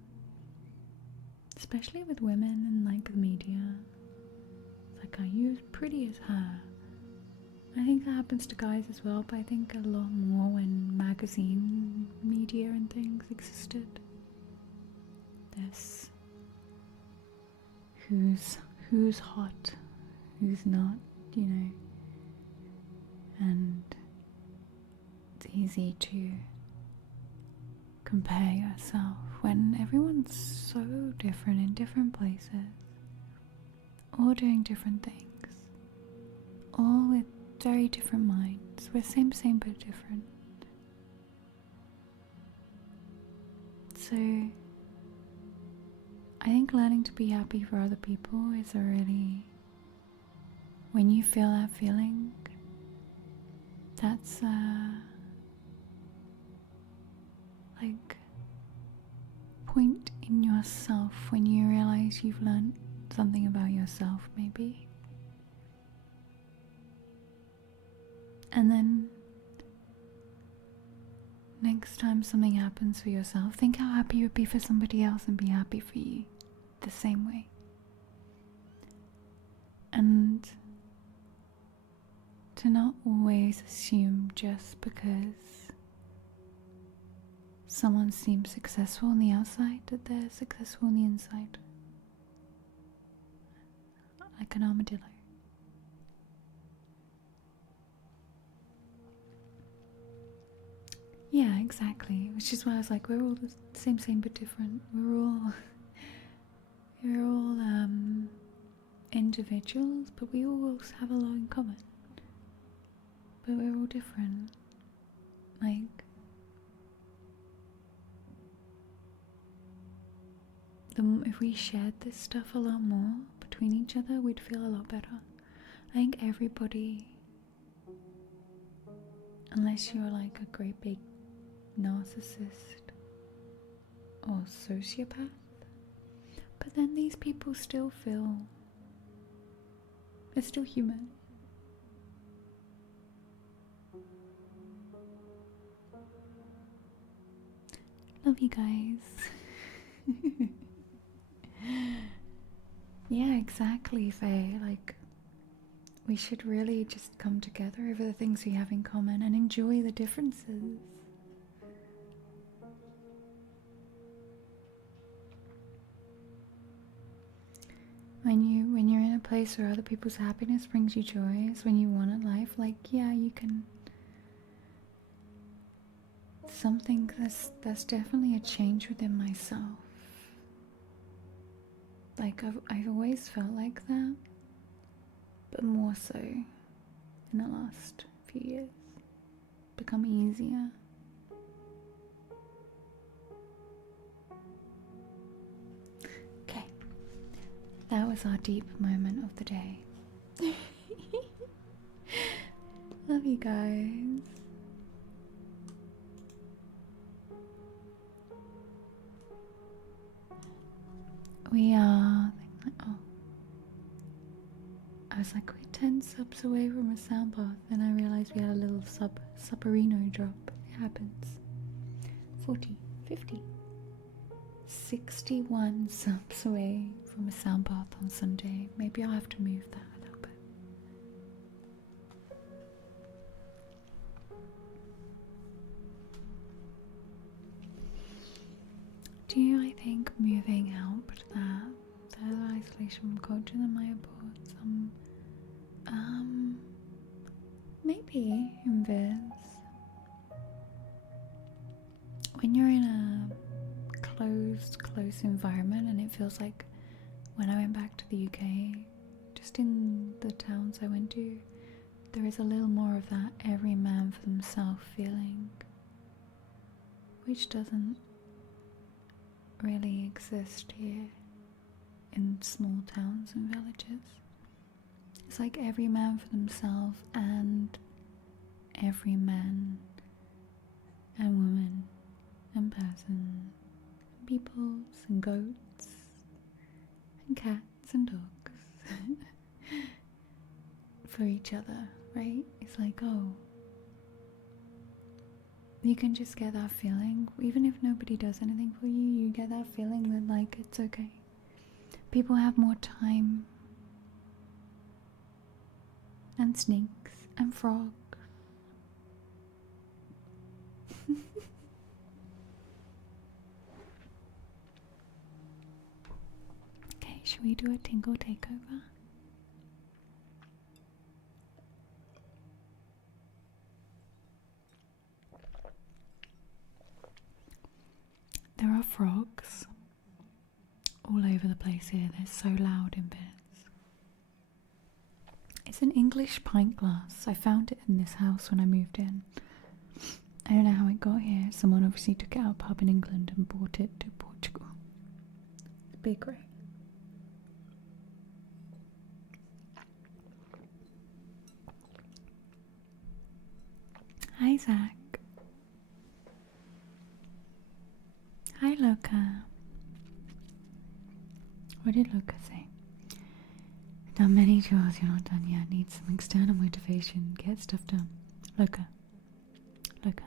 especially with women and the media, it's are you as pretty as her? I think that happens to guys as well, but I think a lot more when magazine media and things existed. This who's hot, who's not, you know, and it's easy to compare yourself when everyone's so different in different places, all doing different things, all with very different minds. We're same but different. So I think learning to be happy for other people is when you feel that feeling, that's point in yourself when you realize you've learned something about yourself, maybe. And then next time something happens for yourself, think how happy you would be for somebody else and be happy for you the same way. And to not always assume just because someone seems successful on the outside that they're successful on the inside. Like an armadillo. Yeah, exactly. Which is why I was like, we're all the same but different. We're all individuals, but we all have a lot in common. But we're all different. Like, if we shared this stuff a lot more between each other, we'd feel a lot better. I think everybody, unless you're like a great big narcissist or sociopath, but then these people still feel, they're still human. Love you guys. Yeah, exactly, Faye. Like, we should really just come together over the things we have in common and enjoy the differences. When you're in a place where other people's happiness brings you joy, is when you want it life, like, yeah, you can. Something that's definitely a change within myself. Like, I've always felt like that, but more so in the last few years. Become easier. Okay, that was our deep moment of the day. Love you guys. We are, oh, I was like, we're 10 subs away from a sound bath, and I realized we had a little submarino drop. It happens. 40, 50, 61 subs away from a sound bath on Sunday. Maybe I'll have to move that a little bit. Do you, I think, moving helped that the isolation from culture that might have brought some, maybe in Viz. When you're in a close environment, and it feels like when I went back to the UK, just in the towns I went to, there is a little more of that every man for themselves feeling, which doesn't really exist here in small towns and villages. It's like every man for themselves, and every man and woman and person and peoples and goats and cats and dogs for each other, right? It's like, oh, you can just get that feeling, even if nobody does anything for you, you get that feeling that, like, it's okay. People have more time, and snakes and frogs. Okay, should we do a tingle takeover? There are frogs all over the place here. They're so loud in beds. It's an English pint glass. I found it in this house when I moved in. I don't know how it got here. Someone obviously took it out of a pub in England and brought it to Portugal. It's big, right? Hi, Zach. Hi, Luca. What did Luca say? Done many chores you're not done yet. Need some external motivation. Get stuff done. Luca. Luca.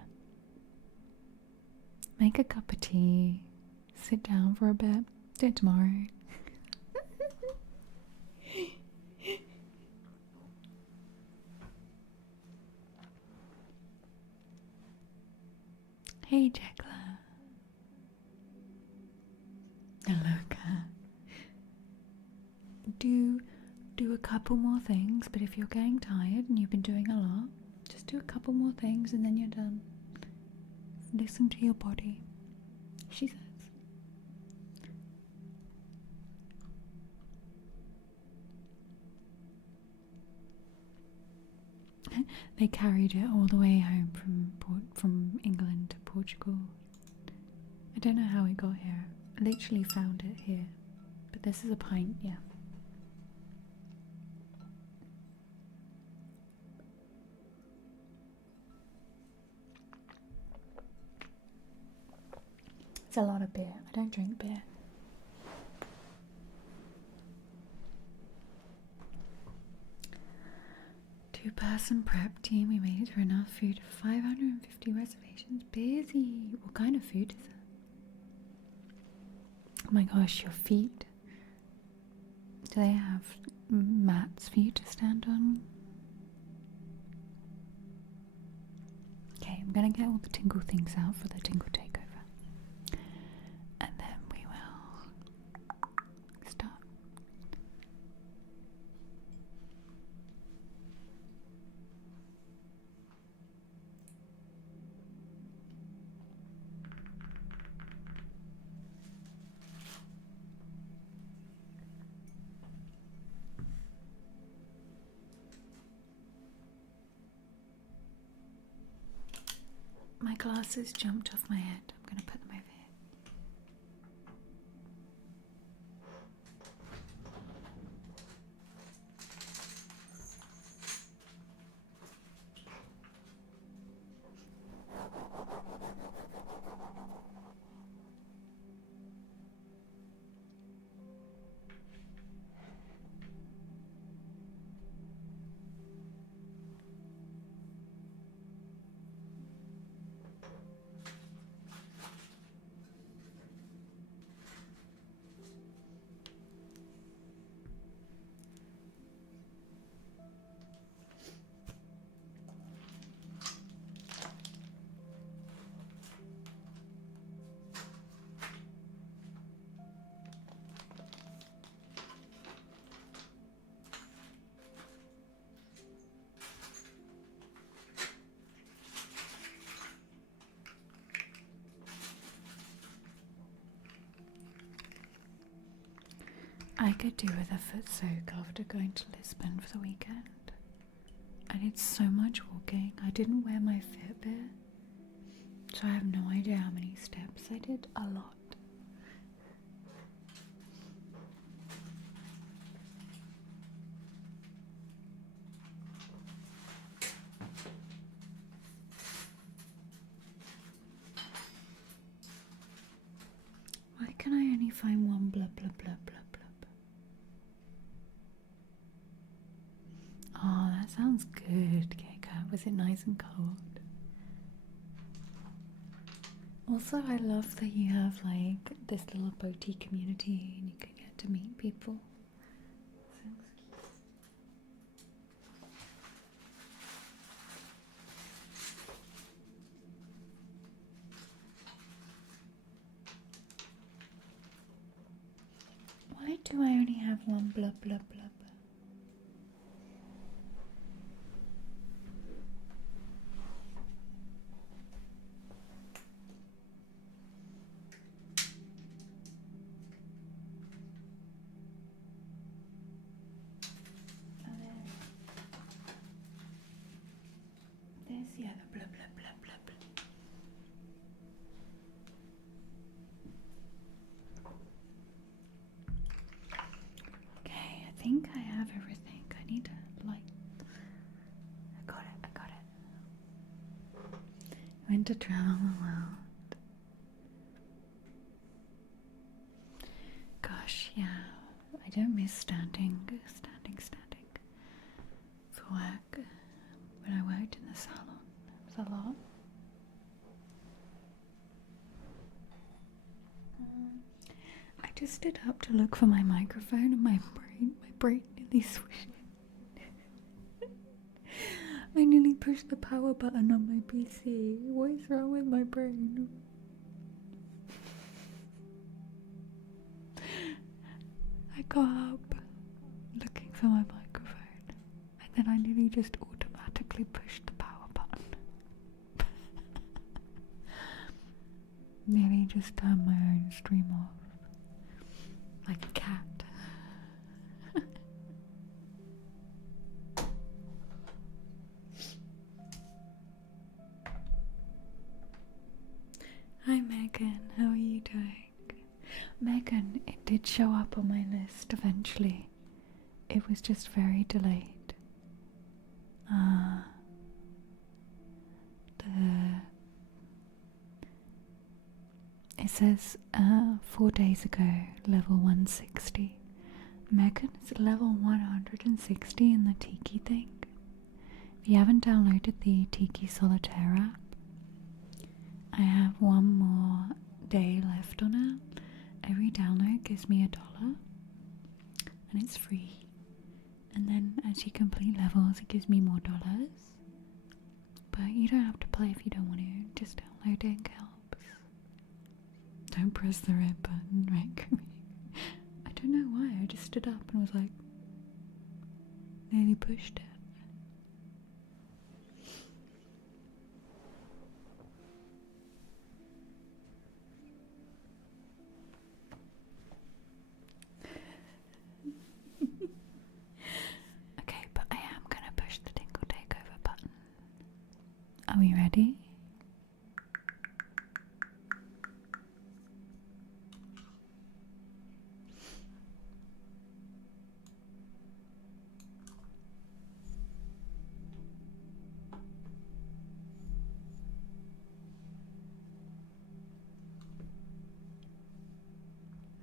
Make a cup of tea. Sit down for a bit. Do it tomorrow. Hey, Jekla. Look. Do a couple more things, but if you're getting tired and you've been doing a lot, just do a couple more things and then you're done. Listen to your body, she says. They carried it all the way home from England to Portugal. I don't know how it got here. I literally found it here. But this is a pint, yeah. It's a lot of beer. I don't drink beer. Two-person prep team. We made it through enough food. 550 reservations. Busy. What kind of food is it? Oh my gosh, your feet. Do they have mats for you to stand on? Okay, I'm gonna get all the tingle things out for the tingle takeover. And then we will start. My glasses jumped off my head. I'm going to put them over here. I could do with a foot soak after going to Lisbon for the weekend. I did so much walking. I didn't wear my Fitbit, so I have no idea how many steps I did. A lot. Why can I only find one blub blub blub blub blub? Oh, that sounds good, Kika. Was it nice and cold? Also, I love that you have like this little boutique community and you can get to meet people. Why do I only have one blub blub blub? There's the other blub blub blub blub. Okay, I think I have everything. I need to light. I got it, I got it. Went to travel the world. Gosh, yeah. I don't miss standing for work. When I worked in the salon, it was a lot. I just stood up to look for my microphone and my brain nearly swished. I nearly pushed the power button on my PC. What is wrong with my brain? I got up looking for my microphone, and then I nearly just automatically pushed the power button. Nearly just turned my own stream off. Like a cat. Hi Megan, how are you doing? Megan, it did show up on my list eventually. It was just very delayed. It says 4 days ago, level 160. Megan, it's level 160 in the Tiki thing. If you haven't downloaded the Tiki Solitaire app, I have one more day left on it. Every download gives me $1 and it's free. And then as you complete levels, it gives me more dollars. But you don't have to play if you don't want to. Just download it, it helps. Don't press the red button, right? I don't know why. I just stood up and was like, nearly pushed it. Okay, but I am gonna push the Tingle Takeover button. Are we ready?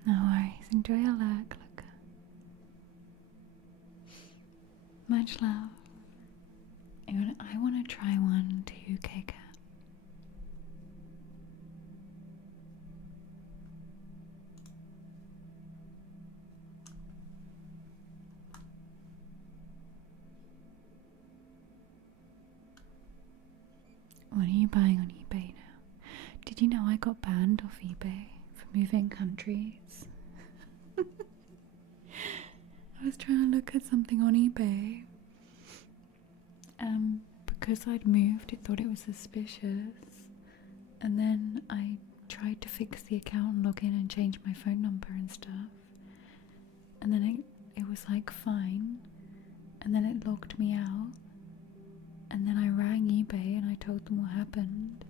No worries, enjoy your look. Much love. I want to try one too, K-Cat. What are you buying on eBay now? Did you know I got banned off eBay for moving countries? I was trying to look at something on eBay. Because I'd moved, it thought it was suspicious. And then I tried to fix the account and log in and change my phone number and stuff. And then it was like fine. And then it logged me out. And then I rang eBay and I told them what happened.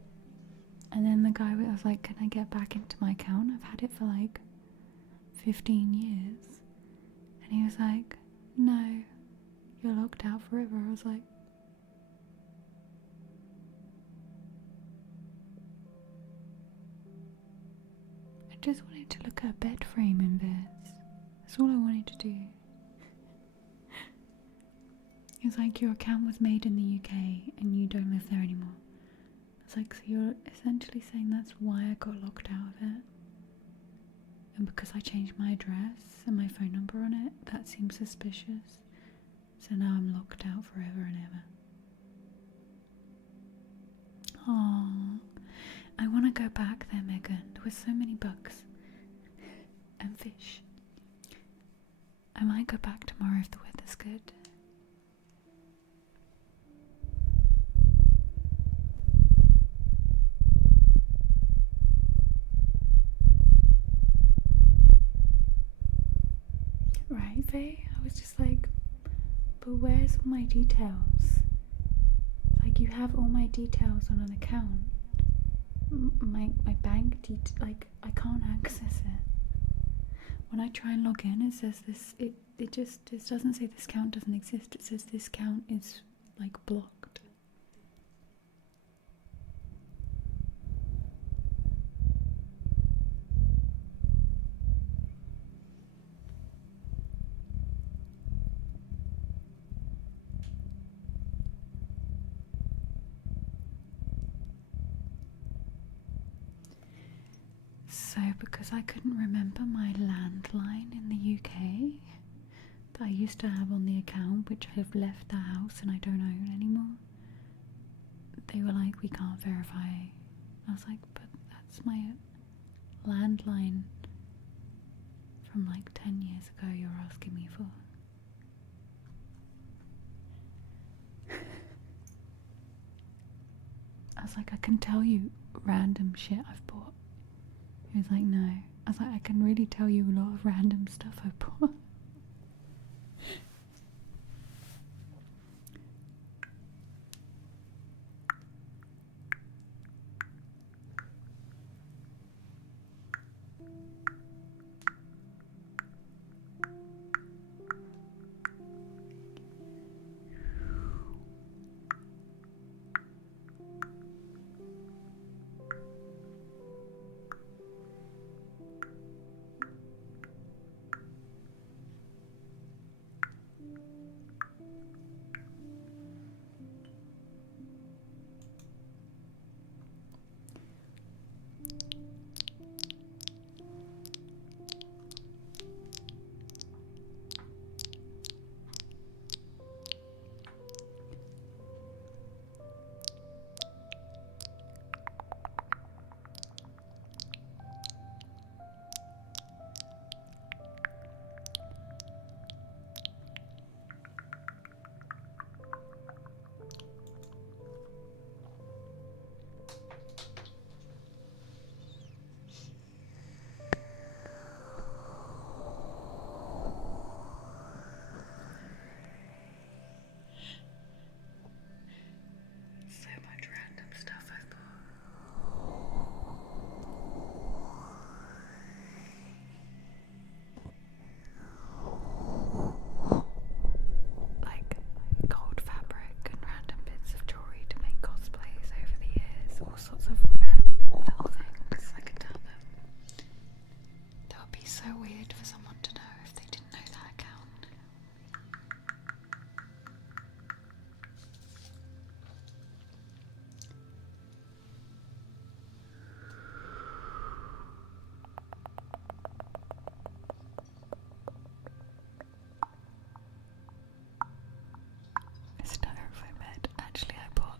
And then the guy was like, can I get back into my account? I've had it for like 15 years. And he was like, no, you're locked out forever. I was like, I just wanted to look at a bed frame in this. That's all I wanted to do. He was like, your account was made in the UK and you don't live there anymore. I was like, so you're essentially saying that's why I got locked out of it? And because I changed my address and my phone number on it, that seems suspicious. So now I'm locked out forever and ever. Aww. I want to go back there, Megan. There were so many bugs. And fish. I might go back tomorrow if the weather's good. Right, Faye? I was just like, but where's all my details? Like, you have all my details on an account. My bank details, like, I can't access it. When I try and log in, it says this, it doesn't say this account doesn't exist. It says this account is, like, blocked. So, because I couldn't remember my landline in the UK that I used to have on the account, which I have left the house and I don't own anymore, they were like, we can't verify. I was like, but that's my landline from like 10 years ago you're asking me for. I was like, I can tell you random shit I've bought. He was like, no. I was like, I can really tell you a lot of random stuff I've bought. All sorts of random little things. I could tell them. That would be so weird for someone to know if they didn't know that account. Styrofoam head. Actually, I bought.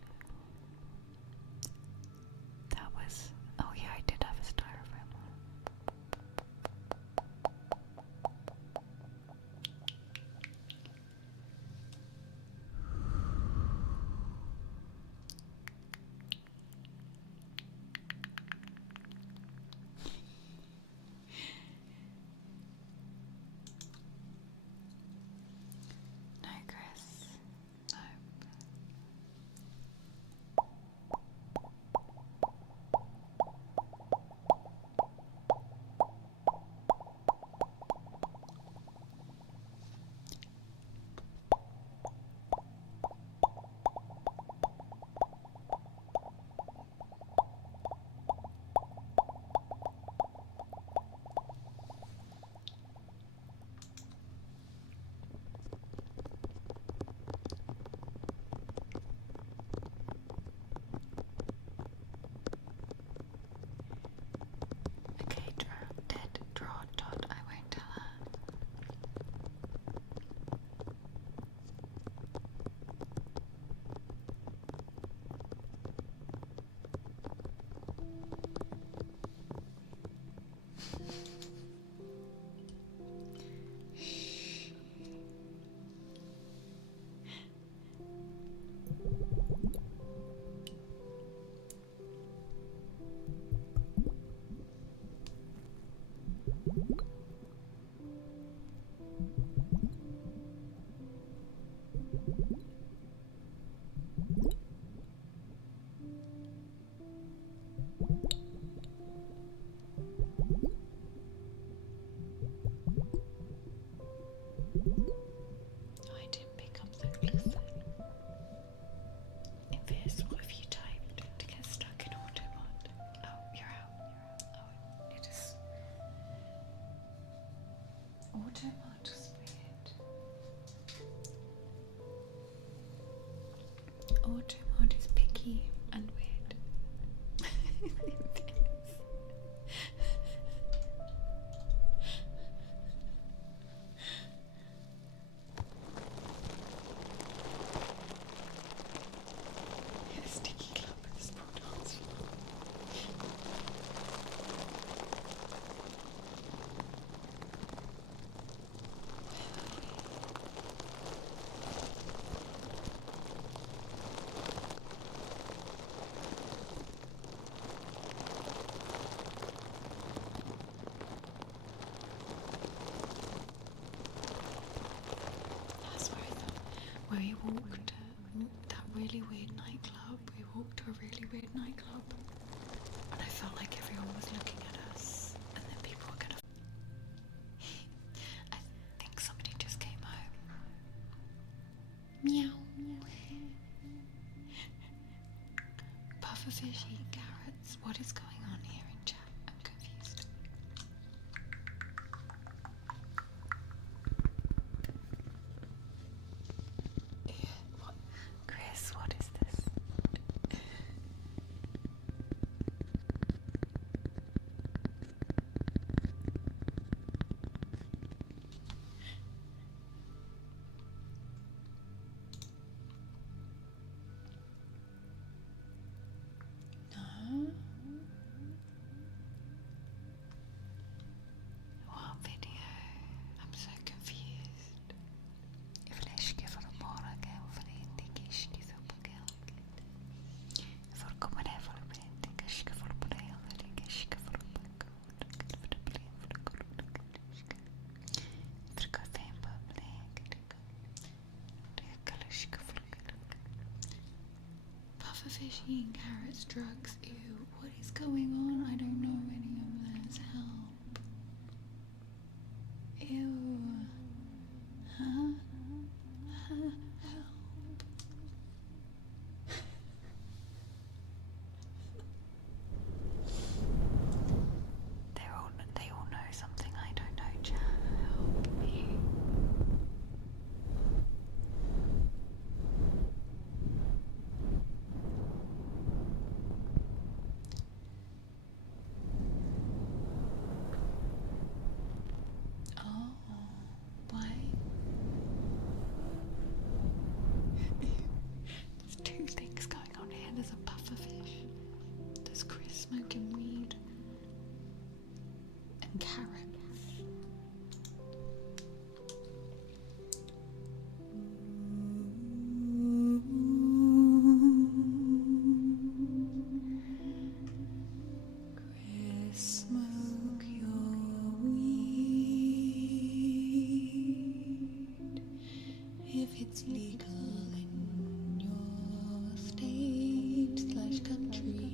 That was. Oh yeah, I did have a styrofoam one. No, Chris. No. Okay, dead draw dot. I won't tell her. I didn't pick up the glisten. Invis, what have you typed to get stuck in Automod? Oh, you're out. Oh, it is. Automod is weird. Automod is picky and weird. Sticky weird nightclub, and I felt like everyone was looking at us, and then people were gonna. I think somebody just came home. Meow. Pufferfish eat carrots. What is going on here in chat? I'm confused. What? Chris, what is this? No? What video? I'm so confused. Fleske for morgen for inte kishti så på geld. För kommer det för att inte kishka för på det eller kishka för på geld. För det blir för det går det. För kaffe på det. Det kishka för geld. Pufferfish eating carrots, drugs, ew. What is going on? I don't know any of this. Help. Ew. Huh? Help. They all know something I don't know, Jan. Help me. Oh, why? There's two things going on here. There's a pufferfish. There's Chris smoking weed. And carrots. Chris, smoke your weed. If it's legal in your state/country.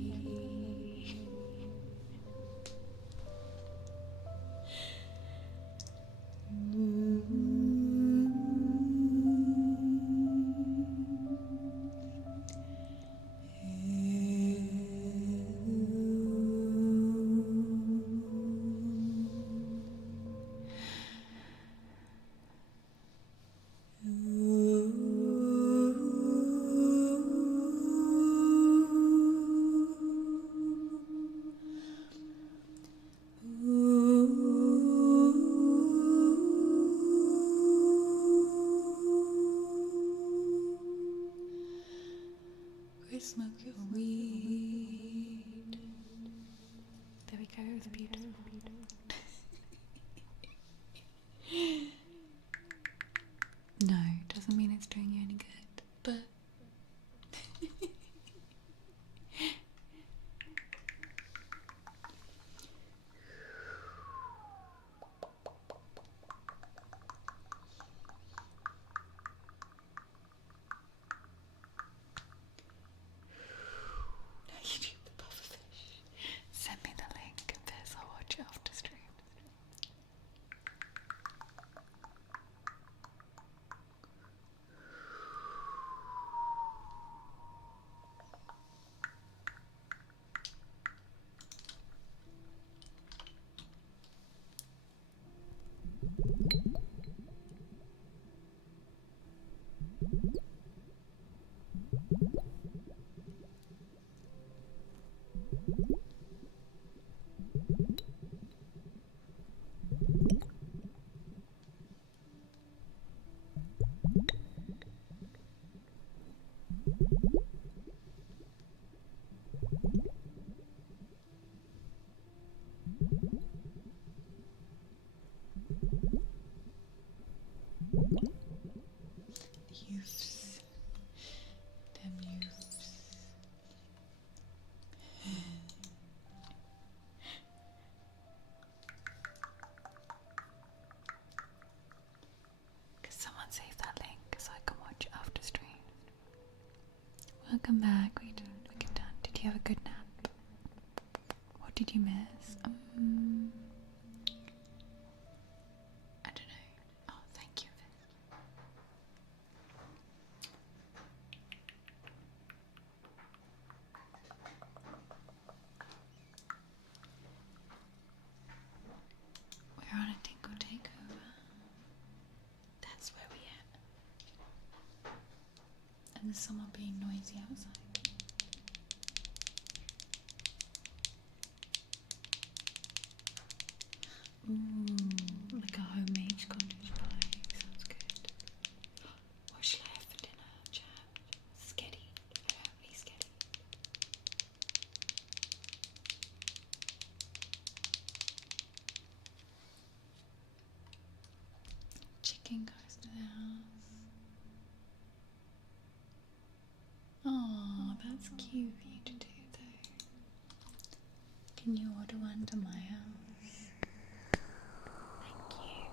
Smoke your weed. There we go, it was beautiful. No, doesn't mean it's doing you any good, but YouTube the pufferfish. Send me the link and this, I'll watch it after stream. Youths. Them youths. have a good nap? What did you miss? I don't know. Oh, thank you. We're on a tingle takeover. That's where we at. And there's someone being noisy outside. Ooh, like a homemade cottage pie. Sounds good. What shall I have for dinner, chat? Sketty. I don't have any sketty. Chicken goes to the house. Oh, that's cute for you to do though. Can you order one to my house? Thank you.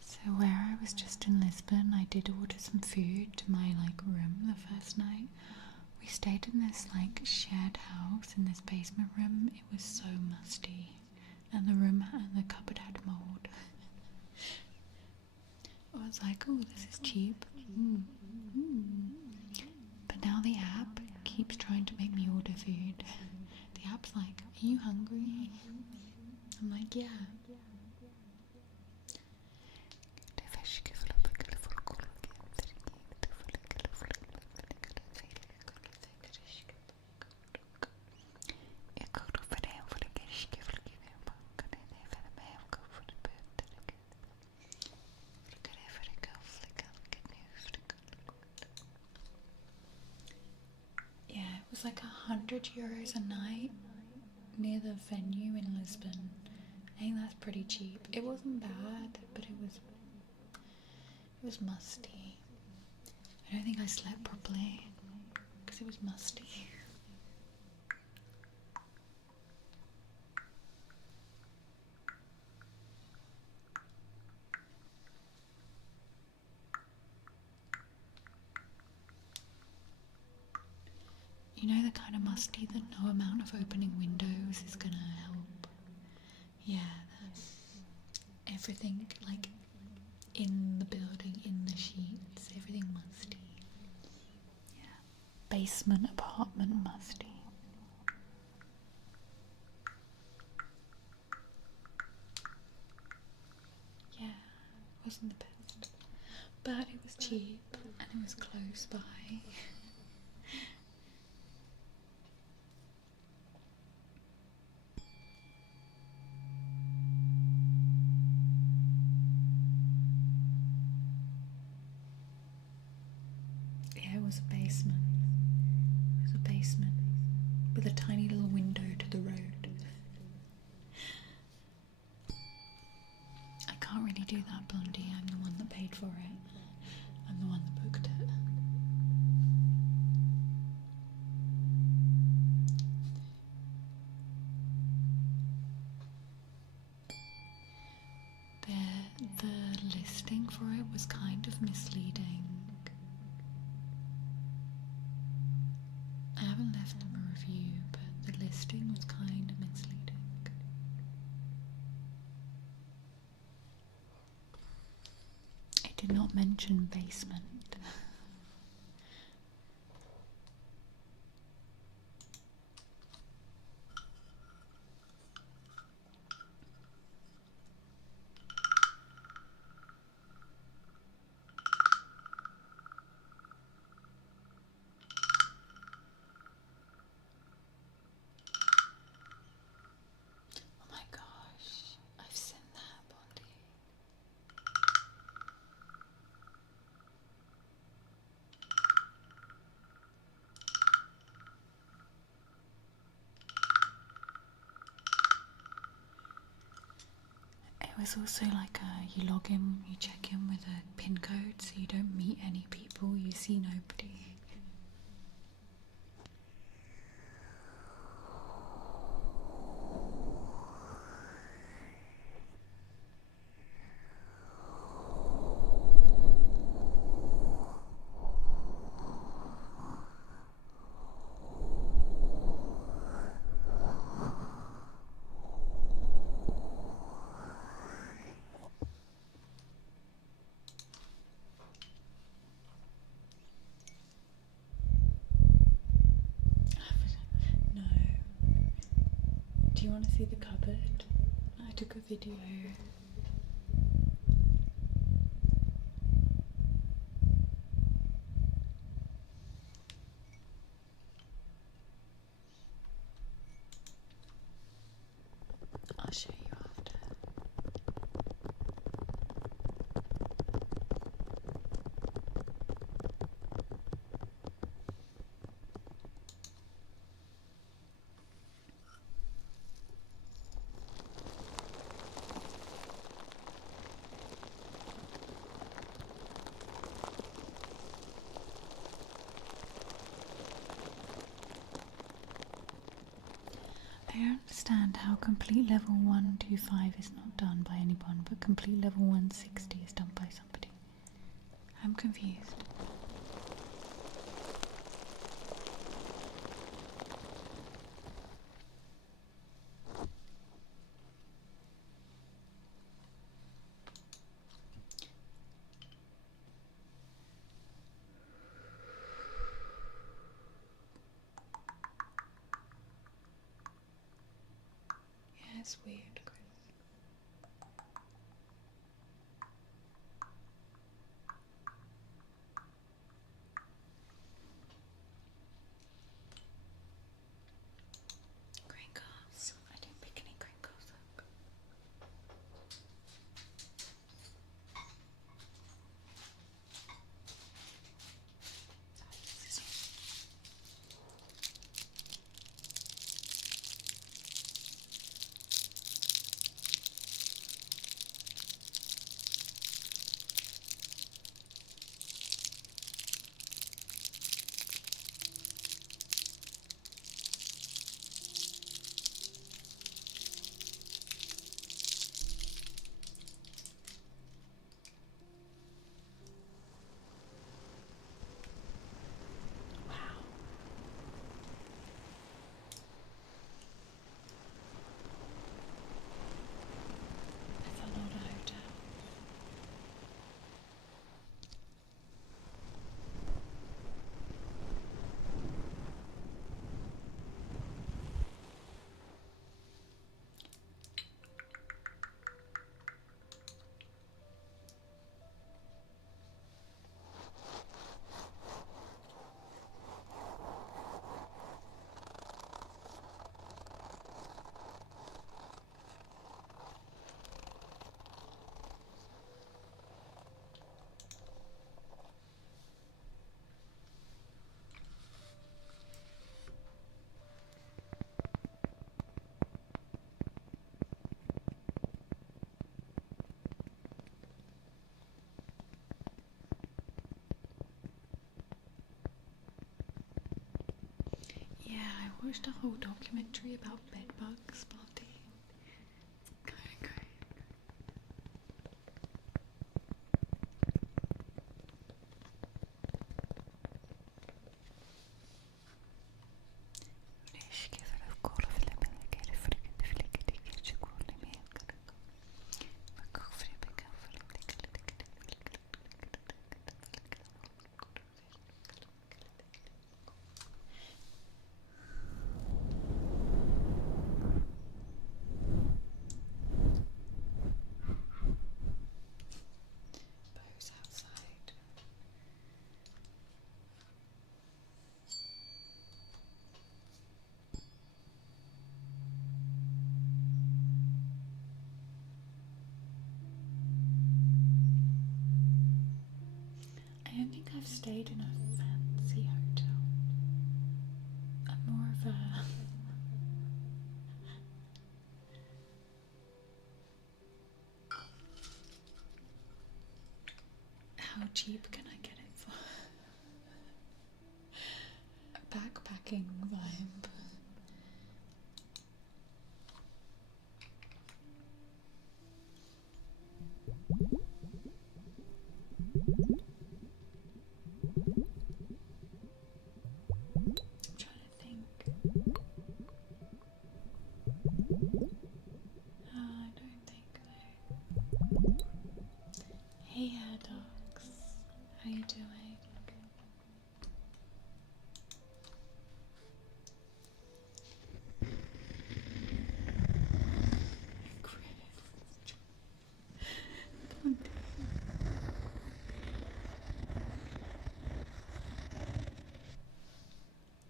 So where I was just in Lisbon, I did order some food to my room the first night. We stayed in this shared house in this basement room. It was so musty, and the room and the cupboard had mold. I was like, oh, this is cheap. But now the app keeps trying to make me order food. The app's like, are you hungry? I'm like, yeah. Yeah, it was like €100 a night near the venue in Lisbon. I think that's pretty cheap. It wasn't bad, but it was musty. I don't think I slept properly because it was musty. You know, the kind of musty that no amount of opening windows is gonna help. Yeah, everything in the building, in the sheets, everything musty. Yeah. Basement apartment musty. Yeah, it wasn't the best. But it was cheap and it was close by. Yeah, it was a basement. It was a basement with a tiny little window to the road. I can't really do that, Blondie. I'm the one that paid for it. I'm the one that booked it. The listing for it was kind of misleading. I haven't left them a review, but the listing was kind of misleading. It did not mention basement. Oh my gosh, I've seen that, Blondie. was also like you log in, you check in with a PIN code, so you don't meet any people, you see nobody. No. Do you want to see the cupboard? I took a video. I'll show you after. I don't understand how complete level 125 is not done by anyone, but complete level 160 is done by somebody. I'm confused. Yeah, it's weird, Chris. Crinkles. I didn't pick any crinkles up. That's a lot of hotel. Yeah, I watched a whole documentary about bedbugs, Marty. It's kind of great. Bo's outside. I don't think I've stayed in a fancy hotel. I'm more of a How cheap can I get it for? A backpacking vibe. I'm trying to think. I don't think so. Hey hair dogs, how you doing?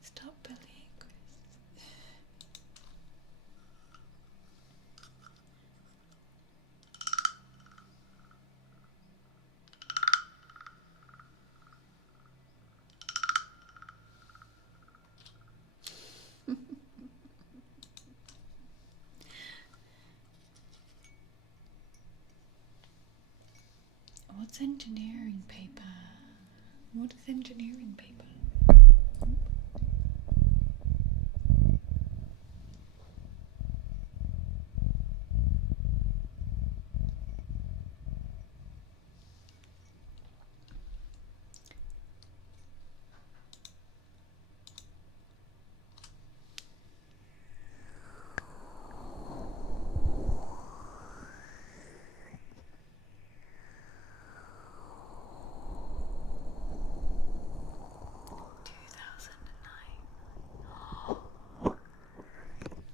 Stop bullying Chris. What's engineering paper? What is engineering paper?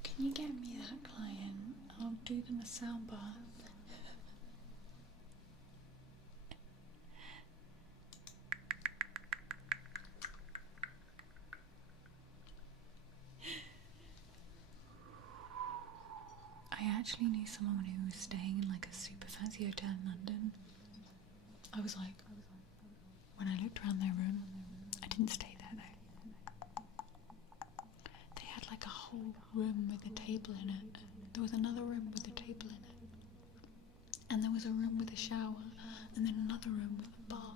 Can you get me that client? I'll do them a sound bath. I actually knew someone who was staying in like a super fancy hotel in London. I was like, when I looked around their room, I didn't stay there though. They had like a whole room with a table in it. There was another room with a table in it. And there was a room with a shower. And then another room with a bar.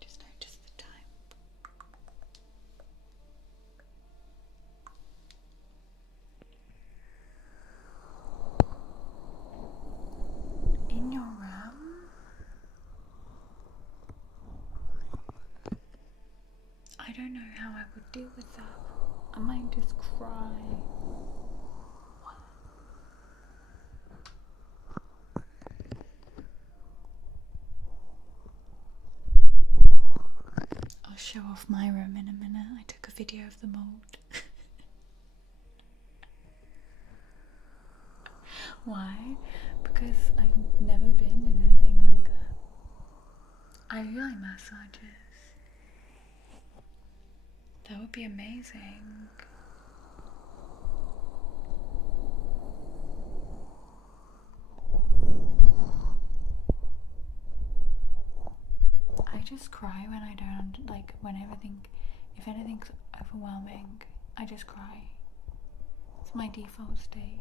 Just notice the time. In your room? I don't know how I would deal with that. I might just cry. I'll show off my room in a minute. I took a video of the mold. Why? Because I've never been in anything like that. I like massages. That would be amazing. just cry when I don't, like, if anything's overwhelming, I just cry. It's my default state.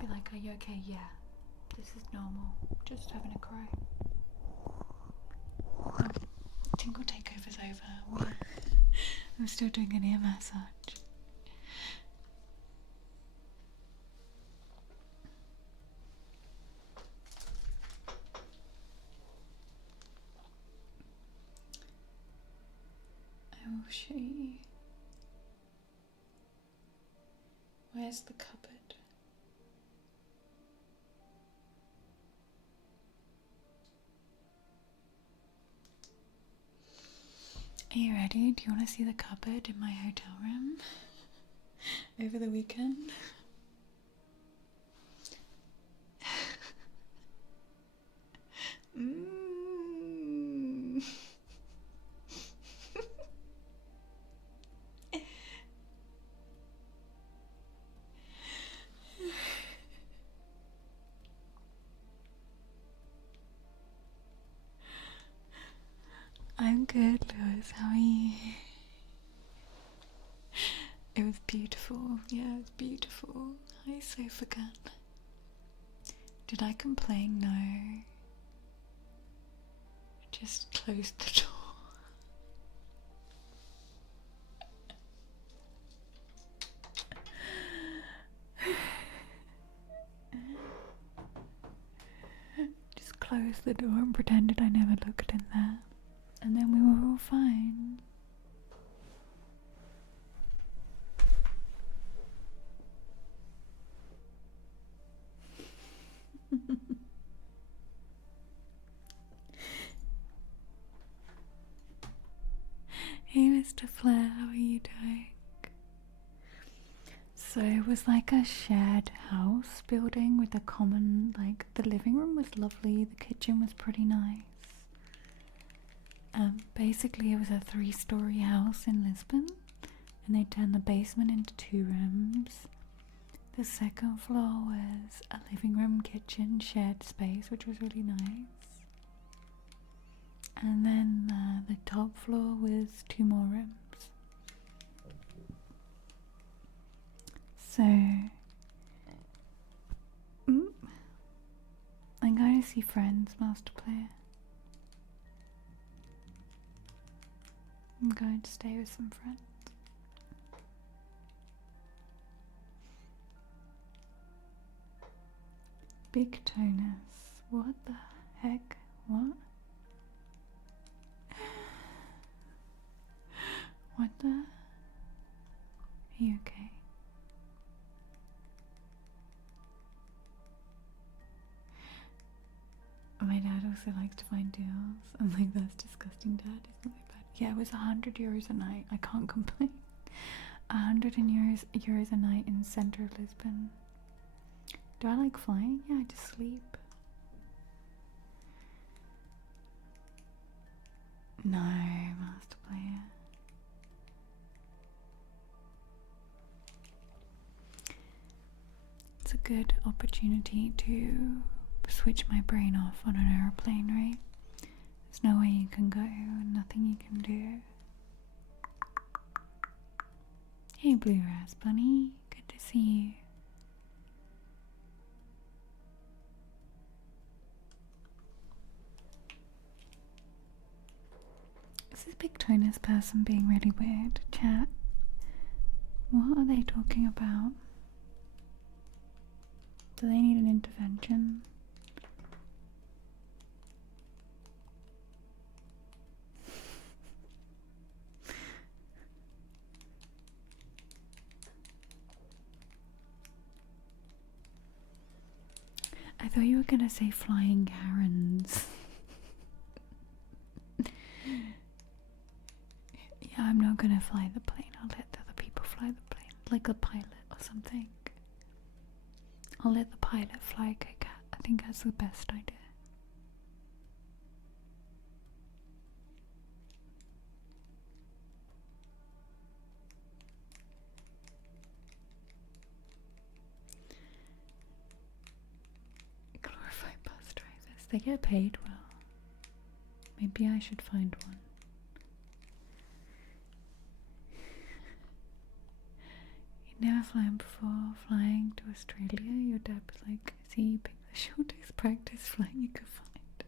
Be like, are you okay? Yeah. This is normal. Just having a cry. Oh, tingle takeover's over. I'm still doing an ear massage. I will show you. Where's the cupboard? Are you ready? Do you want to see the cupboard in my hotel room over the weekend? I'm good, Lewis. How are you? It was beautiful. Yeah, it was beautiful. I so forgot. Did I complain? No. I just closed the door. Just closed the door and pretended I never looked in there. And then we were all fine. Hey Mr. Flair, how are you doing? So it was like a shared house building with a common, like, the living room was lovely, the kitchen was pretty nice. Basically it was a 3-story house in Lisbon, and they turned the basement into 2 rooms. The second floor was a living room, kitchen, shared space, which was really nice. And then the top floor was 2 more rooms. So, I'm going to see Friends Masterplayer. I'm going to stay with some friends. Big tonus. What the heck? What? What the? Are you okay? My dad also likes to find deals. I'm like, that's disgusting, Dad. It's not that bad. Yeah, it was €100 a night. I can't complain. €100 a night in center of Lisbon. Do I like flying? Yeah, I just sleep. No, Master Player. It's a good opportunity to switch my brain off on an airplane, right? There's nowhere you can go and nothing you can do. Hey, Blue Ras Bunny. Good to see you. Is this big tonus person being really weird? Chat. What are they talking about? Do they need an intervention? I thought you were gonna say flying Karens. Yeah, I'm not gonna fly the plane. I'll let the other people fly the plane, like a pilot or something. I'll let the pilot fly a cat. I think that's the best idea. Glorified bus drivers. They get paid well. Maybe I should find one. You never flown before? Flying to Australia? Your dad was like, see, you pick the shortest practice flight you could find.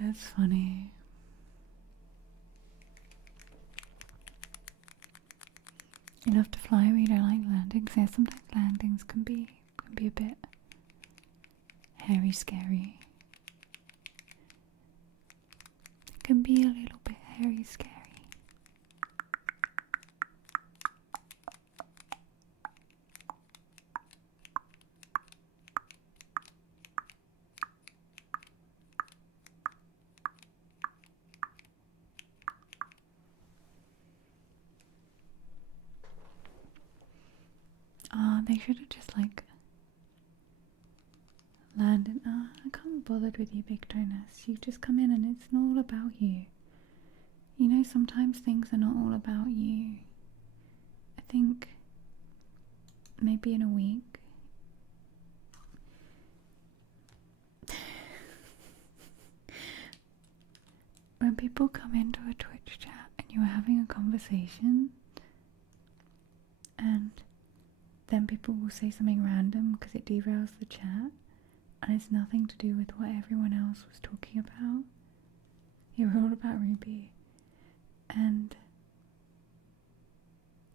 That's funny. You love to fly, but you don't like landings. Yeah, sometimes landings can be a bit hairy, scary. It can be a little bit hairy, scary. They should have just like landed. I can't be bothered with you, big donors. You just come in and it's not all about you. You know, sometimes things are not all about you. I think maybe in a week. When people come into a Twitch chat and you're having a conversation and then people will say something random because it derails the chat and it's nothing to do with what everyone else was talking about. You're all about Ruby. And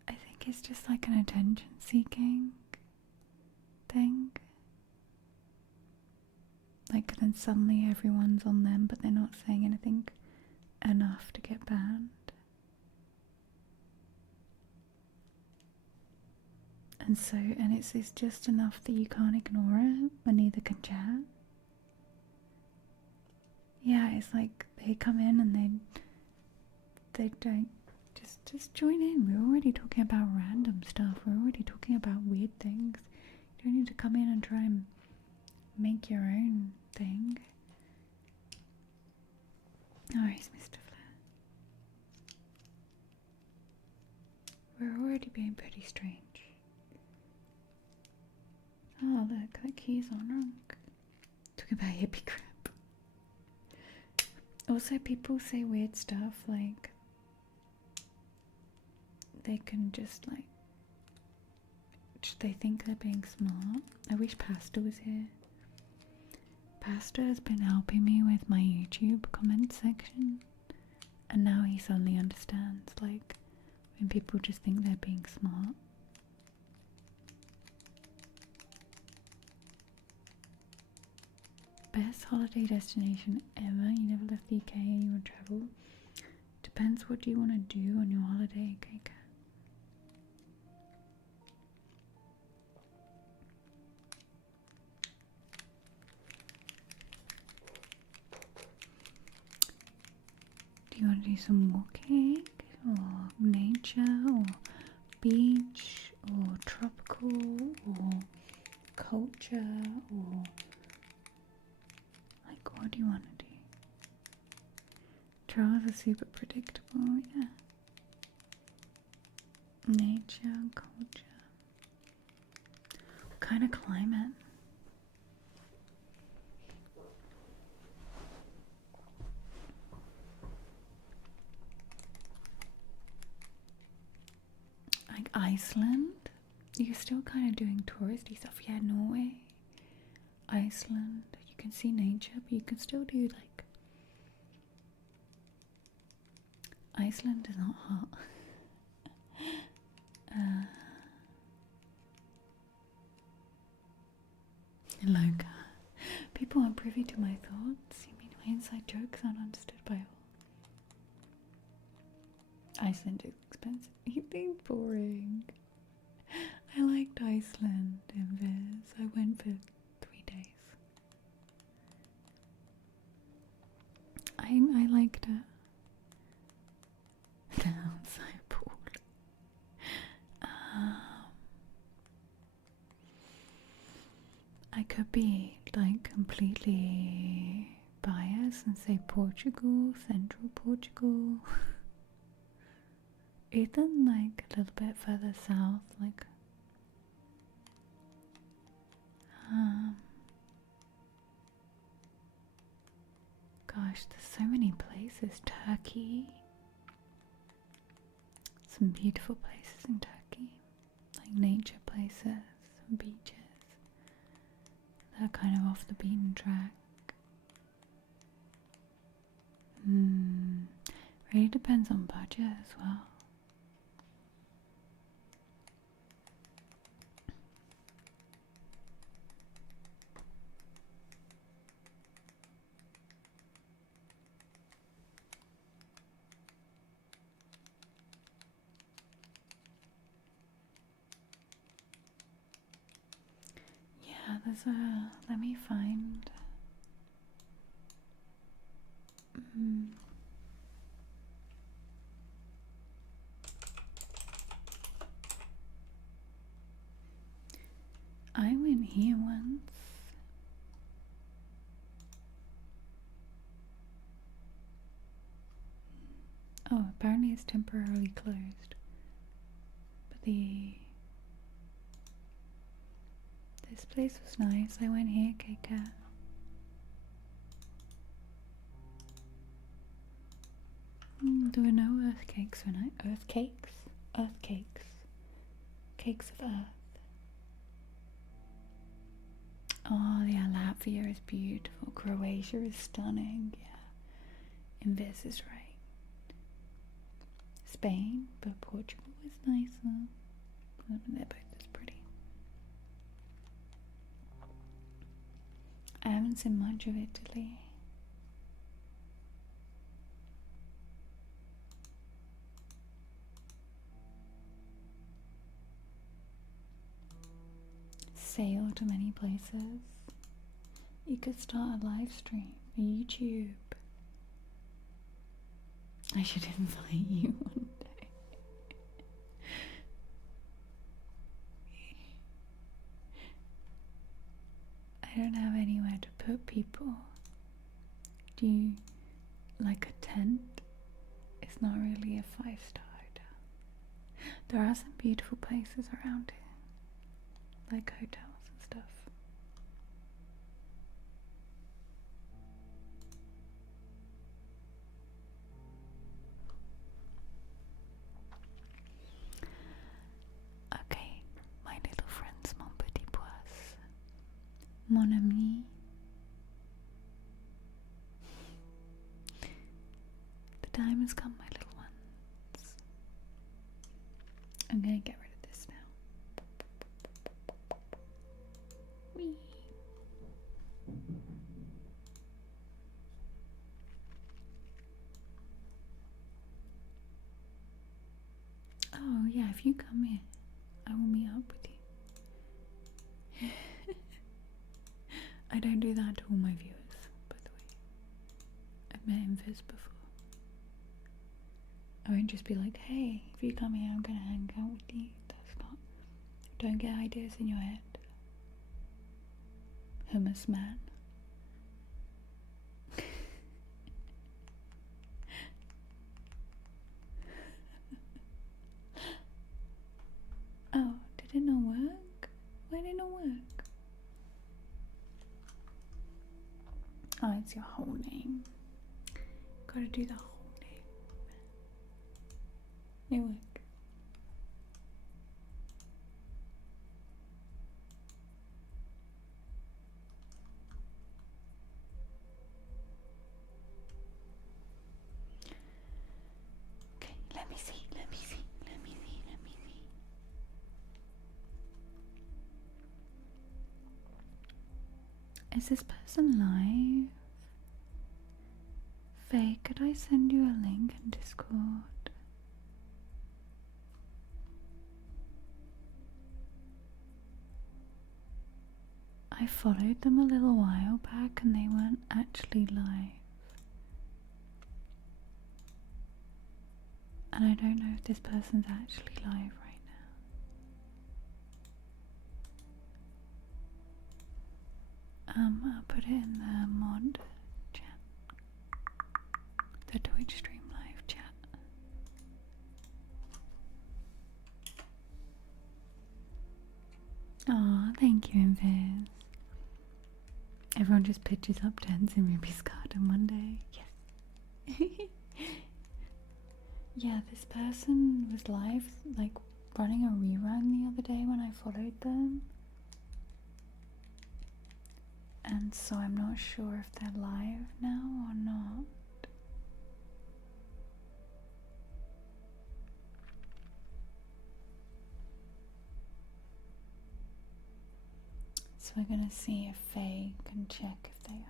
I think it's just like an attention seeking thing. Like then suddenly everyone's on them but they're not saying anything enough to get banned. And it's just enough that you can't ignore it, but neither can chat. Yeah, it's like they come in and they don't just join in. We're already talking about random stuff. We're already talking about weird things. You don't need to come in and try and make your own thing. Oh, he's Mr. Flair. We're already being pretty strange. Oh look, that key's on wrong. Talk about hippie crap. Also, people say weird stuff like they can just like they think they're being smart. I wish Pasta was here. Pasta has been helping me with my YouTube comment section, and now he suddenly understands like when people just think they're being smart. Best holiday destination ever? You never left the UK and you want to travel? Depends what you want to do on your holiday, Kika. Do you want to do some walking or nature or beach or tropical or culture or like what do you want to do? Travels are super predictable, yeah. Nature, culture. What kind of climate? Like Iceland? You're still kind of doing touristy stuff. Yeah, Norway, Iceland. You can see nature, but you can still do like... Iceland is not hot. Loga. People aren't privy to my thoughts. You mean my inside jokes aren't understood by all? Iceland is expensive. You're being boring. I liked Iceland in Viz. I went for 3 days. I liked it. The outside pool. I could be like completely biased and say Portugal, Central Portugal. Even like a little bit further south, like gosh, there's so many places. Turkey. Some beautiful places in Turkey. Like nature places, some beaches. They're kind of off the beaten track. Really depends on budget as well. Yeah, there's a, let me find. I went here once. Oh, apparently it's temporarily closed. But this place was nice. I went here, K-Cat. There were no earth cakes when earth cakes? Earth cakes. Cakes of earth. Oh yeah, Latvia is beautiful. Croatia is stunning. Yeah. Invis is right. Spain, but Portugal is nicer. They're both as pretty. I haven't seen much of Italy. Sail to many places. You could start a live stream, a YouTube. I should invite you one day. I don't have anywhere to put people. Do you like a tent? It's not really a 5-star hotel. There are some beautiful places around here, like hotels and stuff. Okay, my little friends, mon petit pois, mon ami. The time has come, my little ones. I'm gonna get rid of this now. Whee! Oh yeah, if you come here, I will meet up with you. I don't do that to all my viewers, by the way. I've met Invis before. I won't just be like, hey, if you come here, I'm gonna hang out with you. That's not. Don't get ideas in your head. Hummus man. Oh, did it not work? Why did it not work? Oh, it's your whole name. Gotta do the whole name. It worked. Okay, let me see. Is this person live? Faye, could I send you a link in Discord? I followed them a little while back and they weren't actually live. And I don't know if this person's actually live right now. I'll put it in the mod chat. The Twitch stream live chat. Aw, thank you, Invis. Everyone just pitches up tents in Ruby's garden one day. Yes. Yeah, this person was live, like running a rerun the other day when I followed them. And so I'm not sure if they're live now or not. So we're gonna see if Faye can check if they are.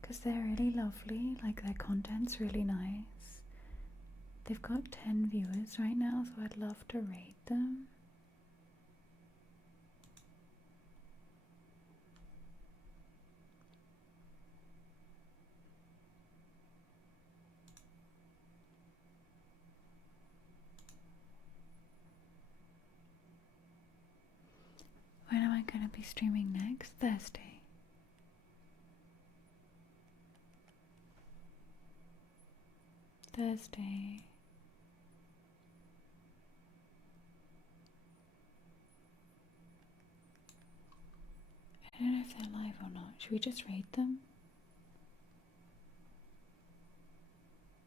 Because they're really lovely, like their content's really nice. They've got 10 viewers right now, so I'd love to rate them. When am I going to be streaming next? Thursday. Thursday. I don't know if they're live or not. Should we just rate them?